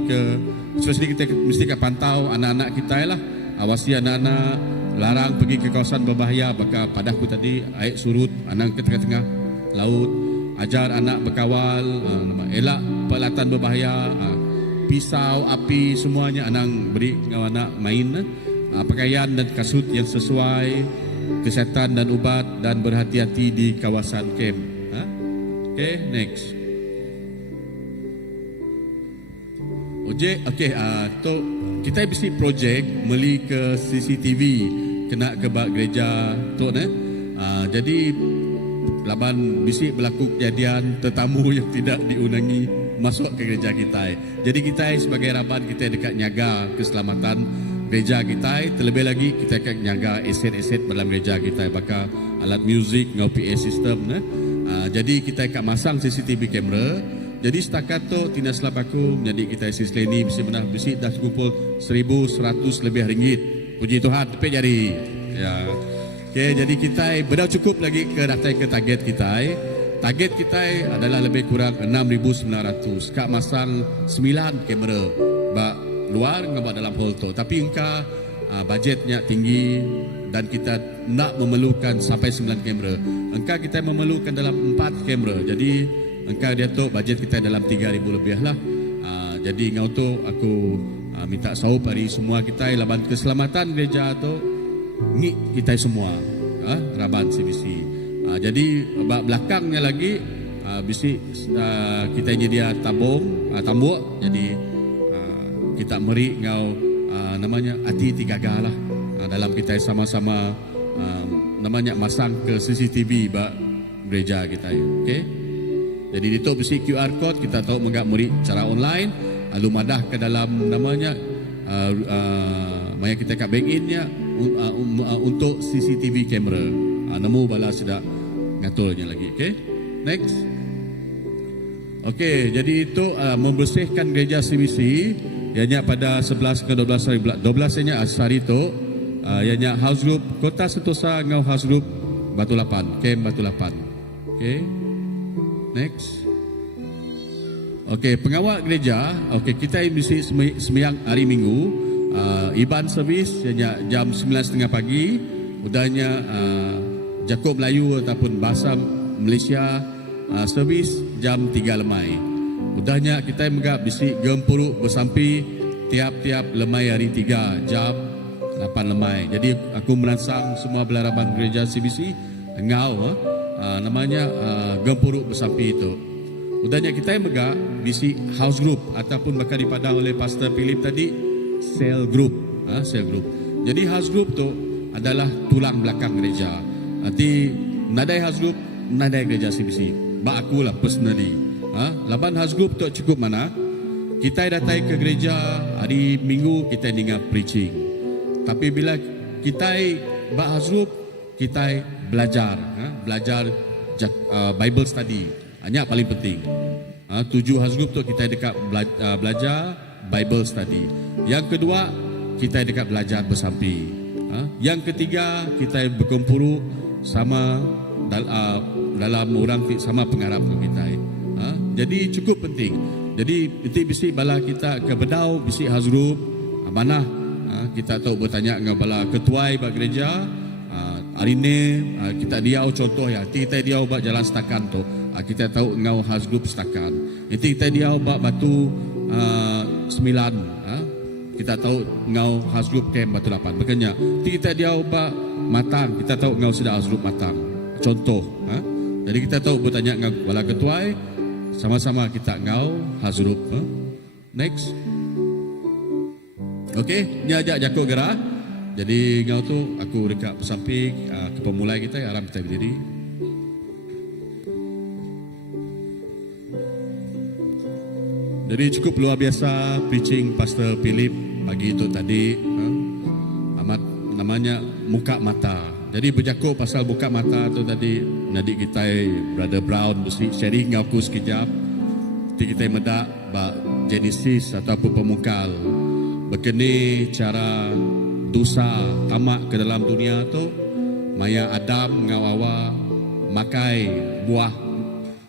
especially kita mesti pantau anak-anak kita lah. Awasi anak-anak, larang pergi ke kawasan berbahaya. Maka padaku tadi air surut, anak ke tengah-tengah laut. Ajar anak berkawal, elak peralatan berbahaya, pisau, api, semuanya anak beri anak main. Pakaian dan kasut yang sesuai, kesihatan dan ubat, dan berhati-hati di kawasan camp. Okay, next. Tu kita bisi projek meli ke CCTV kena ke bak gereja tu jadi laban bisi berlaku kejadian tetamu yang tidak diundangi masuk ke gereja kita. Jadi kita sebagai raban kita dekat nyaga keselamatan gereja kita, terlebih lagi kita akan nyaga aset-aset dalam gereja kita, bakal alat muzik ngau PA system jadi kita akan masang CCTV kamera. Jadi setakat tu tina selap aku menjadi kita sisle ni bisi dah kumpul 1,100 lebih ringgit. Puji Tuhan, tepi jari. Ya. Okey, jadi kita berdah cukup lagi ke datang ke target kita. Target kita adalah lebih kurang 6,900. Kak masang 9 kamera. Bak luar ngabak dalam hall tu. Tapi engkau budgetnya tinggi dan kita nak memerlukan sampai 9 kamera. Engkau kita memerlukan dalam 4 kamera. Jadi engkau dia tu bajet kita dalam 3,000 lebih lah. Jadi ngau tu aku minta saup hari semua kita laban keselamatan gereja tu ni kita semua raban CBC. Jadi belakangnya lagi bisi kita nyedia tambuk. Jadi kita meri ngau namanya hati tiga lah dalam kita sama-sama namanya masang ke CCTV bak gereja kita. Okey. Jadi itu besi QR code kita tahu menggak meri cara online lalu madah ke dalam namanya maya kita kat bank innya untuk CCTV kamera. Nemu bala sudah ngaturnya lagi. Okey. Next. Okey, jadi itu membersihkan gereja CBC ianya pada 11 ke 12 hari 12 nya hari itu ianya house group Kota Sentosa ngau house group Batu Lapan, camp Batu Lapan. Okey. Next. Okey, pengawal gereja, okey kita mesti sembahyang hari Minggu, iban servis jam 9.30 pagi, udahnya Jakob Melayu ataupun Bahasa Malaysia servis jam 3 lemai. Udahnya kita menggap bisi gempuruk bersampi tiap-tiap lemai hari 3 jam 8 lemai. Jadi aku merangsang semua belaraban gereja CBC ngau namanya gempuruk bersampi itu. Udahnya kita yang megak bisi house group ataupun bakal dipadang oleh Pastor Philip tadi cell group, cell group. Jadi house group tu adalah tulang belakang gereja. Nanti nadai house group, nadai gereja CBC. Bak aku lah personally. Laban house group tu cukup mana? Kita datang ke gereja hari Minggu kita dengar preaching. Tapi bila kita bak house group kita belajar Bible study. Hanya paling penting. 7 house group tu kita dekat belajar Bible study. Yang kedua kita dekat belajar bersampi. Yang ketiga kita berkumpul sama dalam orang sama pengarap kita. Jadi cukup penting. Jadi bisi bala kita ke bedau bisi house group mana kita tahu bertanya dengan bala ketua bak gereja. Hari ni kita diau contoh ya, kita diau bak jalan setakan tu. Kita tahu ngau house group setakan. Nanti kita diau bak batu 9. Kita tahu ngau house group camp Batu Lapan. Makanya kita diau bak matang, kita tahu ngau sudah house group matang. Contoh. Jadi kita tahu bertanya dengan bala ketua, sama-sama kita ngau house group. Next. Okey, ni ajak Jakob gerak. Jadi ngau tu aku dekat pesamping ke pemulai kita aram kita berdiri. Jadi cukup luar biasa preaching Pastor Philip pagi itu tadi. Amat namanya muka mata. Jadi berjakup pasal buka mata tu tadi nadik kita Brother Brown mesti sharing ngau aku sekejap. Nanti kita medak bak Genesis ataupun pemukal. Begini cara dosa tamak ke dalam dunia tu maya Adam ngawawa makai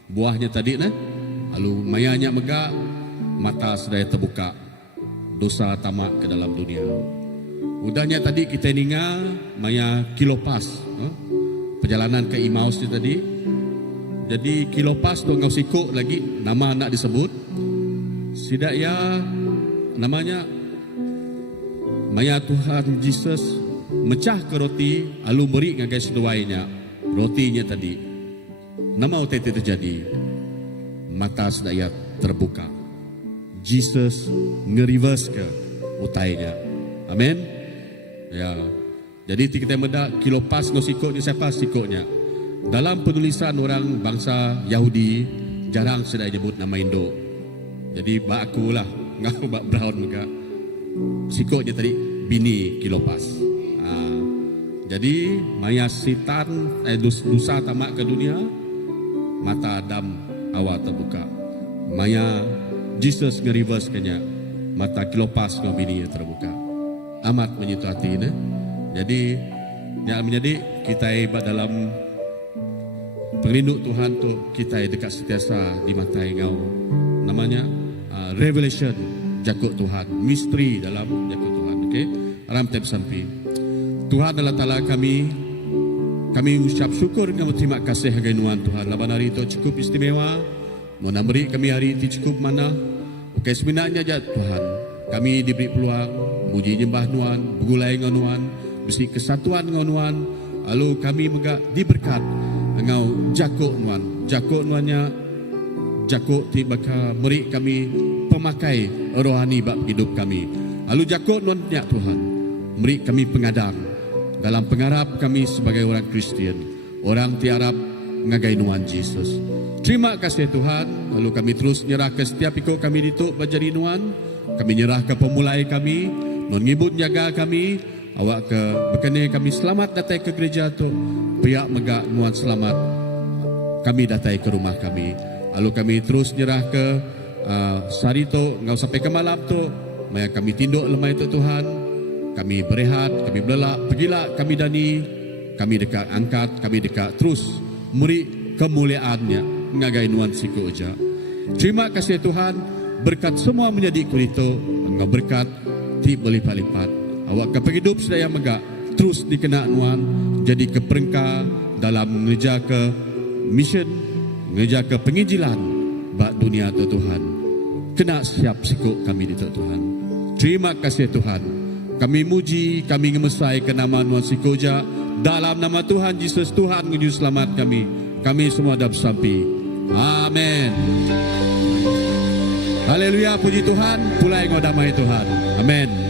buahnya tadi lalu mayanya megak mata sudah terbuka dosa tamak ke dalam dunia. Udahnya tadi kita dengar maya Kilopas perjalanan ke Emmaus tu tadi. Jadi Kilopas tu ngau sikuk lagi nama nak disebut sidak ya namanya maya Tuhan Yesus mecah ke roti lalu beri dengan guys seduainya rotinya tadi. Nama utai terjadi mata sedaya terbuka. Jesus nge-reverse ke utainya. Amin. Ya. Jadi kita medak Kilopas no sikut ni siapa sikutnya. Dalam penulisan orang bangsa Yahudi jarang sedaya nyebut nama Indo. Jadi bak akulah ngau bak Brown juga. Sikutnya tadi bini Kilopas. Jadi maya setan dosa tamak ke dunia mata Adam awal terbuka. Maya Jesus nge-reverse kanya mata kilopas ng bini terbuka. Amat menyentuh hati ne. Jadi yang menjadi kita ibadah dalam pelindung Tuhan tu kita dekat sentiasa di mata engau. Namanya revelation jakut Tuhan, misteri dalam jakut Tuhan. Okey. Aram tep sampai. Tuhan adalah Taala kami ucap syukur dan berterima kasih agai Nuan Tuhan. Laban hari itu cukup istimewa. Mau beri kami hari itu cukup mana. Okey sebenarnya aja Tuhan. Kami diberi peluang muji nyembah Nuan, bergulai dengan Nuan, besi kesatuan dengan Nuan. Lalu kami megak diberkat engau jakuk Nuan. Jakuk Nuannya jakuk tiba beri kami pemakai rohani bab hidup kami. Lalu jakuk Nuannya Tuhan. Beri kami pengadang dalam pengharap kami sebagai orang Kristian, orang tiarap ngagai Nuan Yesus. Terima kasih Tuhan. Lalu kami terus nyerah ke setiap ikut kami dituk bajari Nuan. Kami nyerah ke pemulai kami, non ngibut jaga kami, awak ke berkenai kami selamat datang ke gereja tu. Pihak megak Nuan selamat kami datang ke rumah kami. Lalu kami terus nyerah ke sehari tu, ngau sampai ke malam tu, maya kami tinduk lemah itu Tuhan. Kami berehat, kami belak, pergilah kami dani, kami dekat angkat, kami dekat terus muri kemuliaannya ngagai Nuan siku aja. Terima kasih Tuhan, berkat semua menjadi kulito, engkau berkat ti berlipat-lipat. Awak ke penghidup sedaya megak terus dikena Nuan, jadi ke perengka dalam mengejar ke mission, mengejar ke penginjilan bak dunia tu Tuhan. Kena siap siku kami di Tuhan. Terima kasih Tuhan. Kami muji, kami ngemesai ke nama Nuan Sikoja. Dalam nama Tuhan Yesus, Tuhan menuju selamat kami. Kami semua dah bersampai. Amin. Haleluya, puji Tuhan. Pulai ngau damai Tuhan. Amin.